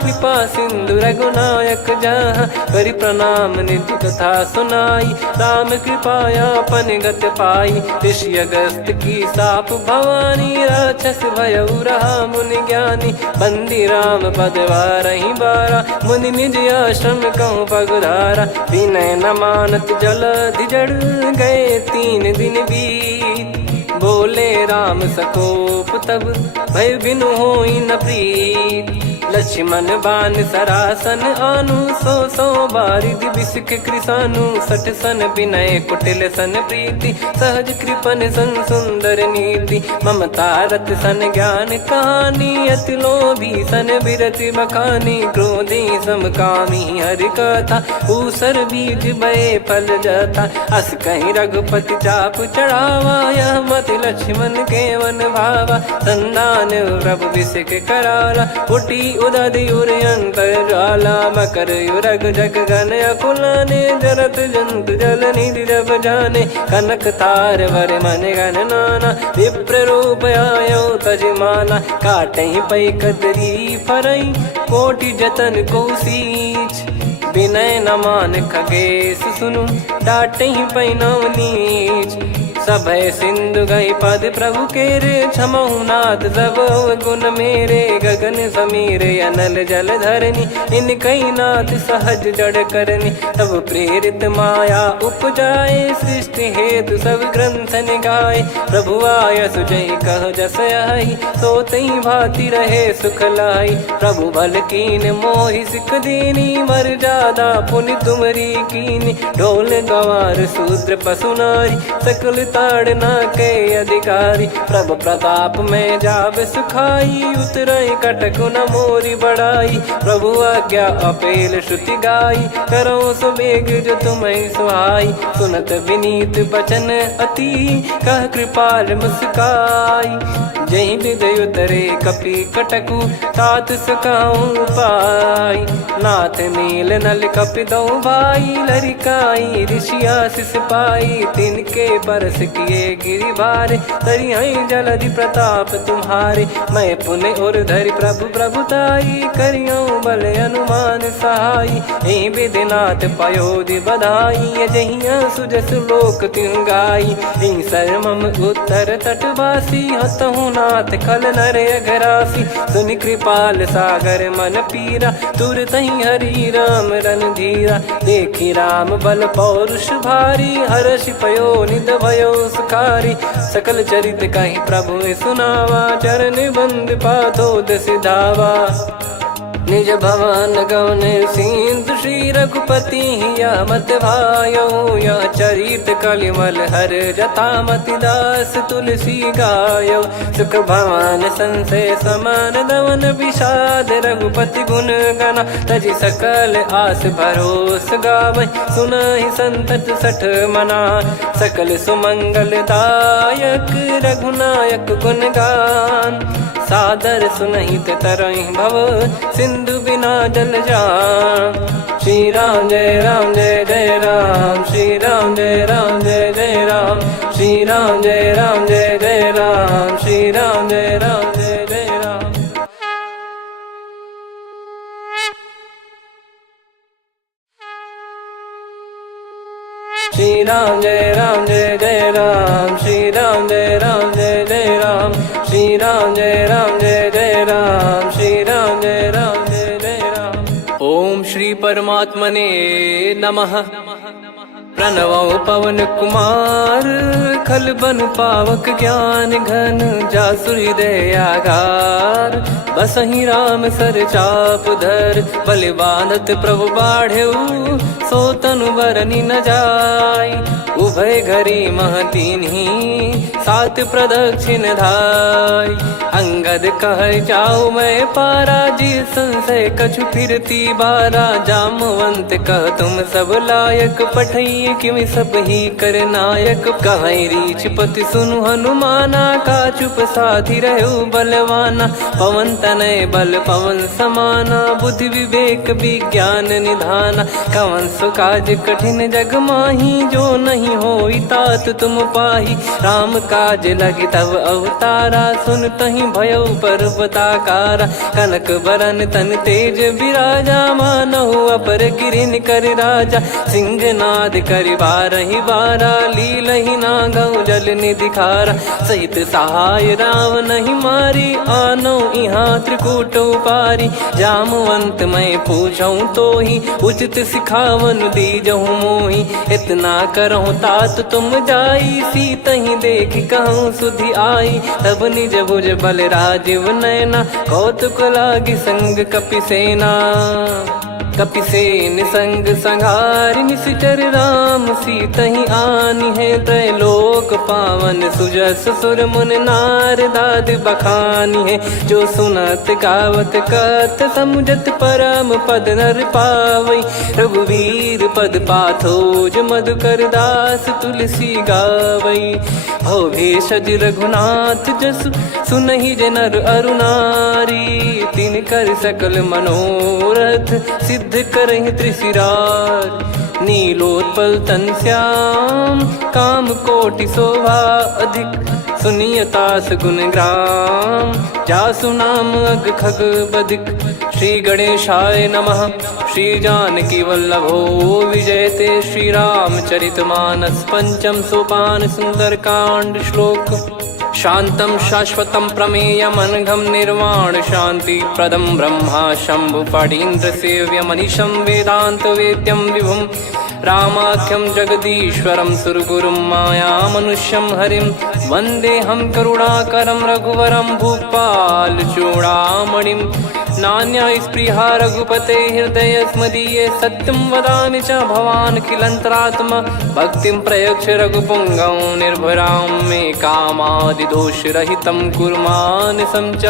कृपा सिंधु रघुनायक जहाँ। करि प्रणाम नित्य कथा सुनाई राम कृपाया पन गत पाई। ऋषि अगस्त की साप भवानी राक्षस भयउ रहा मुनि ज्ञानी। बंदी राम पद वारहि बारा मुनि निज आश्रम कहूँ पगुधारा। विनय न मानत जल जड़ गए 3 दिन बीत। बोले राम सकोप तब भय बिनु होई न प्रीत। लक्ष्मण बान सरासन आनु 100 बारिधि बिसिख कृसानु। 60 सन विनय कुटिल सन प्रीति सहज कृपन सन सुंदर नीति। ममता रत सन ज्ञान कहानी अति लोभी सन बिरति बखानी। क्रोधी समकामी हरि कथा ऊसर बीज भय फल जाता। अस कहीं रघुपति चाप चढ़ावा यह मत लक्ष्मण के वन भावा। संदान प्रभु बिसिख कराला उठी उदधियुर अंतर्ज्वाला मकर युरग जग गण अकुलाने जरत जंत जल निधि जब जाने कनक तार वर मन गण नाना विप्र रूप आयो तजमाना काटहि पै कदरी फरई कोटि जतन को सींच विनय न मान खगेश सुनु डाटहि पै नव नीच सभय सिंधु गई पद प्रभु केरे क्षमहु नाथ सब गुण मेरे गगन समीरे अनल जल धरनी इन कई नाथ सहज जड़ करनी तब प्रेरित माया उपजाए सृष्टि हेतु सब ग्रंथ निगाए प्रभु आय सुजय कह जस आई सो तई भांति रहे सुख लाई प्रभु बल कीन मोहि सिख दीनी मर जादा पुनि तुमरी कीनी ढोल गवार शूद्र पशु नारी सकल ताड़ना के अधिकारी प्रभु प्रताप में जाब सुखाई उतरई कटक न मोरी बढ़ाई प्रभु आज्ञा अपेल श्रुति गाई करो सुबेग जो तुम्हें सुहाई सुनत विनीत बचन अति कह कृपाल मुस्काई जही विदय उतरे कपि कटकु तात सकाऊं पाई नाथ नील नल कपि दो भाई लरिकाई ऋषिया शिष पाई तिनके परस किए गिरि भारे तरियाई जलधि प्रताप तुम्हारे मैं पुण्य और धरि प्रभु प्रभुताई करियो बल अनुमान सहाई यही विधिनाथ पयोधि बधाई जहिया सुजस लोक तिहु गाई यही सरमम उत्तर तटवासी हतहु नाथ खल नर अघरासी सुनि कृपाल सागर मन पीरा तुरत ही हरि राम रणधीरा देखी राम बल पौरुष भारी हर्षि पयो निध भयो सुखारी सकल चरित कहीं प्रभु सुनावा चरण बंद पाथोद सिधावा निज भवन गौन सिंधु श्री रघुपति या मत भायो या चरित कलिमल हर जता मति दास तुलसी गायो सुख भवन संशय समान दवन विषाद रघुपति गुण गना तजि सकल आस भरोस गावै सुनहि संतत सठ मना सकल सुमंगल दायक रघुनायक गुण गान सादर सुनहित तरहि भव सिंधु बिना जल जान श्री राम जय जय राम श्री राम जय जय राम श्री राम जय जय राम श्री राम जय जय राम श्री राम जय जय राम श्री राम जय जय राम श्री राम जय जय राम श्री राम जय जय राम। ओम श्री परमात्मने नमः। प्रणवो पवन कुमार खल बन पावक ज्ञान घन जासु हृदय आगार बसहि राम सर चाप धर बलि बांधत प्रभु बाढ़ेऊ सो तनु बरनि न जाय उभय घरी महतीन्ही सात प्रदक्षिण धाय अंगद कह जाऊ मैं पारा जी संशय कछु फिरती बारा जामवंत कह तुम सब लायक पठई किमि सब ही कर नायक कहीं रीछ पति सुनु हनुमाना का चुप साधि रहो बलवाना पवन तनय बल पवन समाना बुद्धि विवेक विज्ञान निधाना कवन सो काज कठिन जग माही जो नहीं होई तात तुम पाही राम काज लगी तब अवतारा सुन तहि भयो पर्वताकारा कनक बरन तन तेज विराजा मानहु अपर गिरिन कर राजा सिंहनाद कर बारहि बारा लीलहि नागौ जल निधि खारा सहित सहाय राम नहीं मारी आनो इहाँ त्रिकूट पारी जामवंत मैं पूछऊं तो ही उचित सिखावन दीजहु मोही इतना करहु तात तुम जाई सीत ही देख कहूँ सुधि आई तब निज भुज बल राजीव नैना कौतुक लागी संग कपिसेना कपिसेन संग संहारि निशिचर राम सीतहि आनि है त्रैलोक पावन सुजस सुर मुन नार दाद बखानी है जो सुनत गावत कत समुझत परम पद नर पावई रघुवीर पद पाथोज मधुकर दास तुलसी गावई हो भेषज रघुनाथ जसु सुनहि जे नर अरु नारी। तिन कर सकल मनोरथ सिद्ध करहि त्रिशिरार। नीलोत्पल तन श्याम काम कोटि शोभा अधिक। सुनियतास गुण ग्राम जासु नाम अग खग बधिक। श्री गणेशाय नमः। श्री जानकी वल्लभो विजयते। श्री रामचरितमानस पंचम सोपान सुंदरकांड श्लोक। शांतं शाश्वतं प्रमेयम् अनघं निर्वाण शांति प्रदं ब्रह्मा शंभु फणीन्द्र सेव्य मनीषं वेदांत वेद्यं विभुं। रामाख्यं जगदीश्वरं सुरगुरुं माया मनुष्यं हरिं। वन्देऽहं करुणाकरं रघुवरं भूपाल चूडामणिं। नान्या स्पृहा रघुपते हृदय स्मदीये। सत्यं वदामि च भवान् खिलन्तरात्मा। भक्तिं प्रयच्छ रघुपुङ्गं निर्भरां मे कामादिदोषरहितं कुर्मानसं च।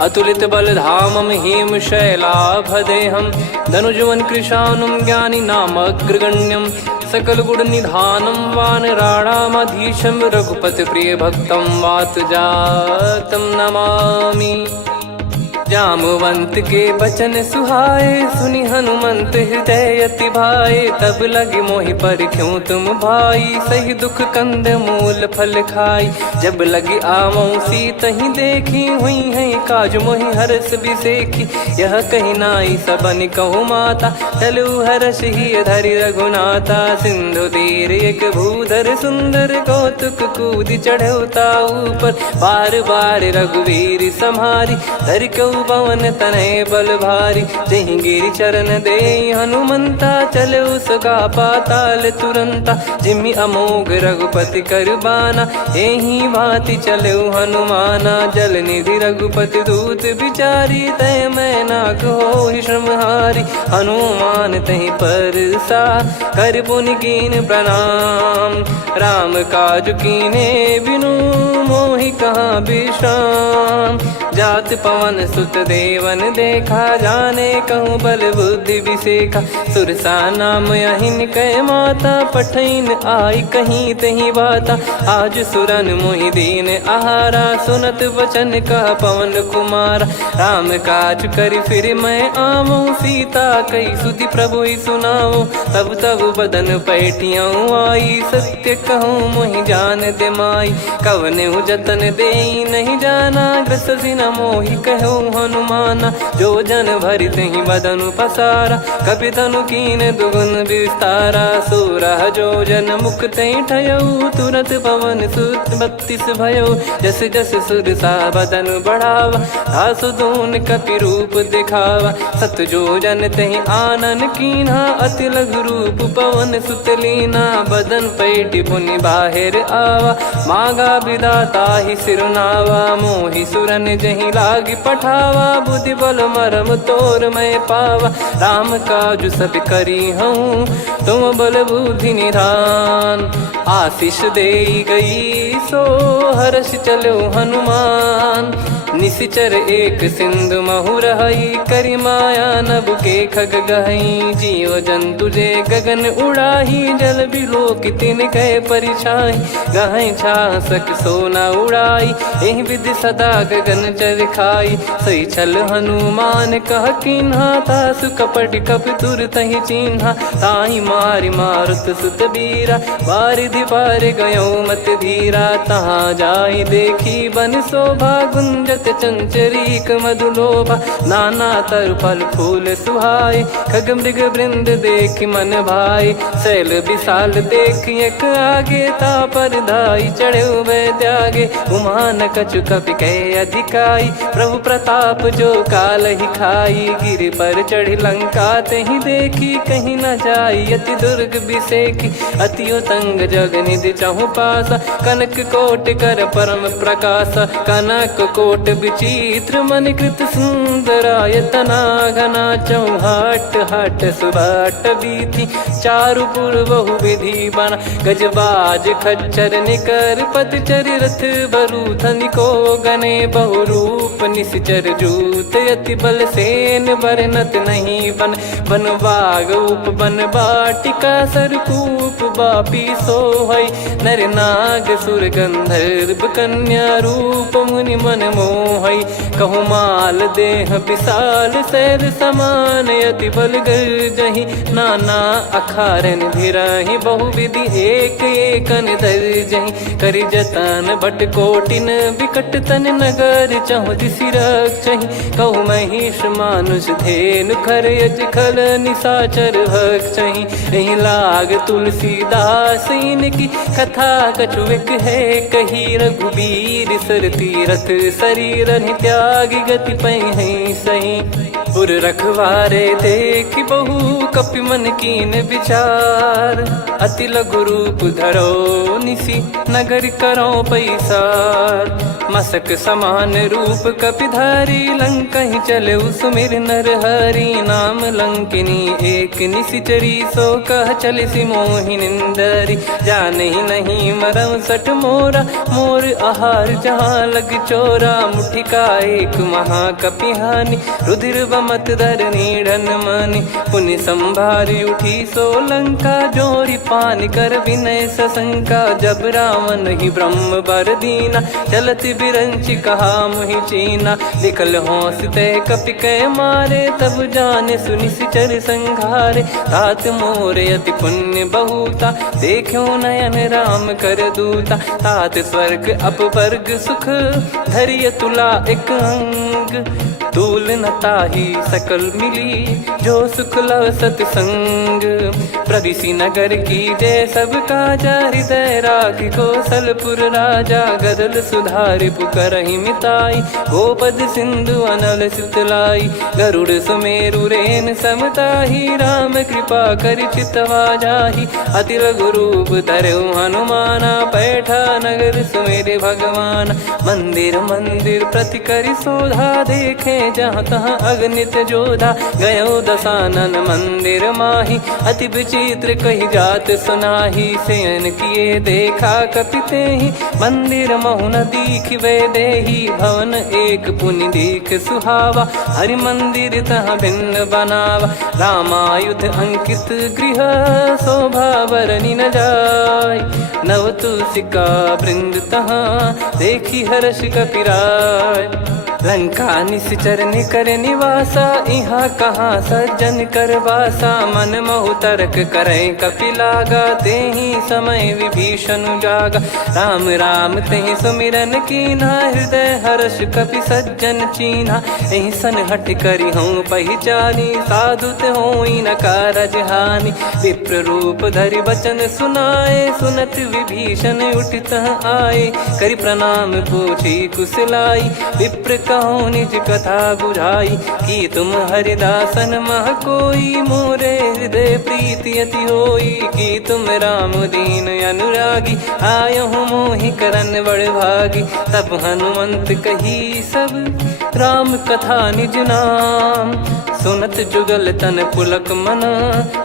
अतुलित बलधामं हेमशैलाभदेहं। धनुजवन कृशानुं ज्ञानी नामग्रगण्यं। सकल गुण निधानं वानराणामधीशं। रघुपति प्रिय भक्तं वात जातं नमामि। जामवंत के बचन सुहाए सुनि हनुमंत हृदय अति भाए। तब लगे मोहि पर क्यों तुम भाई सही दुख कंद मूल फल खाई। जब लगी आवों सीत ही देखी हुई है काज मोहि हरस बिसेखी। यह कही नाई सबन कहु माता चलु हरष ही धरि रघुनाथा। सिंधु तीर एक भूधर सुंदर कौतुक कूद चढ़ौता ऊपर। बार बार रघुवीर सम्हारी धरि कऊ पवन तनय बल भारी। जहि गिरि चरण दे हनुमंता चले उसका पाताल तुरंता। जिमि अमोघ रघुपति कर बाना एहि भांति चले हनुमाना। जल निधि रघुपति दूत बिचारी तय मैं नाक होहि श्रमहारी। हनुमान तहि परसा कर पुनि कीन प्रणाम। राम काज कीने बिनु मोहि कहाँ विश्राम। जात पवन सुत देवन देखा जाने कहूँ बल बुद्धि विसेखा। सुरसा नाम यहिन कै माता पठैन आई कहीं तही बाता। आज सुरन मोहि दीन आहारा सुनत वचन कह पवन कुमारा। राम काज करि फिर मैं आवूं सीता कई सुधि प्रभु ही सुनाऊं। तब तब बदन पैठियाँ आई सत्य कहूँ मोहि जान दे माई। कवने जतन दे नहीं जाना ग्रसिन मोहि कहूँ हनुमाना। जो जन भरि तहि बदनु पसारा कपि तनु कीन दुगुन विस्तारा। सोरह जो जन मुख तहि ठयऊ तुरत पवन सुत 32 भयऊ। जस जस सुरसा बदनु बढ़ावा आसु दून कपि रूप दिखावा। सत जो जन तहि आनन कीन्हा अति लघु रूप पवन सुत लीना। बदन पैठि पुनि बाहिर आवा मांगा विधाता ही सिरुनावा। मोहि सुरन जहि लागी पठावा बुद्धि बल मरम तोर मैं पावा। राम काज सब करी हूँ तुम बल बुद्धि निधान। आशीष दे गई सो हर्ष चलो हनुमान। निशिचर एक सिंधु महु रहई करी माया नभ के खग गहई। जीव जंतु जे गगन उड़ाही जल बिलो कितिन गए परिछाई। गहई छासक सोना उड़ाई एहि विधि सदा गगन चर खाई। सही छल हनुमान कह कीन्हा तासु कपट कप तुर तहि चिन्हा। ताहि मारि मारुत सुत बीरा बारिधि पार गयो मत धीरा। तहाँ जाई देखी बन शोभा गुंजत चंचरीक मधुलोभा। नाना तरु फल फूल सुहाई खग मृग वृंद देख मन भाई। शैल विशाल देख एक आगे तापर धाई चढ़े वै त्यागे। उमा न कछु कपि कह अधिकाई प्रभु प्रताप जो काल ही खाई। गिर पर चढ़ी लंका तहि देखी कहीं न जाई अति दुर्ग बिसेखी। अति उतंग जग निधि चहु पासा कनक कोट कर परम प्रकाशा। कनक कोट विचित्र मन कृत सुंदरायतना घना चौहाट हाट सुबाट बीथी चारु पुर बहु विधि बना गजबाज खच्चर निकर पतचर रथ बरु धनिको गने बहु रूप निश्चर जूत अति बल सेन बरनत नहीं बन बन बाग उप बन बाटिका सरकूप बापी सोहई नर नाग सुर गंधर्व कन्या रूप मुनि मन मोहई कहु माल देह विशाल शैल समान अति बल गर्जहि नाना अखारन भिराहि बहुविधि एक एकन दर्जहि करि जतन बट कोटिन विकट तन नगर चहु दिसि रक्षहि कहु महिष मानुष धेनु खर यज खल निशाचर भक्षहि एहि लाग तुलसीदास इनकी कथा कछुक है कही रघुबीर सर तीरथ शरीर त्यागी गति पै सही पुर रखवारे देख बहु कपि मन कीन विचार अति लघु रूप धरो निसी नगर करो पैसार मसक समान रूप कपिधारी लंकहि चले सुमिर नर हरि नाम लंकिनी एक निशिचरी सो कह चले सि मोहि निंदरी जानहि नहीं मरम सठ मोरा मोर आहार जहाँ लग चोरा मुठिका एक महाकपिहानि रुधिर बमत धरनी ढन मानि पुनि संभारी उठी सो लंका जोरी पान कर विनय सशंका जब रावण ही ब्रह्म बर दीना चलति बिरंचि कहा मुहि चीना निकल हौसते कपि कै मारे तब जाने सुनि सिचर संघारे तात मोरे अति पुण्य बहुता देखो नयन राम कर दूता तात स्वर्ग अपवर्ग सुख धरिय तुला एक अंग तूल न ताही सकल मिली जो सुख लव सतसंग प्रदिशि नगर की जय सब काजा हृदय राख कौशलपुर राजा गदल सुधारि पुकरहि मिताई गोपद सिंधु अनल सितलाई गरुड़ सुमेरु रेन समताही राम कृपा कर चितवा जाहि अति लघु रूप धरऊ हनुमाना बैठा नगर सुमेरे भगवान मंदिर मंदिर प्रति करि शोधा देखे जहाँ तहाँ अगणित जोधा गयो दशानन मंदिर माही अति विचित्र कही जात सुनाही सेन किए देखा कपिते ही मंदिर महु न दीख वे देही भवन एक पुनि दीख सुहावा हरि मंदिर तहाँ भिन्न बनावा रामायुध अंकित गृह शोभा बरनी न जाय नव तुलसिका वृंद तहाँ देखी हर्ष कपिराय लंका निश्चर निकर निवासा इहाँ कहाँ सज्जन कर वासा मन महु तर्क करे कपिलागा तेहि समय विभीषण जागा राम राम तेहि सुमिरन कीना हृदय हर्ष कपि सज्जन चीन्हा एहि सन हट करी हूँ पहचानी साधु ते होई न कारज हानि विप्र रूप धरि वचन सुनाए सुनत विभीषण उठित आए करि प्रणाम पूछी कुशलाई विप्र कहो निज कथा बुझाई कि तुम हरिदासन मह कोई मोरे हृदय प्रीति अति होई कि तुम राम दीन अनुरागी आयहु मोहि करन बड़ भागी तब हनुमंत कही सब राम कथा निज नाम सुनत जुगल तन पुलक मन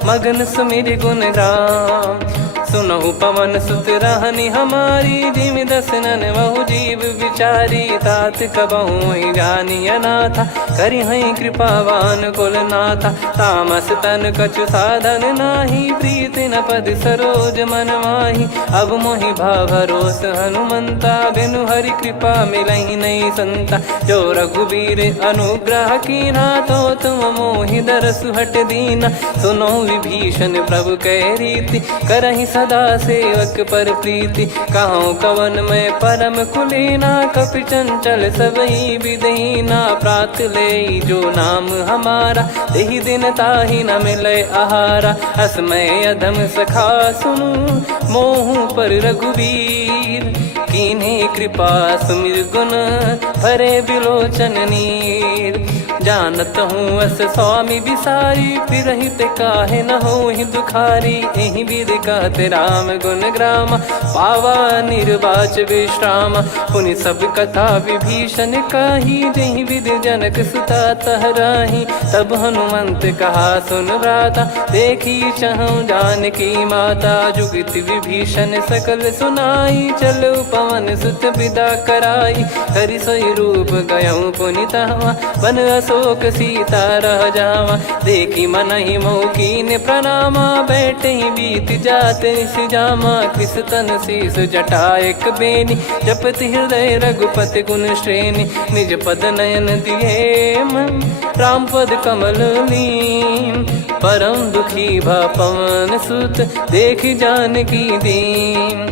मगन सुमिर गुण राम सुनहु पवन सुत रहनी हमारी जिमि दसनन बहु जीव विचारी तात कबहु जानी अनाथा करि हई कृपावान कुल नाथा तामस तन कछु साधन नाही प्रीति न पद सरोज मन माही अब मोहि भाव भरोस हनुमंता बिनु हरि कृपा मिलहि नहीं संता जो रघुबीर अनुग्रह कीना तो तुम मोहि दरसु हट दीना सुनो विभीषण प्रभु कह रीति करहि सदा सेवक पर प्रीति कहूँ कवन में परम कुलीना कपि चंचल सबई विदहीना प्रात ले जो नाम हमारा तेहि दिन ताहि न मिले आहारा असमय अधम सखा सुनु मोहु पर रघुवीर कीन्हे कृपा सुमिर गुण भरे बिलोचन नीर जानत हूँ अस स्वामी बिसारी, फिर ही ते काहे न हो ही दुखारी। यही विधि कहते राम गुण ग्राम, पावा निर्वाच विश्राम। पुनि सब कथा विभीषण काही, जही विधि जनक सुता तहराही। तब हनुमंत कहा सुन भ्राता, देखी चहु जानकी माता। जुगित विभीषण सकल सुनाई, चलो पवन सुत विदा कराई। हरि सोई रूप गयऊँ पुनि तहवा, बन अशोक सीता रह जावा। देखी मनहि मौकीन प्रणामा, बैठे ही बीत जात निस जामा। कृस तन शीस जटा एक बेनी, जपति हृदय रघुपति गुण श्रेणी। निज पद नयन दिए मन, राम पद कमल लीन। परम दुखी भा पवन सुत, देखी जानकी दीन।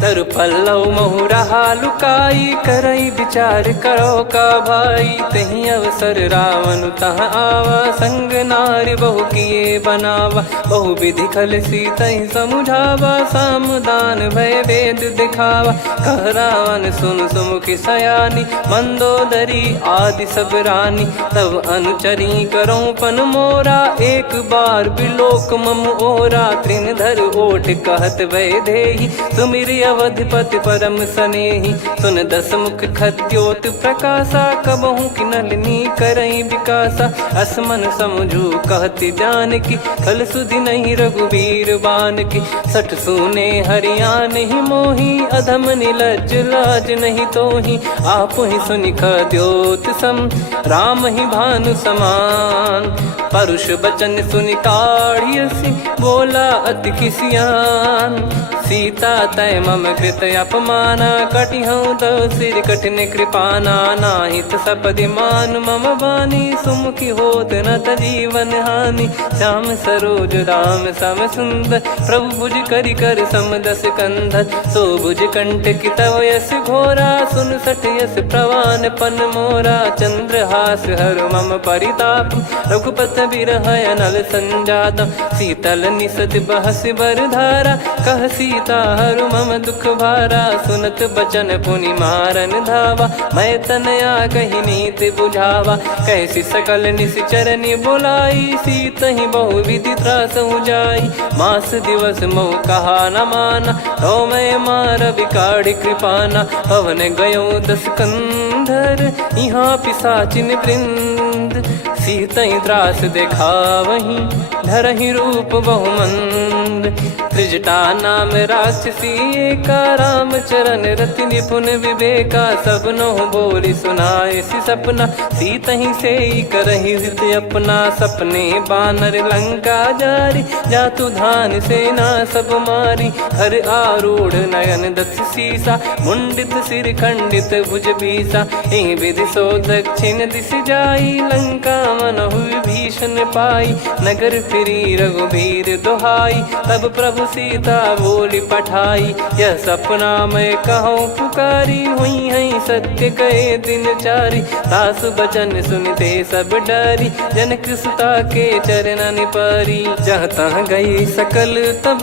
तरु पल्लव महु रहा लुकाई, करई विचार करो का भाई। तही अवसर रावण तहाँ आवा, संग नारी बहु किए बनावा। बहु विधि खल सीतहि समुझावा, सामदान भय वेद दिखावा। कह रावण सुन सुमुखी सयानी, मंदोदरी आदि सब रानी। तब अनुचरी करो पन मोरा, एक बार बिलोक मम ओरा। तृण धर ओठ कहत भय देहि, सुमिर अवधिपति परम सनेहि। सुन दस मुख खद्योत प्रकाशा, कबहु की नलिनी करई विकासा। असमन समझू कहति जानकी, खल सुधि नहीं रघुवीर बान की। सठ सुने हरियाण ही मोही, अधम निलज लाज नहीं तोही। आप ही सुनि खद्योत सम, राम ही भानु समान। परुष बचन सुनि काढ़ियसि, बोला अति किसियान। सीता तय मम कृत अपमाना, कटिहऊँ तो सिर कठिन कृपाना। नाहित सपदि मान मम बानी, सुमुखी होत न जीवन हानि। श्याम सरोज राम सम सुंदर, प्रभु भुज करि कर सम दस कंधर। सो भुज कंठ की तव यस घोरा, सुन सठ यस प्रवान पन मोरा। चंद्रहास हर मम परिताप, रघुपत बिरह अनल संजात। शीतल निसत बहस बर धारा, कह सीता हरु मम दुख भारा। सुनत बचन पुनि मारन धावा, मैं तनया कही नीति बुझावा। कैसी सकल निश्चरनि बुलाई, सीत ही बहु विधि त्रास जाई। मास दिवस मोह कहा न माना, तो मैं मार बिकाढ़ी कृपाना। पवन गयो दस कंधर, यहाँ पिशाचिन वृंद। सीतहि त्रास देखावहीं, धरहि रूप बहुमंद। त्रिजटा नाम राक्षसी एका, राम चरण रति निपुण विवेका। सबनो बोली सुनाए सि सपना, सीतहि से करहि हृद अपना। सपने बानर लंका जारी, जातु धान सेना सब मारी। हर आरूढ़ नयन दस सीसा, मुंडित सिर खंडित भुज बीसा। एहि विधि सो दक्षिण दिश जाई, लंका मनहु विभीषण पाई। नगर फिरी रघुबीर दुहाई, तब प्रभु सीता बोली पठाई। यह सपना मैं कहूँ पुकारी, हुई है सत्य कहे दिन चारी। सासु बचन सुनते सब डरी, जनक सुता के चरण परी। जहाँ तहाँ गई सकल तब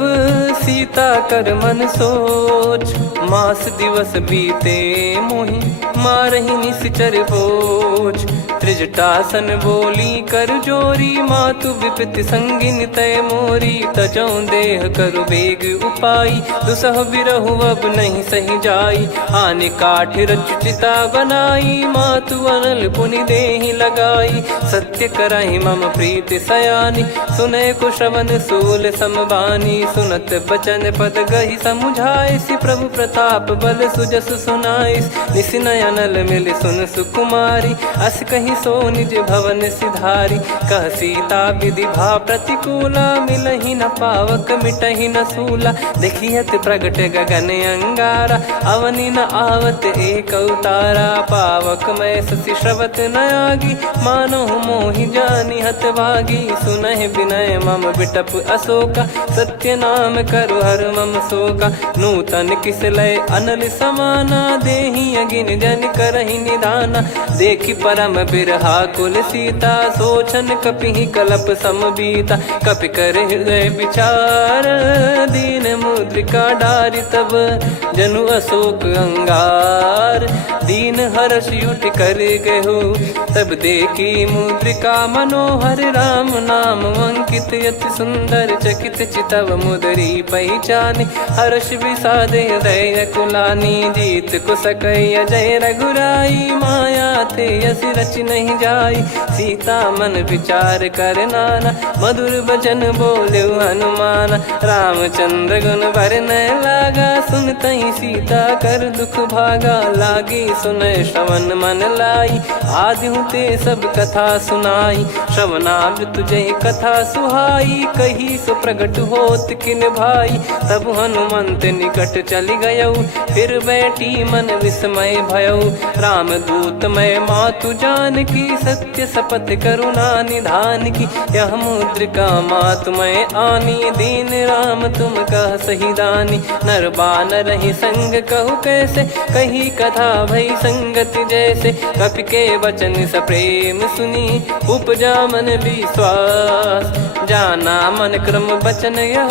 सीता कर मन सोच। मास दिवस बीते मोहि, मारहि निश्चर बोझ। त्रिजटासन बोली कर जोरी, मातु विपति संगिन तय मोरी। तजौ देह करु बेग उपाई, दुसह बिरहु अब नहीं सही जाई। आने काठ रचिता बनाई, मातु अनल पुनि देहि लगाई। सत्य करहि मम प्रीति सयानी, सुनय को श्रवण सूल समबानी। सुनत बचन पद गहि समुझाए, सि प्रभु प्रताप बल सुजस सुनाइस। निस नयनल मिल सुन सुकुमारी, अस कहि सो निज भवन सिधारी। कह सीता विधि भा प्रतिकूला, मिलहि न पावक मिटहि न सूला। देखियत प्रगट गगन अंगारा, अवनि न आवत एक अवतारा। पावक मैं ससि श्रवत न आगी, मानो मोहि जानि हत भागी। सुनहि विनय मम बिटप अशोका, सत्य नाम करु हर मम शोका। नूतन किस लय अनल समाना, देहि अगिन जन करहि निधाना। देखि परम बिरहा कुल सीता, सोचन कपि कलप सम बीता। कपि कर हृदय विचार, दीन मुद्रिका डारि तब जनु अशोक अंगार। दीन हर्ष युट कर गहु, तब देखी मुद्रिका मनोहर। राम नाम अंकित अति सुंदर, चकित चितव मुदरी पहचानी। हर्ष विषाद हृदय कुलानी, जीत को सकय जय रघुराई। माया थे यस रच नहीं जाई, सीता मन विचार कर नाना। मधुर बचन बोले हनुमान, रामचंद्र गुण बरनय लागा। सुनतहि सीता कर दुख भागा, लागी सुनय श्रवण मन लाई। आदिहु ते सब कथा सुनाई, श्रवणाब तुझे कथा सुहाई। कही सो प्रगट होत किन भाई, तब हनुमंत निकट चली गयऊ। फिर बैठी मन विस्मय भयऊ, राम दूत मैं मातु जानकी। सत्य शपथ करुणा निधान की, यह मुद्रिका मातु मैं आनी। दीन राम तुम कह सही दानी, नर बानर ही संग कहु कैसे। कही कथा भई संगति जैसे, कपि के वचन सप्रेम सुनी। उपजा मन विश्वास, जाना मन क्रम बचन यह।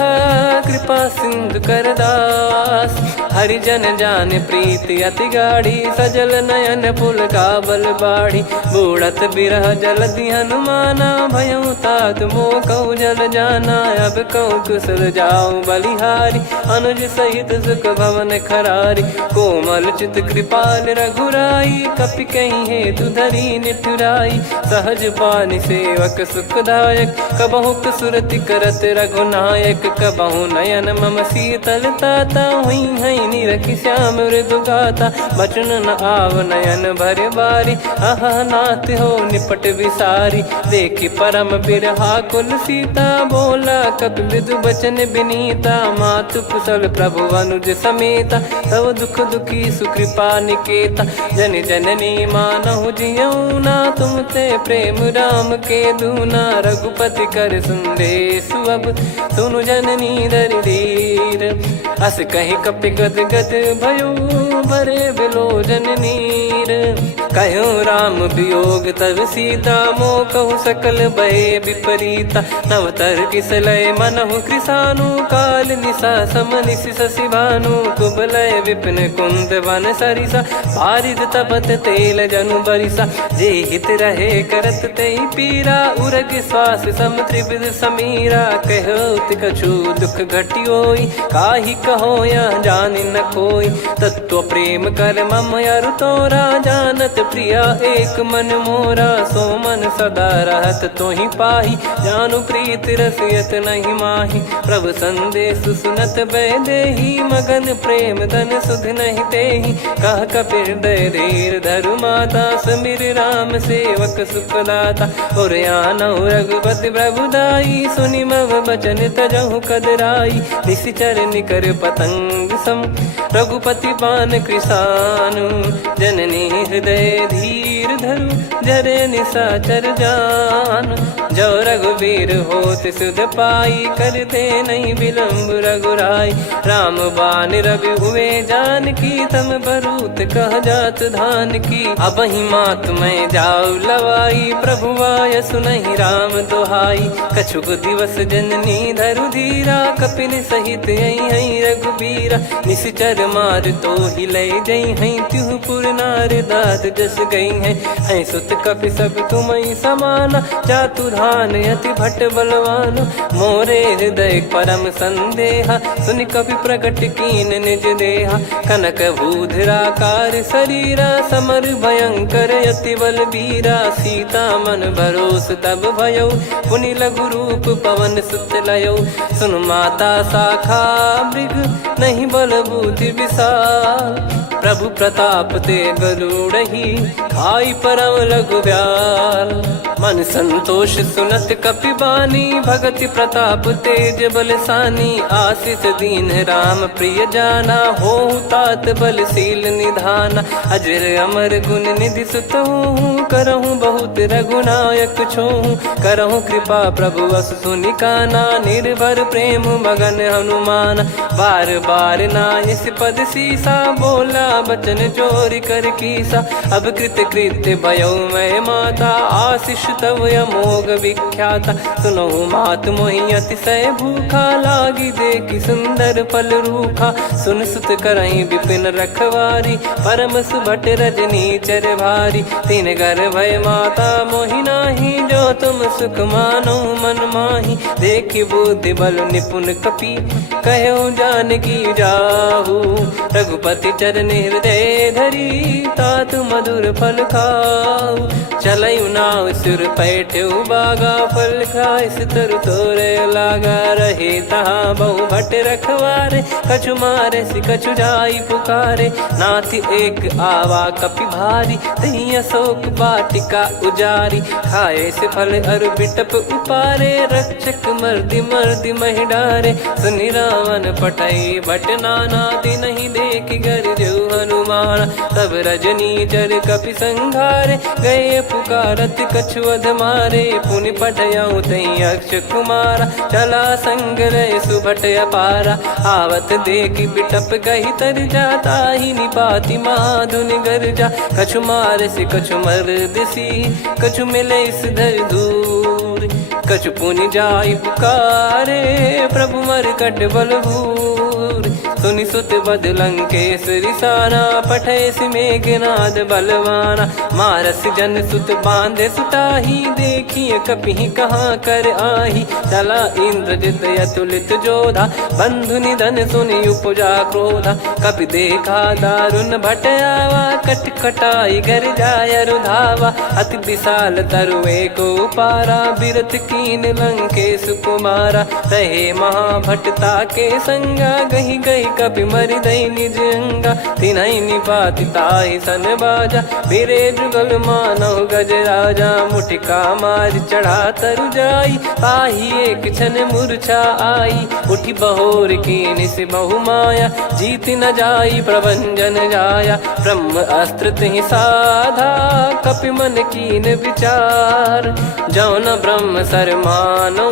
कृपा सिंधु कर दास, हरिजन जान प्रीति अति गाढ़ी। सजल नयन पुल काबल बाढ़ी, बूढ़त बिरह जलधि हनुमाना। भयउ तात मोह कहु जल जाना, अब कहु कुशल जाऊं बलिहारी। अनुज सहित सुख भवन खरारी, कोमल चित कृपाल रघुराई। कपि कहीं हेतु धरी निठुराई, सहज पानि सेवक सुखदायक। कबहु सुरति करत रघुनायक, कबहु नयन मम शीतल ताता। हुई हई निरखि श्याम मृदु गाता, बचन न आव नयन भर बारी। अह नाथ हो निपट विसारी, देखि परम बिरहा कुल सीता। बोला कपि मृदु बचन बिनीता, मातु कुशल प्रभु अनुज समेता। तव दुख दुखी सुकृपा निकेता, जन जननी मानहु जियऊ ना। तुम ते प्रेम राम के दूना, रघुपति कर संदेशु अब सुनु जननी दरि धीर। अस कहि कपि गद गद भयो, भरे बिलोचन नीर। कहूँ राम वियोग तब सीता, मोह कहु सकल भय विपरीता। नव तर किसलय मनहु कृसानु, काल निशा सम निशि शशि भानु। कुबलय विपिन कुंद वन सरिसा, पारिद तपत तेल जनु बरिसा। जे हित रहे करत ते पीरा, उरग श्वास सम त्रिविध समीरा। कहो कछु दुख घटियोई, काहि कहो या जानि न कोई। तत्व प्रेम कर मम अरु तोरा, जानत प्रिया एक मन मोरा। सो मन सदा रहत तोहि पाही, जानु प्रीत रसियत नहीं माही। प्रभु संदेश सुनत भय देहि, मगन प्रेम धन सुध नहीं तेहि। कह कपिर दय धीर धरु माता, समीर राम सेवक सुखदाता। और आनहु रघुपति प्रभु दाई, सुनि मव बचन तजहु कदराई। निशिचर निकर पतंग सम, रघुपति पान कृसानु। जननी हृदय धीर धरु, जरे निशाचर जान। जो रघुवीर होत सुध पाई, करते नहीं विलंब रघुराई। राम बान रवि हुए जानकी, तम बरूत कह जात धान की। अब ही मात मैं जाऊ लवाई, प्रभु आय सुनहि राम दोहाई। कछुक दिवस जननी धरु धीरा, कपिन सहित हई रघुबीरा। निश्चर मार तो ही लय जई हई, त्युह पुर नार दाद जस गई है। सुत कपि सब तुम समाना, जातु धान अति भट बलवान। मोरे हृदय परम संदेहा, सुनि कपि प्रकट कीन निज देहा। कनक भूधराकार शरीरा, समर भयंकर अति बलबीरा। सीता मन भरोस तब भयऊ, पुनि लघु रूप पवन सुत लयऊ। सुन माता शाखा मृग, नहीं बल बुद्धि विशाल। प्रभु प्रताप ते गरुड़हि, खाई परम लघु ब्याल। मन संतोष सुनत कपि बानी, भगति प्रताप तेज बलसानी। आशीष दीन राम प्रिय जाना, होहु तात बलशील निधाना। अजर अमर गुण निधि सुतहु, करहु बहुत रघुनायक छोहु। करहु कृपा प्रभु अस सुनि काना, निर्भर प्रेम मगन हनुमान। बार बार नायस पद सीसा, बोला बचन चोरी कर कीसा। अब कृत कृत्य भयो मैं माता, आशीष तव अमोघ विख्याता। सुनो मात मोहि अतिशय भूखा, लागी देखी सुंदर फल रूखा। सुन सुत करई विपिन रखवारी, परम सुभट रजनी चर भारी। तीन घर भय माता मोहि नाही, जो तुम सुख मानो मन माही। देखी बुद्धि बल निपुण कपि, कहो जानकी जाहू। रघुपति चरण हृदय धरी, तात मधुर फल खाऊ। चलऊ नाव सुर पैठऊ बागा, फल खाइस तरु तोरे लागा। रहे तहाँ बहु भट रखवारे, कछु मारे सि कछु जाई पुकारे। नाथ एक आवा कपि भारी, तही अशोक वाटिका उजारी। खाए से फल अरु बिटप उपारे, रक्षक मर्दि मर्दि महि डारे। सुनि रावण पटई भट नाना, नहीं देखि गरजु हनुमान। तब रजनी चर कपि संघारे, गए पुकारत कछु अध मारे। पुनि पटयऊ तई अक्ष कुमारा, चला संग रहे सुभट अपारा। आवत देखि बिटप कही तर जाता, ही निपाति माधुन गर्जा। कछु मार से कछु मर्द सी, कछु मिले इस धर दूर। कछु पुनि जाई पुकारे, प्रभु मरकट बलभूर। सुनि सुत बद लंकेश्वरी साना, पठे सि मेघनाद बलवाना। मारस जन सुत बांधे सुताही, देखिए कपि कहाँ कर आही। चला इंद्रजित अतुलित जोधा, बंधु निधन सुनि उपजा क्रोधा। कपि देखा दारुण भट आवा, कट कटाई गर जाय रुधावा। अति विशाल तरुए को पारा, बिरत कीन लंकेश कुमारा। रहे महाभटता के संगा, गही गही कपि मरि दई निज अंगा। तिन्हि निपाति ताहि सन बाजा, फिरे जुगल मानव गज राजा। मुटिका मार चढ़ा तरु जाई, ताहि एक क्षण मूर्छा आई। उठी बहोर कीन से बहु माया, जीत न जाई प्रभंजन जाया। ब्रह्म अस्त्र तिहि साधा, कपि मन कीन विचार। जौ न ब्रह्म सर मानौ,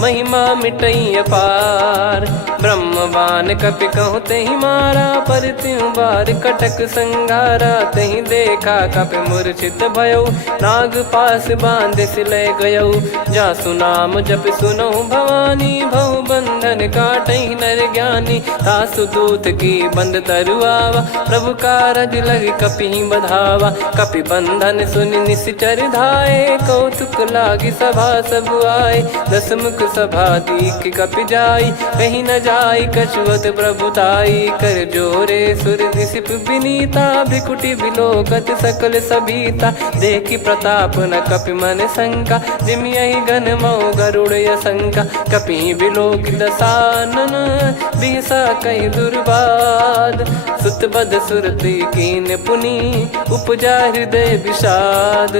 महिमा मिटई अपार। ब्रह्मवान कपि कहु तहि मारा, पर त्यों बार कटक संगारा। तहि देखा कपि मूर्छित भयउ, नाग पास बांध सिले गयउ। जासु नाम जप सुनौ भवानी, भव बंधन काटहि नर ज्ञानी। तासु दूत की बंद तरुआवा, प्रभु कारज लग कपि बधावा। कपि बंधन सुनि निश्चर धाये, कौतुक लागी सभा सब आए। दस मुख सभा दीख कपि जाई, कहीं न जाई कछुअत प्रभुताई। कर जोरे सुर दिसिप विनीता, भ्रिकुटि बिलोकत सकल सबीता। देखि प्रताप न कपि मन शंका, जिमियहि घन मऊ गरुड़ असंका। कपि बिलोक दसानन, बिहसा कहि दुर्बाद। सुत बद सुरति कीन पुनि, उपजा हृदय विषाद।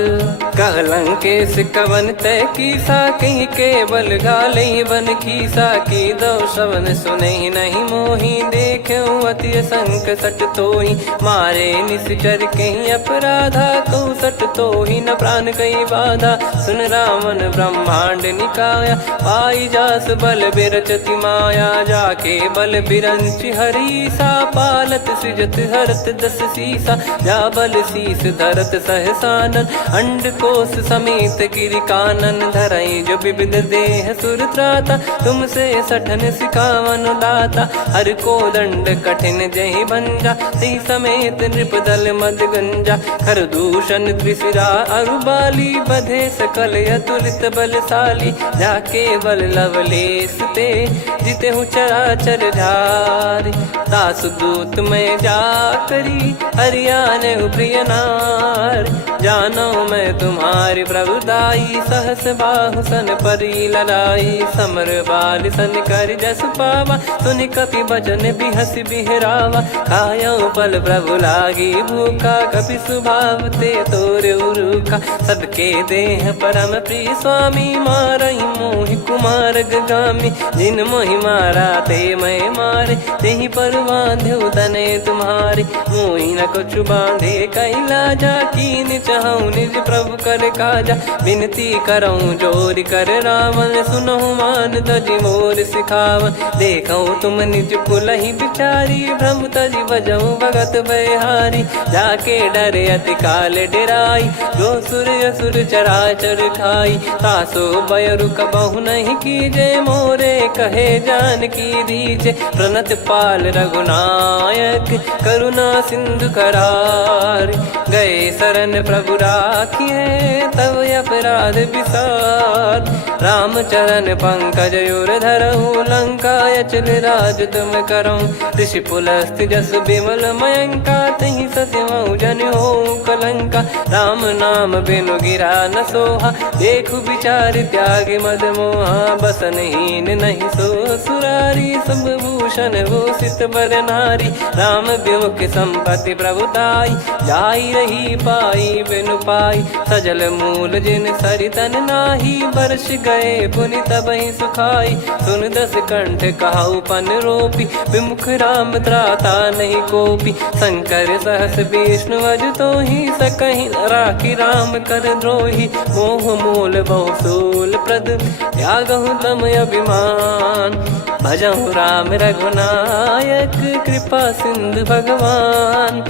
कह लंकेश कवन तय कीसा, कहीं केवल गाले बन खीसा। की दो श्रवण सुनहि नहीं मोही, देखऊं अति संक सट तोहि। मारे निश्चर कहीं अपराधा, कहूँ सट तोहि न प्राण कहीं बाधा। सुन रावण ब्रह्मांड निकाया, पाई जास बल बिरचति माया। जाके बल बिरंच हरीसा, पालत सृजत हरत दस सीसा। जा बल शीस धरत सहसानन, अंड कोश समेत गिरि कानन। धरई जो विविध देह सुर त्राता, तुमसे सठन सिखावन दाता। हर को दंड कठिन जहि भंजा, ती समेत नृप दल मद गंजा। खर दूषण त्रिशिरा अरुबाली, बधे सकल अतुलित बलशाली। जाके बल लवलेस ते, जिते हूँ चराचर झारी। दास दूत में जा करी, हरियाने प्रिय नार। जानो मैं तुम्हारी प्रभुदाई, सहस बाहु सन परी लड़ाई। समर बाल सन कर जस पावा, सुनि कपि बचन बिहस बिहरावा। खायऊ पल प्रभु लागी भूखा, कपि स्वभाव ते तोर उरुखा। सबके देह परम प्रिय स्वामी, मारई मोहि कुमार गगामी। जिन मोहि मारा ते मैं मारे, तेहि पर बांधे तने तुम्हारे। मोहि न कुछ बांधे कैला, जा कीन चहूँ निज प्रभु कर काजा। विनती करऊँ जोर कर रावण, सुनहु मान तजी मोर सिखावन। देखऊँ तुम निज कुलहि बिचारी, भ्रम तजी बजऊँ भगत बहारी। जाके डरे अति काल डेराई, जो सुर असुर चराचर खाई। तासो बयरु कबहु नहीं कीजे, मोरे कहे जान की दीजे। प्रणत पाल रघुनायक, करुणा सिंधु करार। गए शरण प्रभु राखिए, तब अपराध विसार। राम चरण पंकज उर धरहु, लंका अचल राज तुम करऊँ। ऋषि पुलस्त्य जस विमल मयंका, तहि सत्यमऊ जन हो कलंका। राम नाम बिनु गिरा न सोहा, देखु विचार त्याग मद मोहा। बसनहीन नहीं सो सुरारी, सब भूषण भूषित बर नारी। राम विमुख संपत्ति प्रभुताई, जाई रही पाई बिनु पाई। सजल मूल जिन सरितन नाही, बरस गए पुनि तबहि सुखाई। सुन दस कंठ कहाऊ पन रोपी, विमुख राम त्राता नहीं कोपी। शंकर सहस विष्णु अज तोहि, सकहि न राखी राम कर द्रोही। मोह मूल बहु सूल प्रद, त्यागहु तम अभिमान। भजहु राम रघुनायक, कृपा सिंधु भगवान।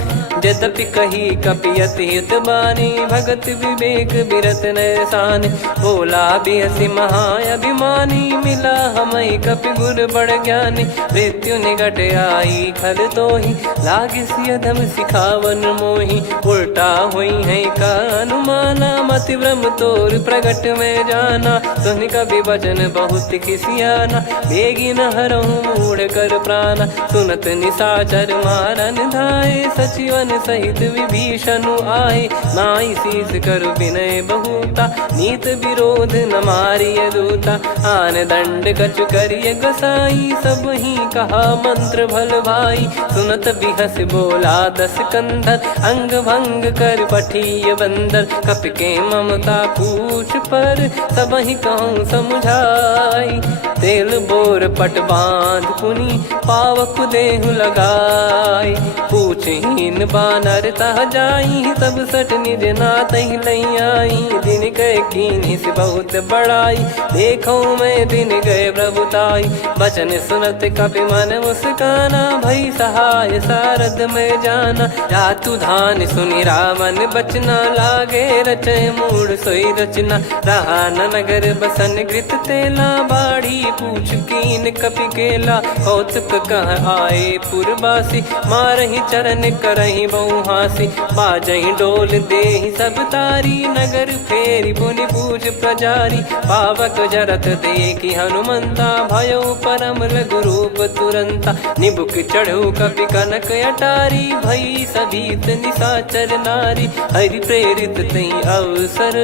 यद्यपि कही कपियति हित बानी, भगत विवेक बिरत नैसान। बोला बिहसि महाअभिमानी, मिला हमई कपि गुर बड़ ज्ञानी। मृत्यु निकट आई खल तोहि, लागिसि अधम सिखावन मोहि। उल्टा हुई है का अनुमाना, मति भ्रम तोर प्रगट में जाना। सुनि कपि वचन बहुत खिसियाना, बेगी न हरहु मूढ़ कर प्राणा। सुनत निशाचर मारन धाये, सचिवन सहित विभीषण आए। नाई शीस कर विनय बहुता, नीत विरोध न मारिय दूता। आन दंड कछु करिय गसाई, सब ही कहा मंत्र भल भाई। सुनत बिहस बोला दस कंधर, अंग भंग कर पठिय बंदर। कपि के ममता पूछ पर, सब ही कहूँ समझाई। तेल बोर पट बांध पुनि, पावक देहु लगाई। पूछहीन बानर तह जाई, तब सट निज नाथ ही लई आई। दिन गए कीन्ही से बहुत बड़ाई, देखो मैं दिन गए प्रभुताई। बचन सुनत कपि मन मुस्काना, भई सहाय सारद में जाना। जातु धान सुनि रावण बचना, लागे रचय मूढ़ सोई रचना। रहा न नगर बसन घृत तेला, बाढ़ी पूछ कीन कपि केला। कौतुक कह आए पुरबासी, मारहि चरण करहि बहु हासी। बाजहि डोल देहि सब तारी, नगर फेरी पुनि पूज प्रजारी। पावक जरत देखि हनुमंता, भयो परम लघु रूप तुरंता। निबुक चढ़ऊ कपि कनक अटारी, भई सभीत निशाचर नारी। हरि प्रेरित तई अवसर,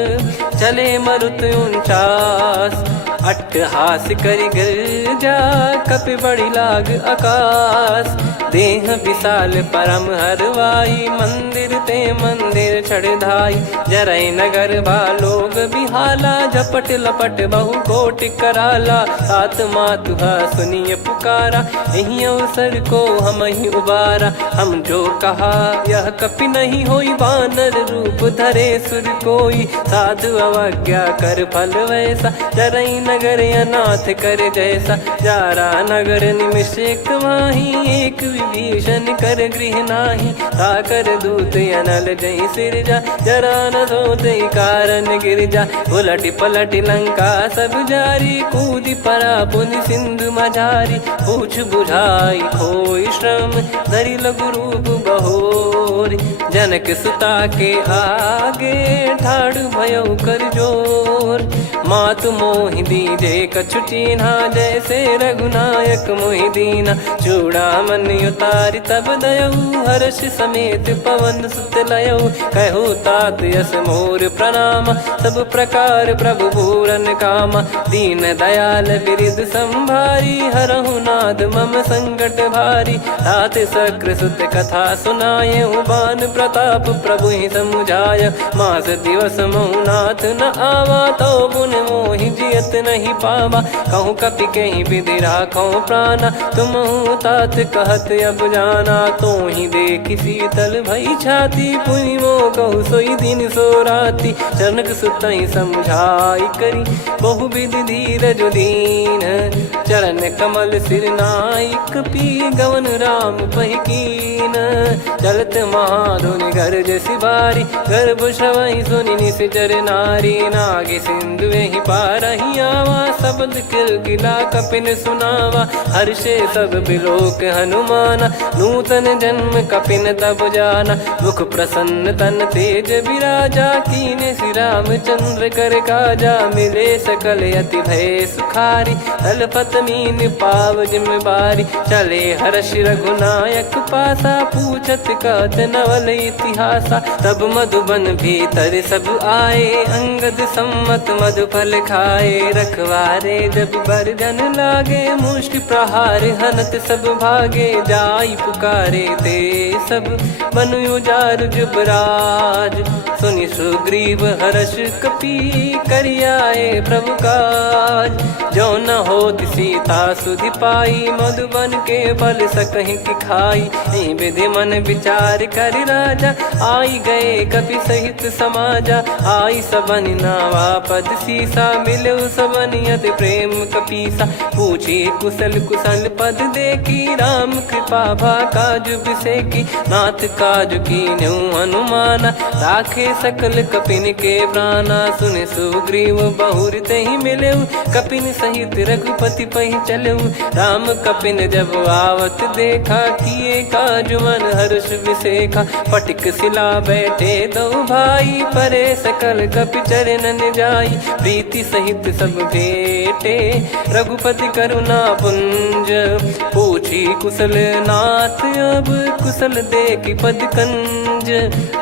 चले मरुत 49। अट्टहास करि गिरजा, कपि बड़ी लाग आकाश। देह विशाल परम हरवाई, मंदिर ते मंदिर चढ़धाई। जरई नगर बालोग बिहाला, झपट लपट बहु कोटि कराला। सात मातुहा सुनिय पुकारा, यही अवसर को हम ही उबारा। हम जो कहा यह कपि नहीं होई, वानर रूप धरे सुर कोई। साधु अवज्ञा कर फल वैसा, जरई नगर अनाथ कर जैसा। जारा नगर निमिष एक माही, एक विभीषण कर गृह नाही। ताकर दूत अनल जय सिरजा, जरा न सोते कारण गिरजा। उलटि पलटि लंका सब जारी, कूदि परा पुनि सिंधु मझारी। पूछ बुझाई खोई श्रम, धरि लघु रूप बहोरी। जनक सुता के आगे, ठाड़ भयउ कर जोर। मातु मोहि दीजे कछु चीन्हा, जैसे रघुनायक मोहि दीना। चूड़ामणि उतारि तब दयऊ, हर्ष समेत पवन सुत लयऊ। कहु तात यस मोर प्रणाम, सब प्रकार प्रभु पूरन कामा। दीन दयाल बिरिद संभारी, हरहु नाद मम संकट भारी। तात सक्र सुत कथा सुनाये, बान प्रताप प्रभु ही समुझाय। मास दिवस महु नाथ न आवा, तो पुन मोहि जियत नहीं पावा। कहूँ कपि कहीं विधि राखो प्राणा, तुम तात कहत अब जाना। तो ही देखी शीतल भई छाती, पुनि मो कहु सोई दिन सो राती। जनक सुतहि समझाई करी, बहु विधि धीरज दीन। चरण कमल सिर नायक, पी गवन राम पहिकीन। चलत महाधुनि गरज सिबारी, गर्भ श्रवहि सुनि निश्चर नारी। नागे सिंधु ही पारहि आवा, शब्द किलकिला कपिन सुनावा। हर्षे सब बिलोक हनुमाना, नूतन जन्म कपिन तब जाना। मुख प्रसन्न तन तेज विराजा, कीने श्री रामचंद्र कर काजा। मिले सकल अति भय सुखारी, तलपत मीन पाव जिम्मेवारी। चले हर्ष रघुनायक पासा, पूछत कहत नवल इतिहासा। तब मधुबन भीतर सब आए, अंगद सम्मत मधुफल खाए। रखवारे जब बरजन लागे, मुष्टि प्रहार हनत सब भागे। जाई पुकारे ते सब, बन उजार जुबराज। सुनि सुग्रीव हर्ष कपि, करियाए प्रभु काज। जो न होत सीता सुधि पाई, मधुबन के बल सकहि की खाई। विधि मन विचार कर राजा, आई गए कपि सहित समाजा। आई सबनि नावा पद सीसा, मिलु सबनि अति प्रेम कपीसा। पूछी कुशल कुशल पद देखी, राम कृपा भा काज बिसेकी। नाथ काज कीन्हु हनुमाना, राखे सकल कपिन के प्राणा। सुनि सुग्रीव बहुर तेहि मिलेउ, कपिन सहित रघुपति पहि चलेउ। राम कपिन जब आवत देखा, किए काज मन हर्ष विसेखा। पटिक सिला बैठे दो भाई, परे सकल कपि चरणन जाई। प्रीति सहित सब भेटे, रघुपति करुणा पुंज। पूछी कुशल नाथ अब, कुशल देखि पद कंज।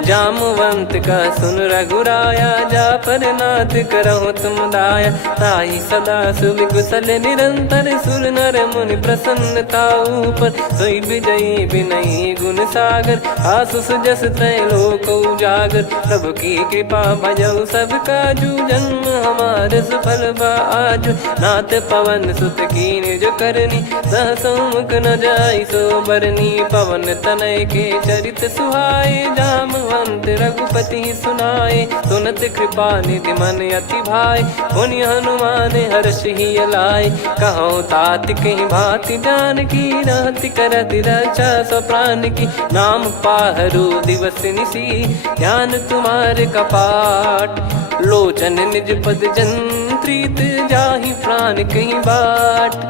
जामवंत का सुन रघुराया, जा पर नाथ करहु तुम दाया। ताहि सदा सुभि कुशल निरंतर, सुर नर मुनि प्रसन्नता ऊपर। सोई विजयी विनयी गुण सागर, आसु सुजस त्रैलोक उजागर। प्रभु की कृपा भजऊ सब काजू, जन्म हमार सफल बा आजु। नाथ पवन सुत कीन्ह जो करनी, सहसो मुख न जाई सो बरनी। पवन तनय के चरित सुहाए, जामवंत रघुपति सुनाए। सुनत कृपा निधि मन अति भाई, पुनि हनुमान हर्ष ही लाए। कहो तात कहीं भांति जान की, रहति करति रक्षा सो प्राण की। नाम पाहरु दिवस निसी, ध्यान तुम्हारे कपाट। लोचन निज पद जंत्रित, जाहि प्राण कहीं बाट।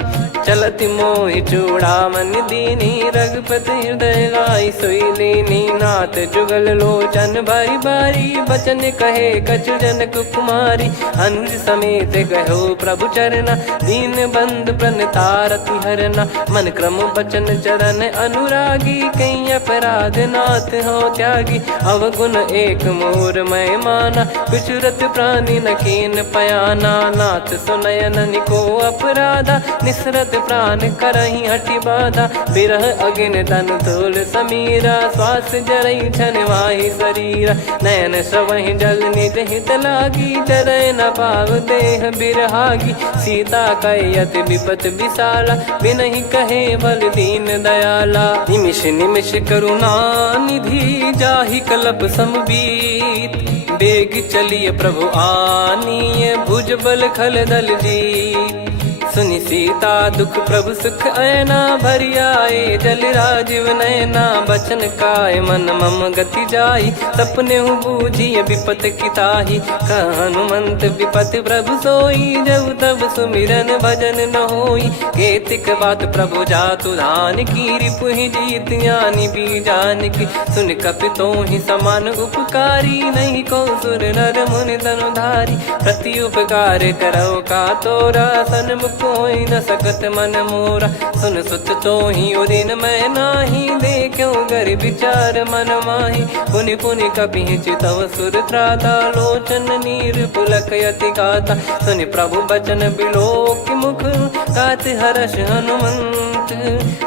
चलति मोहि चूड़ामन दीनी, रघुपति हृदय लाई सोई लीनी। नाथ जुगल लोचन बारी बारी, बचन कहे कछु जनक कुमारी। अनुज समेत गयो प्रभु चरना, दीन बंधु प्रणतारति हरना। मन क्रम बचन चरण अनुरागी, कहीं अपराध नाथ हो त्यागी। अवगुण एक मोर मैं माना, बिचुरत प्राणी न कीन पयाना। नाथ सुनयन को अपराधा, निसरत प्राण करहि हटि बाधा। बिरह अगिन तन तोल समीरा, श्वास जरई छन वाहि शरीरा। नयन श्रवहि जल निज हित लागी, चरय न पाव देह बिरहागी। सीता कयत विपत विशाला, बिनहि कहे बल दीन दयाला। निमिष निमिष करुणा निधि, जाहि कल्प समबीत। बेग चलिए प्रभु आनीय, भुज बल खल दल जीत। सुनि सीता दुख प्रभु सुख ऐना, भरि आए जल राजीव नैना। बचन काय मन मम गति जाई, सपने बूझी विपत किताही। हनुमंत विपत प्रभु सोई, जब तब सुमिरन भजन न होई। केतिक बात प्रभु जातु धान की, रिपुहि जीत ज्ञानी बीजान की। सुन कपि तोहि समान उपकारी, नहीं को सुर नर मुनि तनुधारी। प्रति उपकार करो का तोरा, सन्मुख कोई न सकत मन मोरा। सुन सुत तो ही उदिन मैं नाही, देखो गर विचार मन माही। पुनि पुनि कपि चितव सुर त्राता, लोचन नीर पुलक यति गाता। सुनि प्रभु बचन बिलोक मुख, गात हर्ष हनुमंत।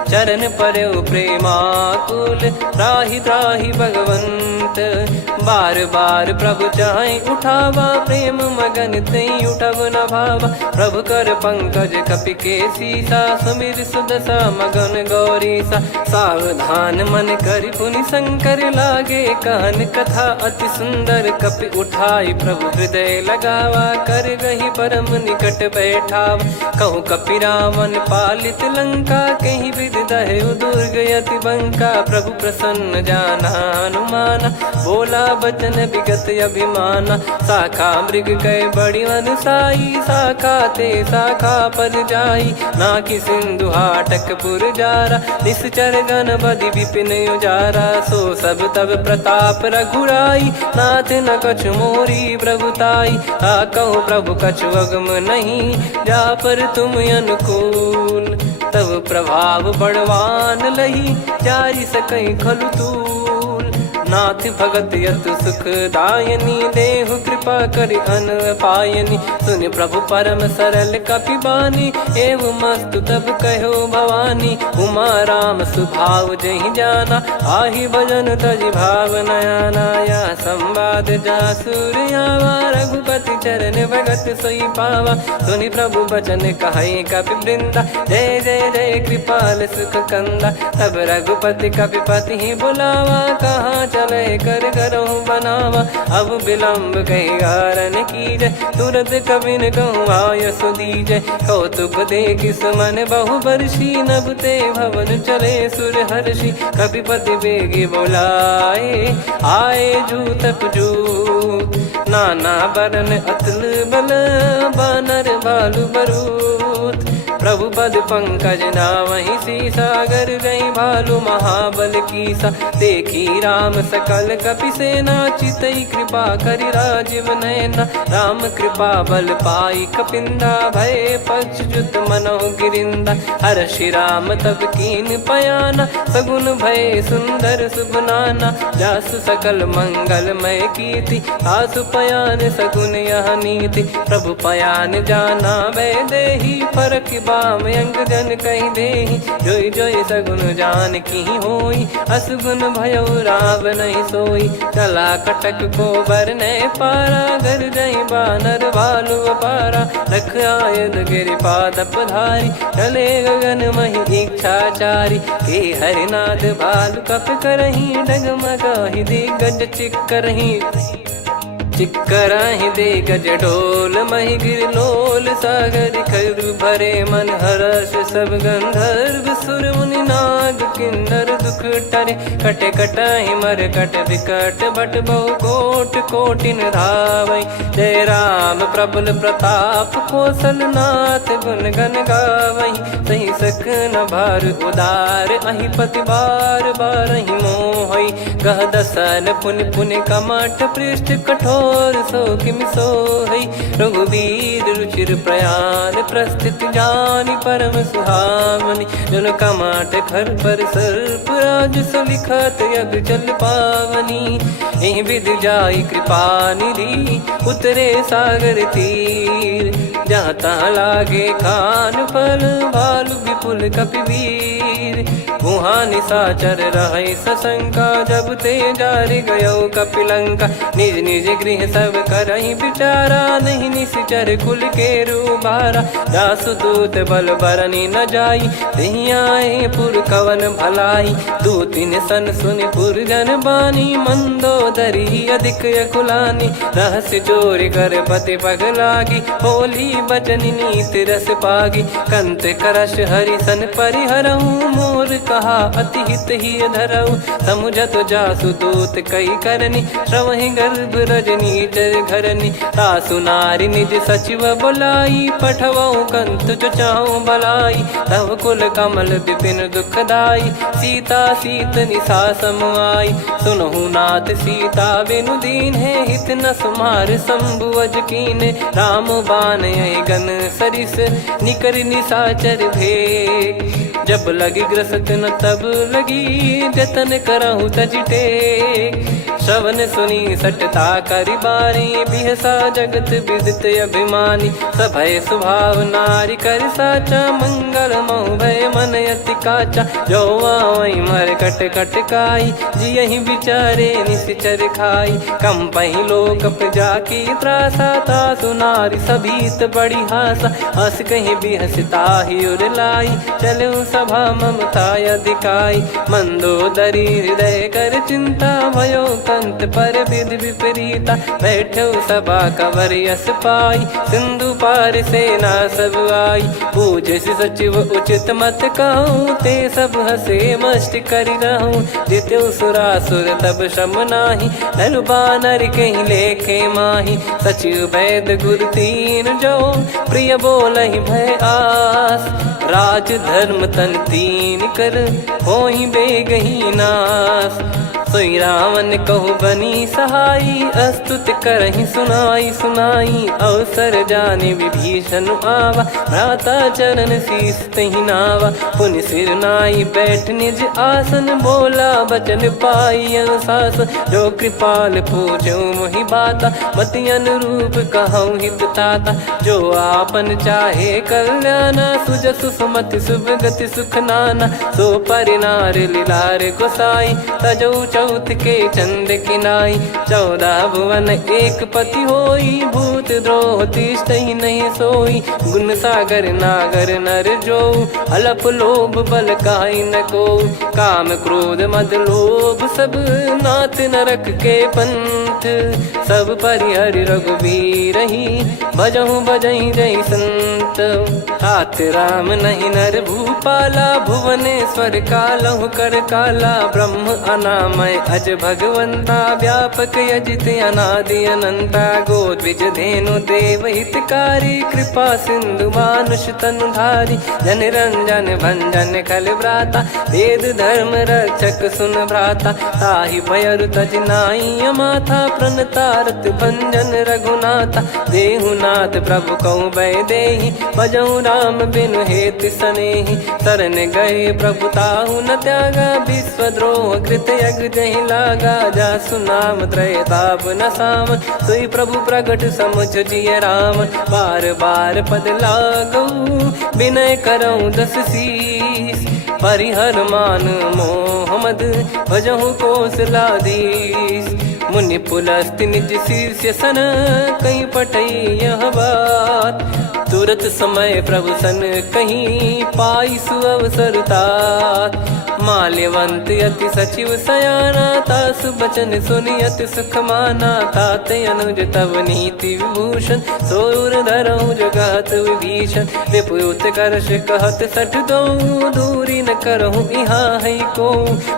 चरण परउ प्रेमाकुल, त्राहि त्राहि भगवंत। बार बार प्रभु चाहे उठावा, प्रेम मगन तई उठब न भावा। प्रभु कर पंकज कपि के सीसा, सुमिर सुदशा मगन गौरीसा। सावधान मन कर पुनि शंकर लागे, कहन कथा अति सुंदर कपि उठाई। प्रभु हृदय लगावा, कर गही परम निकट बैठावा। कहूँ कपि रावण पालित लंका, कहीं विधि दहु दुर्ग अति बंका। प्रभु प्रसन्न जाना हनुमाना, बोला बचन विगत अभिमाना। शाखा मृग कह बड़ी अनुसाई, शाखा ते शाखा पर जाई। ना कि सिंधु हाटक पुर जारा, निश्चर गण बधि विपिन उजारा। सो सब तब प्रताप रघुराई, नाथ न कछु मोरी प्रभुताई। कहूँ प्रभु कछु अगम नहीं, जा पर तुम अनुकूल। तब प्रभाव बड़वान लही, जारी सकई खलु तूल। नाथ भगत यतु सुख दायनी, देहु कृपा करि अन पायनी। सुन प्रभु परम सरल कपि बानी, एवं मस्तु तब कहो भवानी। उमा राम सुभाव जहि जाना, आहि भजन तजि भाव नया नाया। संवाद जासुर आवा, रघुपति चरण भगत सोई पावा। सुनि प्रभु बचन कहै कपि वृंदा, जय जय जय कृपाल सुख कंदा। तब रघुपति कपिपति ही बुलावा, कहाँ चले कर करहु बनावा। अब विलम्ब कही कारण कीजय, तुरत कबिन कहूँ आयस दीजय। कौतुक देख सुमन बहु बरसी, नभ ते भवन चले सुर हर्षि। कपिपति बेगी बोलाए, आए जूतक जूत। नाना बरन अतुल बल, बानर भालु बरूत। प्रभु पद पंकज नामहि सीसा, गर गई भालु महाबल कीसा। देखी राम सकल कपि सेना, चितई कृपा करि राजीव नयना। राम कृपा बल पाई कपिंदा, भय पक्षजुत मनोह गिरिंदा। हर्षि राम तब कीन पयाना, सगुन भय सुंदर सुबनाना। जासु सकल मंगलमय कीर्ति, आसु पयान सगुन यह नीति। प्रभु पयान जाना वै देहि, फरक बाम अंग जन कहि देहि। जोई जोई सगुन जान की होई, असगुन भयो राव नहीं सोई। कला कटक को बरने पारा, घर जई बानर भालु अपारा। लख आयद गिरिपाद पधारी, चले गगन महि इच्छाचारी। के हरिनाथ भालु कप करही, डगमगाहि दिग्गज चिक्करही। चिक्कराहि दे गज ढोल, महि गिर लोल। सागर खर भरे मन हर्ष, सब गंधर्व सुर मुनि नाग किन्नर दुख टरे। कटे कटाहि मर कट विकट, भट बहु कोट कोटिन धावै। जय राम प्रबल प्रताप, कौशल नाथ गुण गन गावै। सही सख न भार उदार, अहि पति बार बारहि मोहै। गह दसन पुन पुन कमठ, पृष्ठ कठोर सो किमि सोहै। रघुवीर रुचिर प्रयाण, प्रस्थित जानि परम सुहावनी। जन कमाट खर पर सर्प, राज सलिखत यग जल पावनी। एहि विधि जाई कृपा निधि, उतरे सागर तीर। जहाँ तहाँ लागे खान फल, भालु विपुल कपिवीर। वहाँ निशाचर रहै सशंका, जब ते जारि गयो कपिलंका। निज निज गृह सब करहि विचारा, नहीं निश्चर कुल के रूबारा। दासु दूत बल बरनी न जाई, तेहि आए पुर कवन भलाई। दूतिन सन सुनि पुर जन बानी, मंदोदरी अधिक अकुलानी। रहस्य चोरी कर पति पग लागी, होली बचन नीत रस पागी। कंत करश हरि सन परिहरहु, मोर कहा अति हित ही धरऊ। समुझत जासु दूत कई करनी, श्रवहि गर्भ रजनी चर घरनी। तासु नारी निज सचिव बुलाई, पठवऊ कंत जो चाहूं भलाई। तव कुल कमल विपिन दुखदाई, सीता सीत निशा समाई। सुनहु नाथ सीता बिनु दीन है, हित न सुमार शंभु अज कीने। राम बान गन सरिस, निकर निशाचर भेग। जब लगी ग्रसत न तब लगी, जतन करहु तज टेक। श्रवण सुनी सटता करि बारी, बिहसा जगत विदित अभिमानी। सभय स्वभाव नारी कर साचा, मंगल मोह भय मन अति काचा। जो आवई मर कट कट काई, जियहि विचारे निश्चर खाई। कम पही लोक जाकी त्रासा, तासु नारी सभीत बड़ी हासा। हस कहीं भी हंसता ही उर लाई, चलूं सभा ममता अधिकाई। मंदोदरी हृदय कर चिंता, भयो कंत पर विधि विपरीता। बैठो सभा कवर यस पाई, सिंधु पार सेना सब आई। पूजे सचिव उचित मत कहूँ, ते सब हसे मस्त करि रहूं। जित्यु सुरासुर तब श्रम नाही, नर बानर कहीं लेखे माही। सचिव वैद गुरु तीन जो, प्रिय बोलहि भय आस। राज धर्म तन तीन कर, होहि बेगहि नास। सोई रावण कहु बनी सहाई, अस्तुत करहि सुनाई सुनाई। अवसर जाने विभीषण आवा, भ्राता चरण शीस तहि नावा। पुनि सिर नाई बैठ निज आसन, बोला बचन पाई अनुशासन। जो कृपाल पूछो मोहि बाता, मति अनुरूप कहूँ हित ताता। जो आपन चाहे कल्याणा, सुजसु सुमति शुभ गति सुख नाना। सो परिनार लीलार गोसाई, तजौ चौथ के चंद किनाई। 14 भुवन एक पति होई, भूत द्रोह तिष्ठहि नहीं सोई। गुण सागर नागर नर जो, अलप लोभ बल काई न को। काम क्रोध मद लोभ सब, नाथ नरक के पंथ। सब परिहरि रघुवीर ही, भजहु भजहि जय संत। तात राम नहीं नर भूपाला, भुवनेश्वर कालहु कर काला। ब्रह्म अनामय अज भगवंता, व्यापक यजित अनादि अनंता। गोद्विज धेनु देव हितकारी, कृपा सिंधु मानुष तनुधारी। जन रंजन भंजन खल भ्राता, वेद धर्म रक्षक सुन भ्राता। ताहि भयरु तज नाई माथा, प्रणतारत भंजन रघुनाथा। देहुनाथ प्रभु कहु भय देहि, भजहु राम बिनु हेतु सनेहि। शरण गए प्रभु ताहु न त्यागा, विश्वद्रोह कृत यज्ञ जहि लागा। जासु नाम त्रय ताप न साम, सोई प्रभु प्रगट समुझ जिय राम। बार बार पद लागऊ, विनय करऊँ दस शीस। परिहर मान मोह मद, भजहु कौशलाधीश। मुनि पुलस्त्य निज शीर्ष सन, कहीं पटई यह बात। तुरत समय प्रभु सन कहीं, पाई सुअवसर तात। माल्यवंत अति सचिव सयाना, तासु बचन सुनि अति सुख माना। तात अनुज तव नीति विभूषण, सोर धरहु जगत विभीषण। विपुत करश कहत सठ दो, दूरी न करहु यहाँ है को।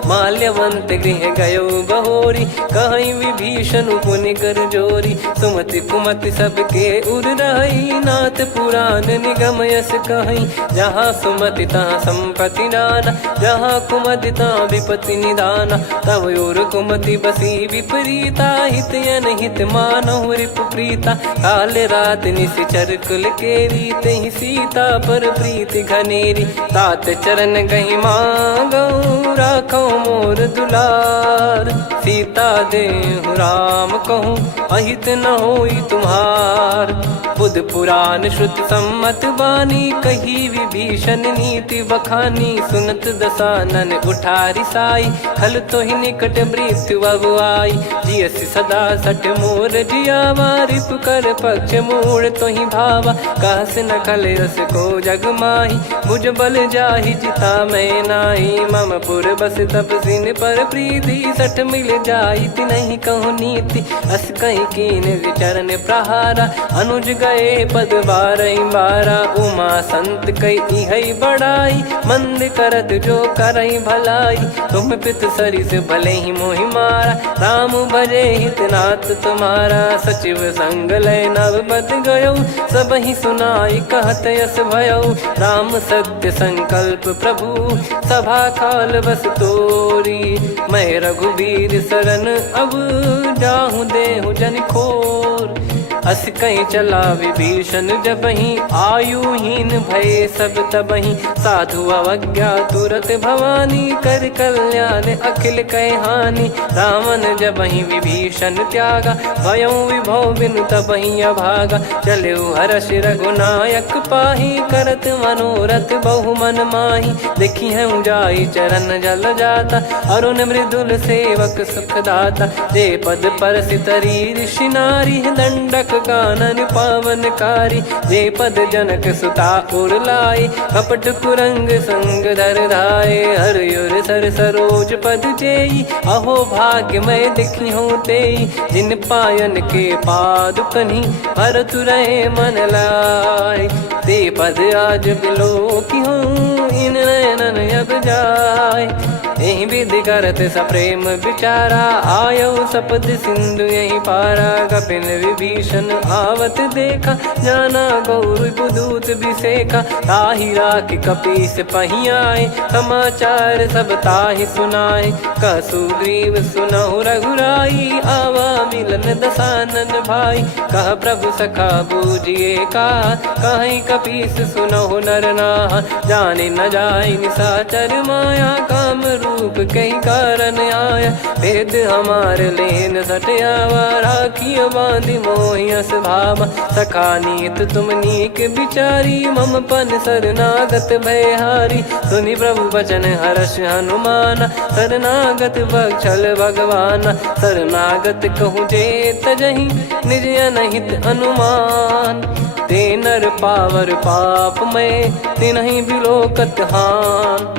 माल्यवंत गृह गयो बहोरी, कहीं विभीषण पुनि कर जोरी। सुमति कुमति सबके उर रही, नाथ पुराण निगम यस कहीं। जहाँ सुमति तहाँ संपत्ति नाना, जहाँ कुमति तहाँ विपत्ति निदाना। तव और कुमति बसी विपरीता, हित अनहित मानहु रिप प्रीता। काल रात निशिचर कुल केरी, तहि सीता पर प्रीति घनेरी। तात चरण गहि मांगऊ, राखो मोर दुलार। सीता देहु राम कहूँ, अहित न होई तुम्हार। बुध पुराण श्रुति सम्मत बानी, कही विभीषण नीति बखानी। सुनत दसानन उठारी साई, खल तो ही निकट मृत्यु अब आई। जियसि सदा सठ मोर जियावा, रिप कर पक्ष मूड़ तो ही भावा। कहस न खल रस को जग माही, भुज बल जाहि जिता मैं नाही। मम पुर बस तपसिन पर प्रीति, सठ मिल जाई तिनहि कहूँ नीति। अस कहीं कीन विचरण प्रहारा, अनुज गए पद बारहि बारा। उमा संत कई इहै बड़ाई, मंद करत जो करई भलाई। तुम पित सरिस भले ही मोहि मारा, राम भजे हितनाथ तुम्हारा। सचिव संग लय नवबत गयो, सब ही सुनाई कहत यस भयो। राम सत्य संकल्प प्रभु, सभा काल बस तोरी। मैं रघुबीर शरण अब, जाहु देहु जन खोर। अस कहीं चला विभीषण जबहि, आयुहीन भये सब तबहि। साधु अवज्ञा तुरत भवानी, कर कल्याण अखिल कह हानि। रावण जबहि विभीषण त्यागा, भयउ विभव बिनु तबहि अभागा। चलऊ हर्ष रघुनायक पाहि, करत मनोरथ बहु मन माहि। देखी हूँ जाई चरण जल जाता, अरुण मृदुल सेवक सुखदाता। जे पद परसि तरी ऋषि नारी, दंडक कानन पावनकारी। जे पद जनक सुता उर लाई, कपट कुरंग संग धर धाये। हरियुर सर सरोज पद जेई, अहो भाग्य मैं दिखी हूँ तेई। जिन पायन के पाद कन्ही, भरत रहे मन लाय। ते पद आज बिलो की हूँ, इन नयनन अब जाय। यही विधि करत सप्रेम विचारा, आयो सपद सिंधु यही पारा। कपिन विभीषण आवत देखा, जाना गौर बुदूत बिसेखा। ताहि राख कपीस पही आए, समाचार सब ताहि सुनाए। कह सुग्रीव सुनहु रघुराई, आवा मिलन दसानन भाई। कह प्रभु सखा बूझिए का, कहीं कपीस सुनहु नर नाहा। जाने न जाय निशाचर माया, काम रूप कई कारण आया। भेद हमार लेन सटयावा, राखिय बांधि मोहियस भावा। सखा नीत तुम नीक बिचारी, मम पन शरणागत भयहारी। सुनि प्रभु बचन हर्ष हनुमाना, शरणागत बक्षल भगवाना। शरणागत कहूँ जे तजहि, निज अनहित अनुमान। ते नर पावर पाप में, तिन्हि बिलोकत हान।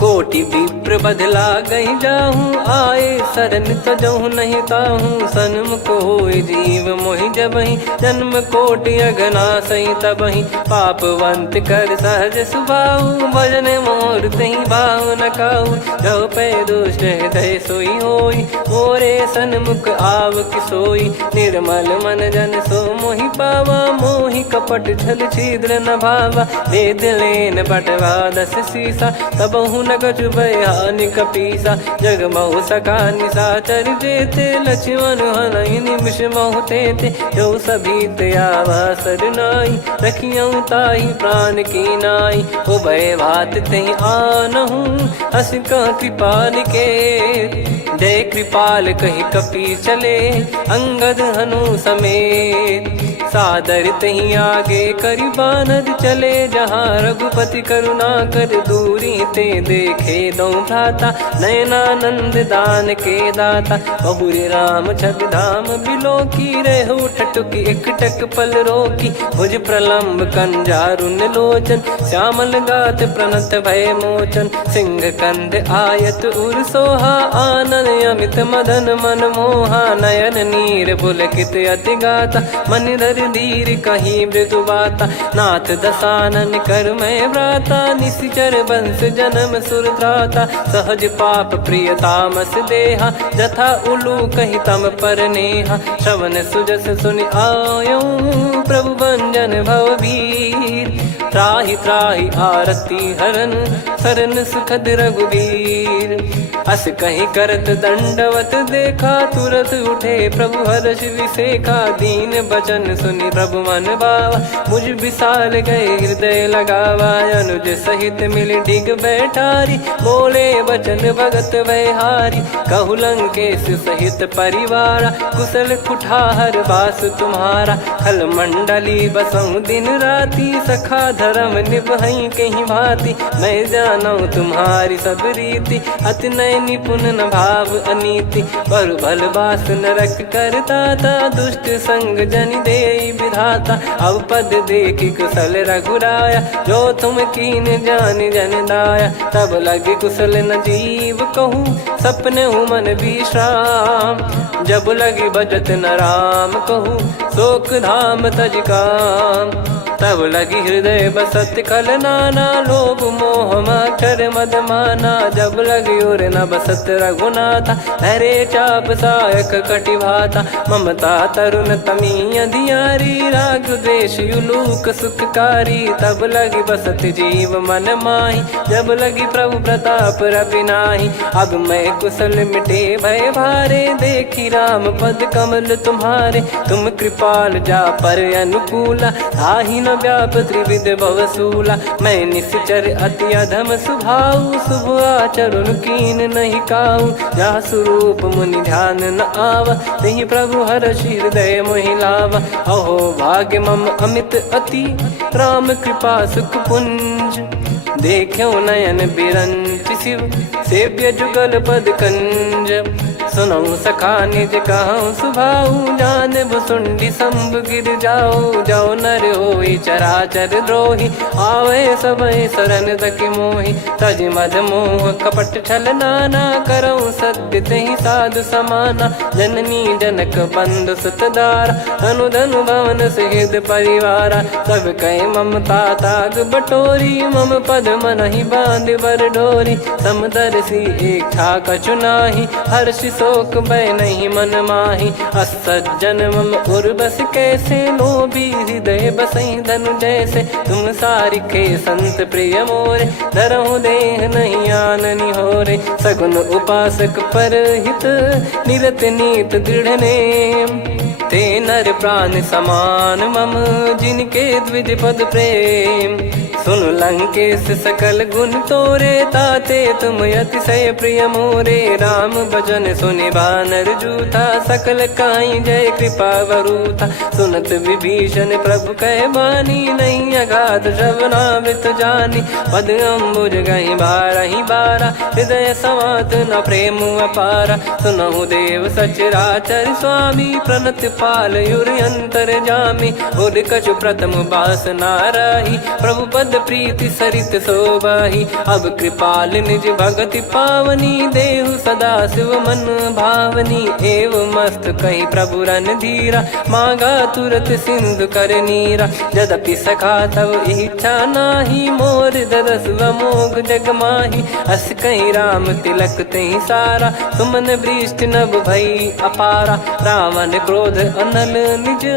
कोटि विप्र बदला गई जाहूँ, आए शरण तजहु नहीं ताहूँ। सन्मुख होय जीव मोहि जबहि, जन्म कोटि अगना सही तबहि। पापवंत कर सहज सुभाऊ, भजन मोर तहि भाव न काऊ। जो पै दुष्ट हृदय सोई होई, मोरे सन्मुख आव किसोई। निर्मल मन जन सो मोहि पावा, मोहि कपट छल छिद्र न भावा। वेद लेन बटवा दस सीसा, तबहु न कछु बयानि कपीसा। जग महु सका निशाचर जेते, लक्ष्मण हनहि निमिष महु तेते। जो सभी त्यावा सरनाई, रखियऊँ ताहि प्राण की नाई। उभय भात तहि आनहूँ, अस कह कृपाल के। जय कृपाल कहि कपी चले, अंगद हनु समेत। सादर तही आगे करि बानर चले, जहाँ रघुपति करुणा कर दूरी ते देखे दो भ्राता। नयनानंद दान के दाता, बहुरे राम छवि धाम बिलो की। रहु ठटुकी एकटक पल रोकी, भुज प्रलम्ब कंजारुन लोचन। श्यामल गात प्रणत भय मोचन, सिंह कंध आयत उर सोहा। आनन अमित मदन मन मोहा, नयन नीर पुलकित अति गाता। मन धर धीर कहीं मृदु बाता, नाथ दसानन कर मैं व्राता। निशिचर वंश जन्म सुरत्राता, सहज पाप प्रिय तामस देहा। जथा उलू कही तम पर नेहा, श्रवण सुजस सुनि आयो। प्रभु भंजन भवभीर, त्राहि त्राहि आरती हरन। शरण सुखद रघुबीर, अस कहीं करत दंडवत देखा। तुरत उठे प्रभु हर्ष विसेखा, दीन बचन सुनि प्रभु मन भावा। मुझ विशाल गए हृदय लगावा, अनुज सहित मिल डिग बैठारी। बोले बचन भगत भयहारी, कहु लंकेश सहित परिवारा। कुशल कुठार बास तुम्हारा, खल मंडली बसऊं दिन राती। सखा धर्म निभई कहीं भांति, मैं जानू तुम्हारी सब रीति। अति नय निपुण न भाव अनीति, पर भल बास नरक करता था। दुष्ट संग जन दे विधाता, अब पद देखी कुशल रघुराया। जो तुम कीन जान जन दाया, तब लगे कुशल न जीव कहूँ। सपने मन विश्राम, जब लगी बजत न राम कहूँ। शोक धाम तज काम, तब लगी हृदय बसत कल नाना। लोभ मोह मक्षर मद माना, जब लगी उर न बसत रघुनाथा। हरे चाप सायक कटि भाता, ममता तरुण तमी अधियारी। राग द्वेष युलूक सुखकारी, तब लगी बसत जीव मन माही। जब लगी प्रभु प्रताप रवि नाही, अब मैं कुशल मिटे भय भारे। देखी राम पद कमल तुम्हारे। तुम कृपाल जा पर अनुकूला, ताहि न व्याप त्रिविध भवसूला। मैं निश्चर अति अधम सुभाऊ, शुभ आचरण कीन नहीं काऊ। जा स्वरूप मुनि ध्यान न आवा, तेहि प्रभु हर्षि हृदय मोहि लावा। अहो भाग्य मम अमित अति, राम कृपा सुख पुंज। देखो नयन बिरंच शिव, सेव्य जुगल पद कंज। सुनऊ सखा निज कहूँ सुभाऊ, जान भुसुंडी शंभ गिर जाओ। जाओ नर होई चराचर द्रोही, आवे सबय शरण तकी मोहि। तज मद मोह कपट छल नाना, करऊँ सत्य तेहि साधु समाना। जननी जनक बंधु सुतदारा, धनु धनु भवन सहित परिवारा। सब कहे ममता ताग बटोरी, मम पद मनहि बांध बर डोरी। समदर्शी इच्छा कछु नाही, हर्ष शोक भय नहीं मन माही। असज्जन मम उर्वश कैसे, लोभी हृदय बसई धनु जैसे। तुम सारिखे संत प्रिय मोरे, धरहु देह नहीं आननि होरे। सगुन उपासक परहित, निरत नीत दृढ़ नेम। ते नर प्राण समान मम, जिनके द्विज पद प्रेम। सुन लंकेश सकल गुण तोरे, ताते तुम अतिशय प्रिय मोरे। राम भजन सुनि बानर जूथा, सकल काई जय कृपा वरूथा। सुनत विभीषण प्रभु कह बानी, नहीं अगाध श्रवणामृत जानी। पद अम्बुज गहि बारहि बारा, हृदय समात न प्रेम अपारा। सुनहु देव सचराचर स्वामी, प्रणत पाल युर अंतर जामी। उर कछु प्रथम बास नाराही, प्रभु पद प्रीति सरित शोभाही। अब कृपाल निज भगति पावनी, देहु सदा शिव मन भावनी। एव मस्त कही प्रभु रन धीरा, मांगा तुरत सिंधु कर नीरा। यद्यपि सखा तब इच्छा नाही, मोर दरस मोग जग माही। अस कहीं राम तिलक तेहि सारा, सुमन वृष्टि नभ भई अपारा। रावण क्रोध अनल निज,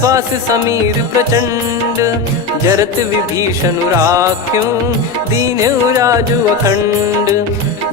श्वास समीर प्रचंड। जरत विभीषण राख्यों, दीन्हु राजु अखंड।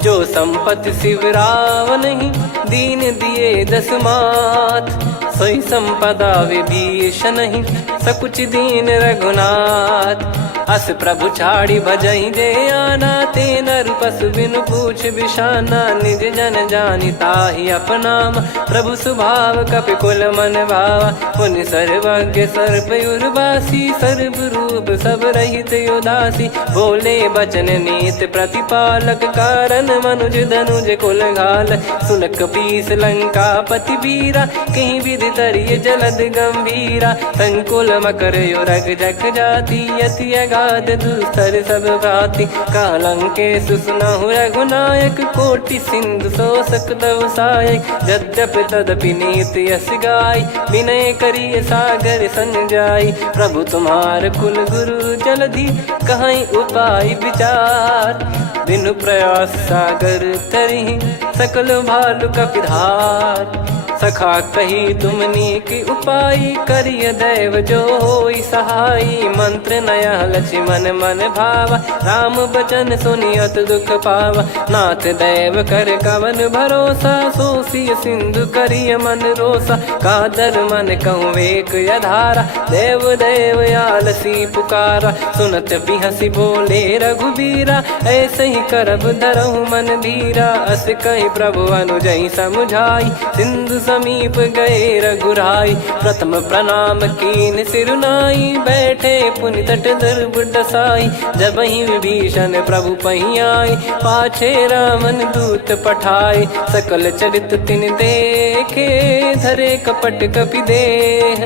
जो संपत्ति शिव रावण ही, दीन दिए दस मात। सोई संपदा विभीषण ही, सकुच दीन रघुनाथ। अस प्रभु छाड़ी भजई जे आना, ते नर पशु बिनु पूछ बिशाना। निज जन जानि ताहि अपनाम, प्रभु स्वभाव कपि कुल मन भावा। मुनि सर्वज्ञ सर्वयुर्वासी, सर्व रूप सब रहित उदासी। बोले बचन नीत प्रतिपालक, कारण मनुज धनुज कुल घाल। सुन कपीस लंका पति वीरा, कहीं विधि तरिय जलद गंभीरा। संकुल मकर युरग जग जाति, यति अगाध दुस्तर सब घाति। कालंकेश सुनहु रघुनायक, कोटि सिंधु शोषक तव सहायक। यद्यपि तदपि नीति यस गाय, विनय करिय सागर सन जाई। प्रभु तुम्हार कुल गुरु जलधि, कहीं उपाय विचार। बिनु प्रयास सागर तरिहि, सकल भालु कपिधार। सखा कही तुमनी की उपाय, करिय दैव जो होई सहाई। मंत्र नया लक्ष्मण मन भावा, राम बचन सुनियत दुख पावा। नाथ दैव कर कवन भरोसा, सोसिय सिंधु करिय मन रोसा। कादर मन कहूँ एक यधारा, देव देव आलसी पुकारा। सुनत बिहसी बोले रघुबीरा, ऐसे ही करब धरहु मन धीरा। अस कही प्रभु अनुजई समुझाई, सिंधु समीप गए रघुराई। प्रथम प्रणाम कीन सिरुनाई, बैठे पुनि तट दर्भ डसाई। जब ही विभीषण प्रभु पही आई, पाछे रामन दूत पठाए। सकल चरित तिन देखे, धरे कपट कपि देह।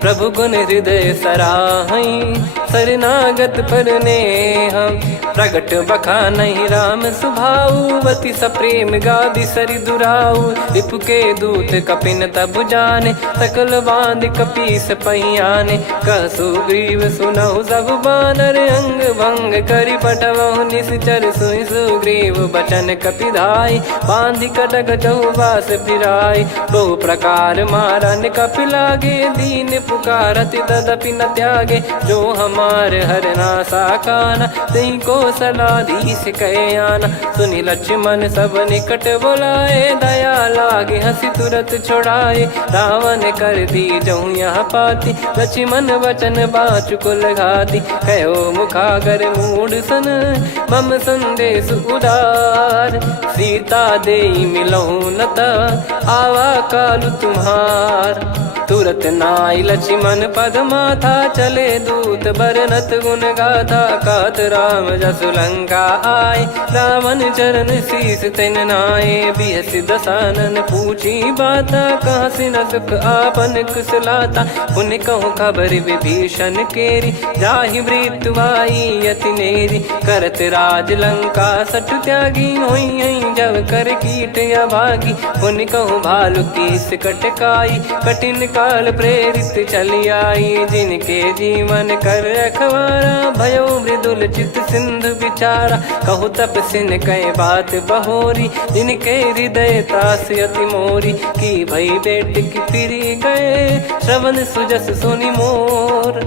प्रभु गुण हृदय सराहई, शरणागत पर नेह। प्रगट बखानहि राम सुभाऊ, बति सप्रेम गादि सरि दुराऊ। रिपु के दूत कपिन तब जाने, सकल बांध कपीस पहियाने। कह सुग्रीव सुनहु सब बानर, अंग भंग करि पठवहु निश्चर। सुनि सुग्रीव बचन कपिधाई, बांधि कटक चहुबास फिराई। बहु प्रकार मारन कपि लागे, दीन पुकारति तदपि न त्यागे। जो हम कुमार हरना साकाना, तई को सलाधीश कहे आना। सुनि लक्ष्मण सब निकट बुलाए, दया लागे हंसी तुरत छुड़ाए। रावण कर दी जऊँ यहाँ पाती, लक्ष्मण वचन बाचु कुल घाती। कहो मुखागर मूड सन, मम संदेश उदार। सीता देई मिलहु नता, आवा कालु तुम्हार। तुरत नाई लक्ष्मण पद माथा, चले दूत बरनत गुण गाथा। कहत राम जसु लंका आए, रावण चरण शीस तिन नाये। बिहसि दसानन पूछी बाता, कहाँ से न सुख आपन कुशलाता। पुन कहूँ खबर विभीषण केरी, जाहि मृत्यु आई अति नेरी। करत राज लंका सठ त्यागी, होई जब कर कीट अभागी। पुन कहूँ भालु कीस कटकाई, कठिन काल प्रेरित चली आई। जिनके जीवन कर रखवारा, भयो मृदुल चित सिंधु विचारा। कहु तपसिन कई बात बहोरी, जिनके हृदय तास अति मोरी। की भई बेट की फिरी गए, श्रवण सुजस सुनि मोर।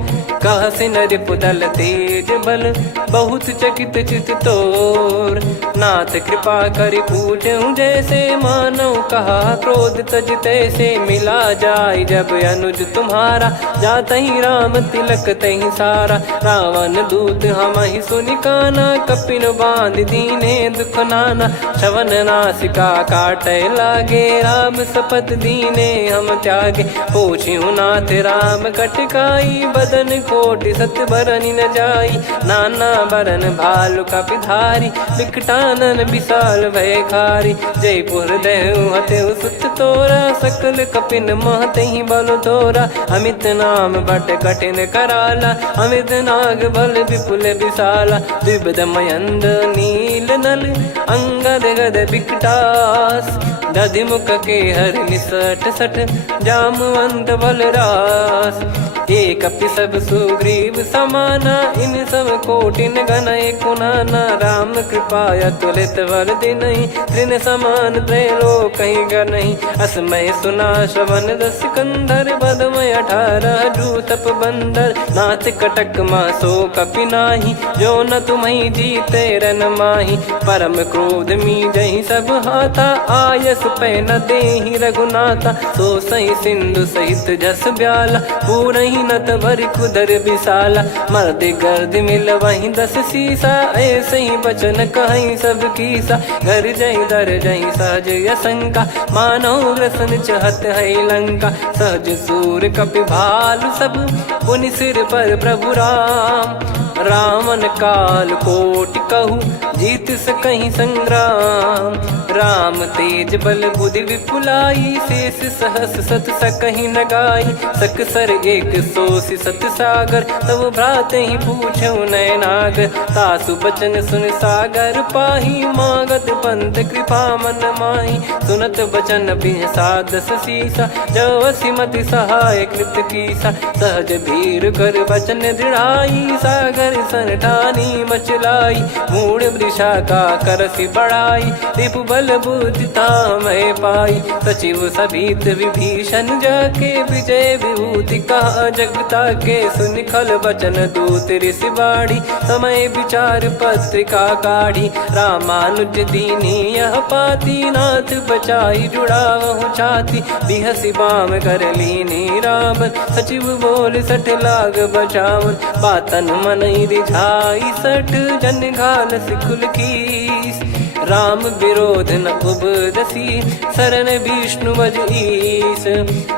कह सिन रिपुदल तेज बल, बहुत चकित चित तोर। नाथ कृपा करि पूछऊँ जैसे, मानव कहा क्रोध तज तैसे। मिला जाय जब अनुज तुम्हारा, जातहि राम तिलक तहि सारा। रावण दूत हमहि सुनि काना, कपिन बांध दीने दुख नाना। श्रवण नासिका काटै लागे, राम शपथ दीने हम त्यागे। पूछिहु नाथ राम कटकाई, बदन कोटि सत बरनि न जाई। नाना बरन भालु कपिधारी, विकटानन विशाल भयखारी। जयपुर देहु हतेउ सुत तोरा, सकल कपिन महतहि बल तोरा। अमित नाम बट कठिन कराला, अमित नाग बल विपुल विशाला। द्विविध मयंद नील नल, अंगद गद विकटास। दधिमुख के हर निसठ सठ, जामवंत बलरास। एक कपि सब सुग्रीव समाना, इन सब कोटिन गनय कुनाना। राम कृपा अतुलित बल दिनहि, तृण समान त्रैलोकहि गनहि। असमय सुना श्रवण दस कंधर, बदमय 18 जूतप बंदर। नाथ कटक मासो कपि नाही, जो न तुम्हि जीते रन माही। परम क्रोध मीजहि सब हाथा, आयस पै न देहि रघुनाथा। सो सही सिंधु सहित जस ब्याला, पूरहि नत भर कुदर विशाला। मर्द गर्द मिल वहीं 10 सीसा, ऐसे ही बचन कहीं सब कीसा। घर जय दर जय सहज यसंका, मानो ग्रसन चहत है लंका। सहज सूर कपि भालु सब, पुनि सिर पर प्रभु राम। रामन काल कोटि कहु, जीत सकहि संग्राम। राम तेज बल बुद्धि विपुलाई, शेष सहस सत सकहि न गाई। सकसर एक सोसि सत सागर, तब भ्राते ही पूछौ नयनागर। तासु बचन सुन सागर पाही, मागत पंथ कृपा मन माही। सुनत बचन बिहसा 10 सीसा, जवसि मति सहाय कृत कीसा। सहज भीर कर बचन दृढ़ाई, सागर सन ठानी मचलाई। मूढ़ वृषा का करसि बढ़ाई, रिपु बल बुद्धि तामय पाई। सचिव सभीत विभीषण जाके, विजय विभूति कहा जगता के। सुनि खल बचन दूत ऋषि बाढ़ी, समय विचार पत्रिका काढ़ी। रामानुज दीनी यह पाती, नाथ बचाई जुड़ावहु छाती। बिहसि बाम कर लीनी राम, सचिव बोल सठ लाग बचावन। बातन मन रिझाई सठ, जन घाल सिकुल कीस। राम विरोध न उपदसी, शरण विष्णु बज ईस।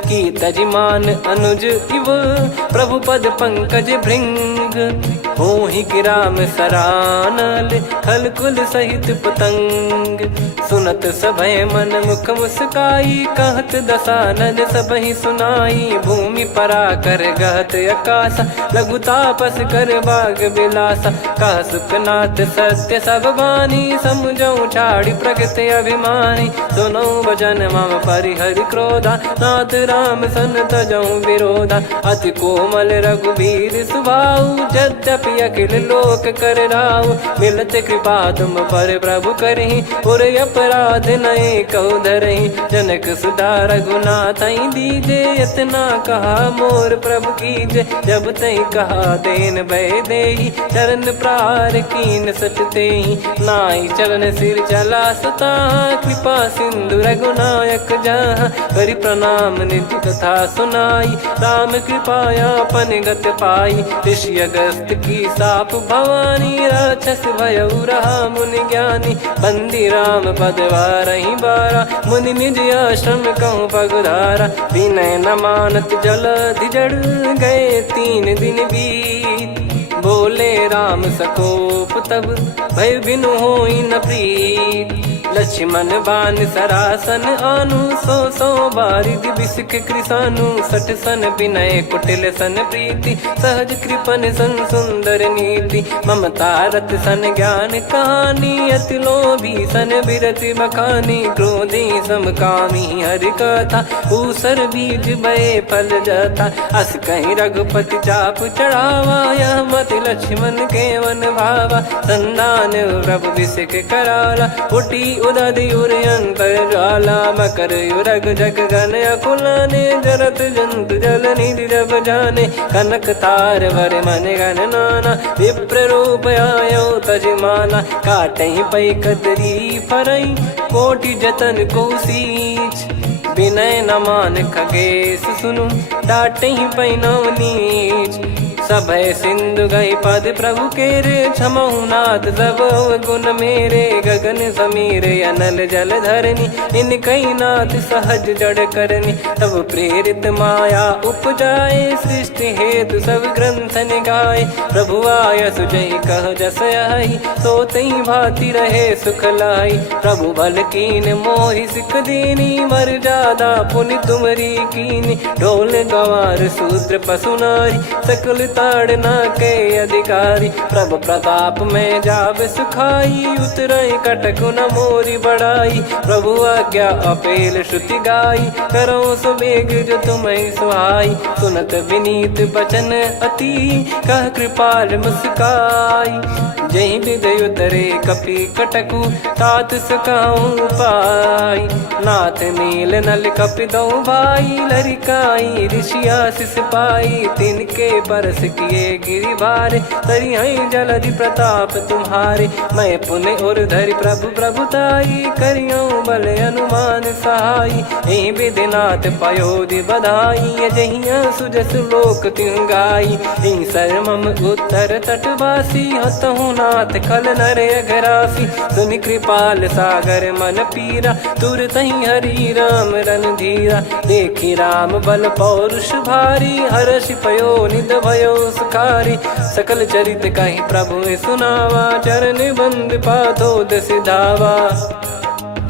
की तजिमान अनुज इव, प्रभु पद पंकज भृंग। होहि कि राम सरानल, खल कुल सहित पतंग। सुनत सभय मन मुख मुस्काई, कहत दसानन सबहि सुनाई। भूमि परा कर गहत आकाशा, लघु तापस कर बाग बिलासा। कह सुखनाथ सत्य सब बानी, समुझौ छाड़ी प्रकृति अभिमानी। सुनो भजन मम परिहरि क्रोधा, नाथ राम सन तजौ विरोधा। अति कोमल रघुवीर सुभाऊ, यद्यपि की अखिल लोक कर राव। मिलत कृपा तुम पर प्रभु करही, और अपराध नए कौ धरही। जनक सुधा रघुनाथ दीजे, इतना कहा मोर प्रभु कीजे। जब तई कहा देन भय देही, चरण प्रार कीन सटते ही। नाई चरण सिर चला सता, कृपा सिंधु रघुनायक जहाँ। करि प्रणाम निज कथा सुनाई, राम कृपाया पन गत पाई। ऋषि अगस्त की साप भवानी, राक्षस भयउ रहा मुनि ज्ञानी। बंदी राम पद वारहि बारा, मुनि निज आश्रम कहूँ पगुधारा। विनय न मानत जलधि जड़, गए 3 दिन बीत। बोले राम सकोप तब, भय बिनु होई न प्रीत। लक्ष्मण बान सरासन आनु, 100 बारिद बिसिख कृसानु। 60 सन विनय कुटिल सन प्रीति, सहज कृपन सन सुंदर नीति। ममता रत सन ज्ञान कहानी, अति लोभी सन बिरति बखानी। क्रोधी समकामी हरि कथा, ऊसर बीज बये फल जथा। अस कहीं रघुपति चाप चढ़ावा, यह मत लक्ष्मण के मन भावा। संदान प्रभु बिसिख कराला, उठी उदधि उर अंतर ज्वाला। मकर युरग जग गण अकुलाने, जरत जंतु जल निधि जब जाने। कनक तार वर मन गण नाना, विप्र रूप आयो तजमाना। काटहि पै कदरी फरई, कोटि जतन को सींच। विनय न मान खगेश सुनु, डांटहि पै नव नीच। सभय सिंधु गई पद प्रभु केरे, क्षमहु नाथ सब गुण मेरे। गगन समीरे अनल जल धरनी, इन कई नाथ सहज जड़ करनी। तब प्रेरित माया उपजाए, सृष्टि हेतु सब ग्रंथ निगाए। प्रभु आय सुजई कह जस आई, सोतई भांति रहे सुख लाई। प्रभु बल कीन मोहि सिख दीनी, मर्यादा पुनि तुमरी कीनी। ढोल गवार शूद्र पशु नारी, सकल ताड़ना के अधिकारी। प्रभु प्रताप में जाब सुखाई, उतरई कटक न मोरी बढ़ाई। प्रभु आज्ञा अपेल श्रुति गाई, करो सुबेग जो तुम्हें सुहाई। सुनत विनीत बचन अति, कह कृपाल मुस्काई। जही विदय उतरे कपि कटकु, तात सकाऊं पाई। नाथ नील नल कपि दो भाई, लरिकाई ऋषि आशीष पाई। तिनके परस किए गिरि भारे, तरिहै जलधि प्रताप तुम्हारे। मैं पुण्य और धरि प्रभु प्रभुताई, करियऊं बल अनुमान सहाई। एहि विधिनाथ पयोधि बधाई, जहिया सुजस लोक तिहुँ गाई। एहि सरमम उत्तर तटवासी, हतहु नाथ खल नर अघरासी। सुनि कृपाल सागर मन पीरा, तुरतहि हरि राम रणधीरा। देखि राम बल पौरुष भारी, हर्षि पयो निध भयो सुखारी। सकल चरित कहि प्रभु सुनावा, चरण बंद पादोद सिधावा।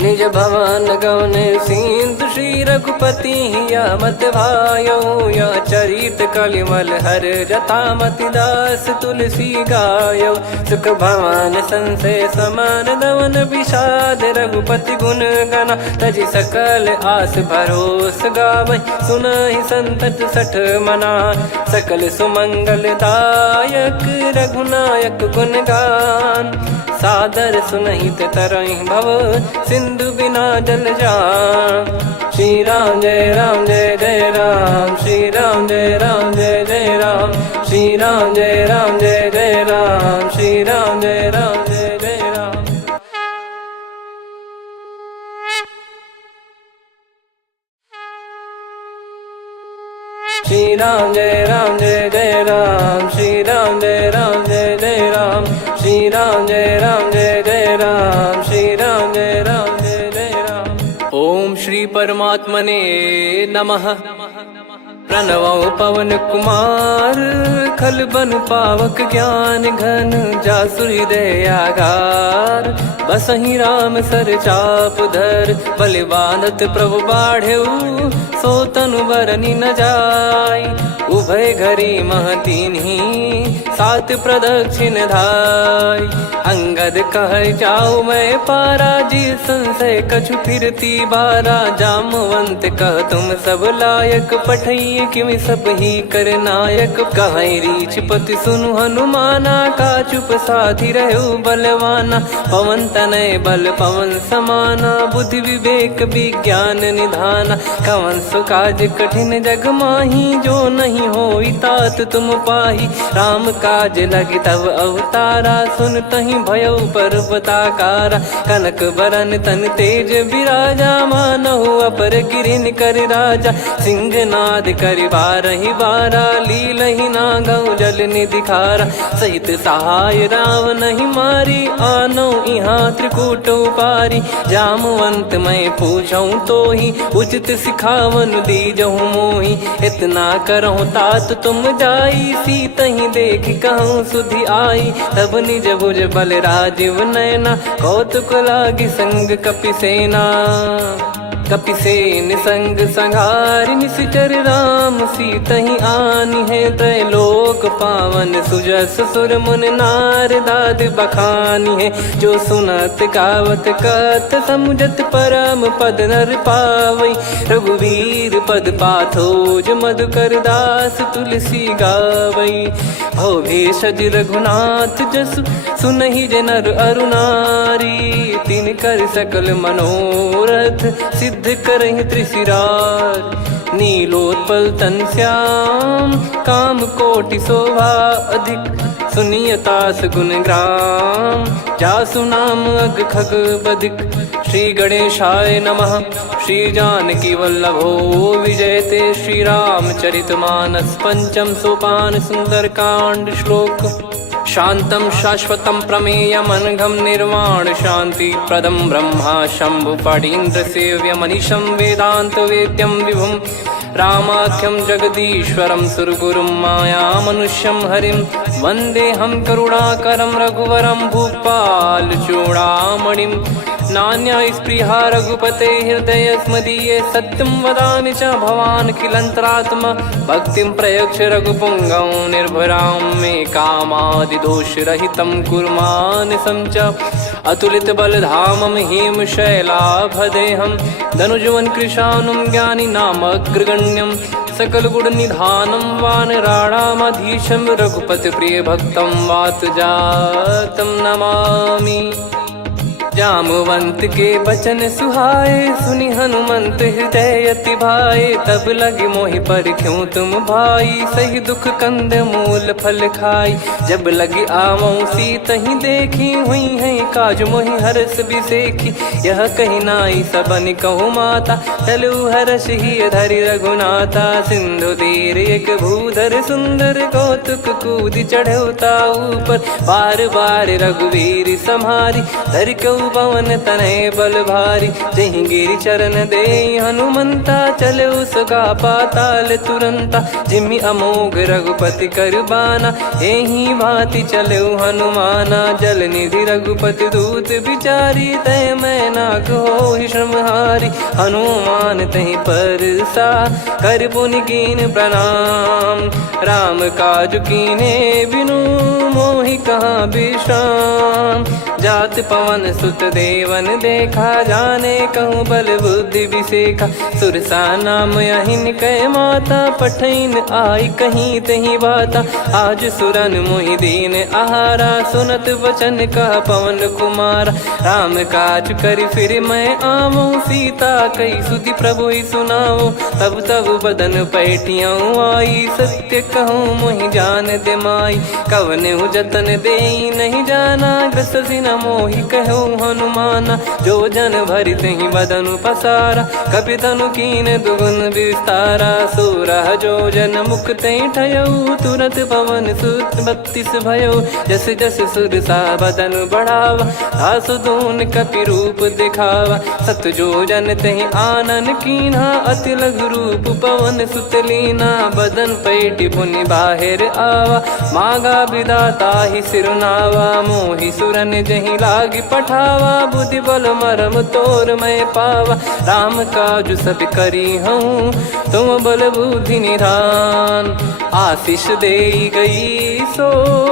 निज भवन गौन सिंधु, श्री रघुपति हिया मत भायो। यह चरित कलिमल हर जथा, मति दास तुलसी गायो। सुख भवन संशय समान दवन, विषाद रघुपति गुण गना। तजि सकल आस भरोस गावै, सुनहि संतत सठ मना। सकल सुमंगल दायक, रघुनायक गुण गान। सादर सुनहित तरहि भव, सिंधु बिना जल जान। श्री राम जय राम जय जय राम, श्री राम जय राम जय जय राम। श्री राम जय राम जय जय राम, श्री राम जय राम जय जय राम। श्री राम जय राम जय जय राम, श्री राम जय राम जय जय राम। श्री राम जय राम जय जय राम, श्री राम जय राम जय जय राम। ओम श्री परमात्मने नमः। प्रणवौ पवन कुमार, खल बन पावक ज्ञान घन। जासु हृदय आगार, बसहि राम सर चाप धर। बलि बांधत प्रभु बाढ़ेउ, सो तनु बरनि न जाय। उभय घरी मह दीन्ही, सात प्रदक्षिण धाय। अंगद कह जाऊ मैं पारा, जी संशय कछु फिरती बारा। जामवंत कह तुम सब लायक, पठई किमि सब ही कर नायक। कहीं रीछ पति सुनु हनुमाना, का चुप साधि रहु बलवाना। पवन तनय बल पवन समाना, बुद्धि विवेक विज्ञान निधाना। कवन सो काज कठिन जग माही, जो नहीं होई तात तुम पाही। राम काज लगी तब अवतारा, सुन तहि भयउ पर्वताकारा। कनक बरन तन तेज बिराजा, मानहु अपर गिरिन कर राजा। सिंहनाद करि बारहि बारा, लीलहि नागौ जल निधि खारा। सहित सहाय रावणहि मारी, आनौ इहाँ त्रिकूट उपारी। जामवंत मैं पूछऊँ तोहि, उचित सिखावन दीजहु मोहि। इतना करहु तात तुम जाई, सीतहि देख कहूँ सुधि आई। तब निज भुज बल राजीव नयना, कौतुक लागी संग कपिसेना। कपिसेन संग संहारि निशिचर राम, सीतहि आनि है त्रैलोक पावन। सुजस सुर मुन नार दाद बखानी है, जो सुनत गावत कथ समुझत परम पद नर पावई। रघुवीर पद पाथोज मधुकर दास तुलसी गावई। भव भेषज रघुनाथ जसु, सुनहि जे नर अरु नारी। तिन कर सकल मनोरथ, सिद्ध करहि त्रिशिरार। नीलोत्पल तन श्याम, काम कोटि शोभा अधिक। सुनियतास गुण ग्राम, जासु नाम अग खग बदिक। श्री गणेशाय नमः। श्री जानकी वल्लभो विजयते, श्री रामचरित मानस। पंचम सोपान सुंदर कांड श्लोक। शांतं शाश्वतं प्रमेयमनघं निर्वाण शांति प्रदं ब्रह्मा शंभु फणीन्द्र सेव्य मनीषं वेदांत वेद्यं विभुं। रामाख्यं जगदीश्वरं सुरगुरुं माया मनुष्यं हरिं। वन्देऽहं करुणाकरं रघुवरं भूपाल चूडामणिं। नान्या स्पृहा रघुपते हृदय स्मदीये, सत्यं वदामि च भवान् खिलन्तरात्मा। भक्तिं प्रयच्छ रघुपुङ्गं निर्भरां मे कामादिदोषरहितं कुर्मानसं च। अतुलित बलधामं हेमशैलाभदेहं, धनुजवन कृशानुं ज्ञानिनामग्रगण्यं। सकल गुण निधानं वानराणामधीशं, रघुपति प्रिय भक्तं वात जातं नमामि। जामवंत के बचन सुहाए, सुनि हनुमंत हृदय अति भाए। तब लगे मोहि पर क्यों तुम भाई, सही दुख कंद मूल फल खाई। जब लगी आवऊँ सीतहि देखी, हुई है काज मोहि हरस बिसेखी। यह कही नाई सबन कहु माता, चलु हरष ही धरि रघुनाथा। सिंधु तीर एक भूधर सुंदर, कौतुक कूद चढ़ौता ऊपर। बार बार रघुवीर सम्हारी, धरि कहु पवन तनय बल भारी। जहि गिरि चरण दे हनुमंता, चले उसका पाताल तुरंता। जिमि अमोघ रघुपति कर बाना, एहि भांति चले हनुमाना। जल निधि रघुपति दूत बिचारी, तय मैं नाक होहि श्रमहारी। हनुमान तहि परसा, कर पुनि कीन प्रणाम। राम काज कीने बिनु, मोहि कहाँ विश्राम। जात पवन सुत देवन देखा, जाने कहूँ बल बुद्धि विसेखा। सुरसा नाम अहिन कै माता, पठैन आई कहीं तही बाता। आज सुरन मोहि दीन आहारा, सुनत वचन कह पवन कुमारा। राम काज करि फिर मैं आवऊँ, सीता कई सुधि प्रभु ही सुनाओ। तब तब बदन पैठियाँ आई, सत्य कहूँ मोहि जान दे माई। कवने जतन देई नहीं जाना, ग्रसि न मोहि कहूँ हनुमाना। जो जन भरि तहि बदनु पसारा, कपितनु कीन दुगुन विस्तारा। सोरह जो जन मुख तहि ठयऊ, तुरत पवन सुत 32 भयऊ। जस जस सुरसा बदनु बढ़ावा, आसु दून कपि रूप दिखावा। सत जो जन तहि आनन कीन्हा, अति लघु रूप पवन सुत लीना। बदन पैठि पुनि बाहिर आवा, मागा विधाता ही सिरुनावा। मोहि सुरन जहि नहीं लागी पठावा, बुद्धि बल मरम तोर मैं पावा। राम काज सब करी हूँ, तुम बल बुद्धि निधान। आशीष दे गई सो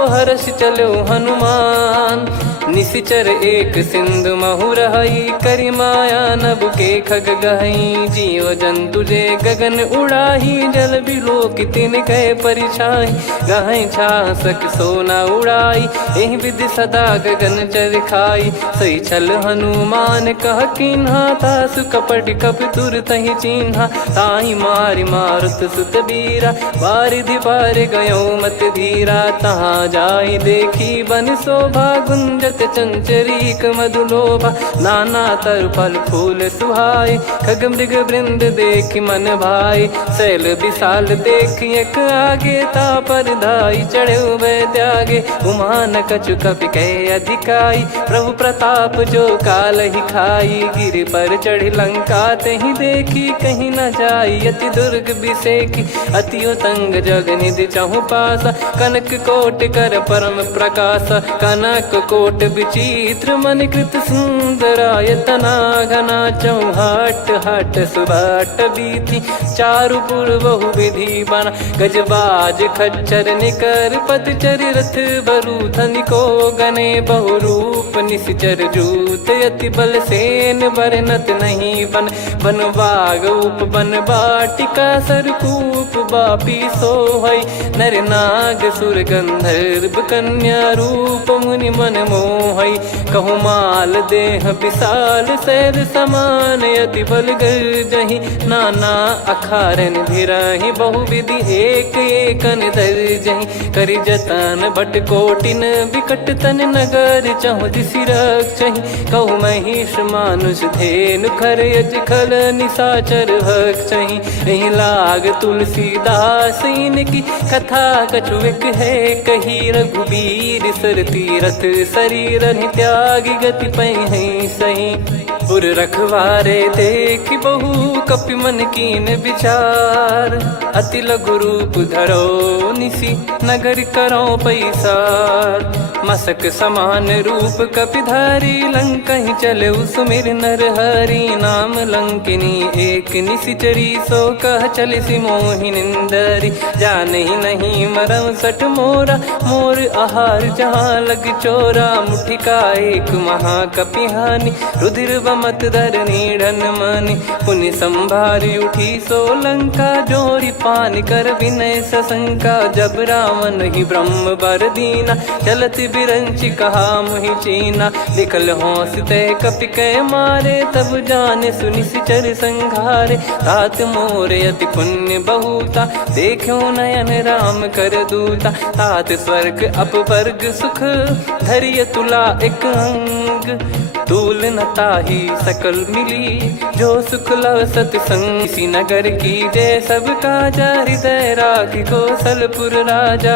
हर्ष चलो हनुमान। निशिचर एक सिंधु महु रहई, करी माया नभ के खग गहई। जीव जंतु जे गगन उड़ाही, जल बिलो कि तिन गए परिछाई। गहई छासक सोना उड़ाई, एहि विधि सदा गगन चर खाई। सही छल हनुमान कह किन्हा, तासु कपट कप तुर तहि चिन्हा। ताहि मारि मारुत सुत बीरा, बारिधि पार गयो मत धीरा। तहाँ जाई देखी बन शोभा, गुंजत चंचरीक मधुलोभा। नाना तर फल फूल सुहाई, खग मृग वृंद देखि मन भाई। शैल विशाल देखि एक आगे, तापर धाई चढ़े वै त्यागे। उमा न कछु कपि कहे अधिकाई, प्रभु प्रताप जो काल ही खाई। गिर पर चढ़ी लंका तहि देखी, कहीं न जाई अति दुर्ग बिसेकी। अति उतंग जग निधि चहु पासा, कनक कोट कर परम प्रकाशा। कनक कोट विचित्र मन कृत सुंदरायतना घना। चौहाट हाट सुबाट बीथी, चारु पुर बहु विधि बना। गजबाज खच्चर निकर पतचर, रथ बरु धनिको गने। बहु रूप निशिचर जूत, अति बल सेन बरनत नहीं बन। बन बाग उप बन बाटिका, सरकूप बापी सोहई। नर नाग सुर गंधर्व कन्या, रूप मुनि मन मोहई। कहु माल देह विशाल, शैल समान अति बल गर्जहि। नाना अखारन भिराहि, बहु विधि एक एकन दर्जहि। करि जतन बट कोटिन, विकट तन नगर चहु दिसि रक्षहि। कहु महिष मानुष धेनु, खर यज खल निशाचर भक्षहि। एहि लाग तुलसीदास इनकी, कथा कछुक है कही। रघुबीर सर तीरथ शरीर, त्यागी गति पै सही। पुर रखवारे देख बहु, कपि मन कीन विचार। अति लघु रूप धरो निसी, नगर करो पैसार। मसक समान रूप कपिधारी, लंकहि चले सुमिर नर हरि। नाम लंकिनी एक निशिचरी, सो कह चलिसि मोहि निंदरी। जानहि नहीं मरम सठ मोरा, मोर आहार जहाँ लग चोरा। मुठिका एक महाकपिहानि, रुधिर बमत धरनी ढन मानि। पुनि संभारी उठी सो लंका, जोरी पान कर विनय सशंका। जब रावण ही ब्रह्म बर दीना, चलत बिरंचि कहा मुहि चीना। लिखल होंस ते कपि कै मारे, तब जाने सुनि सिचर संघारे। तात मोरे अति पुण्य बहुता, देखो नयन राम कर दूता। तात स्वर्ग अपवर्ग सुख, धरिय तुला एक अंग। तूल न ताहि सकल मिली, जो सुख लव सतसंग। इसी नगर की जय सब काजा, हृदय राखि कौशलपुर राजा।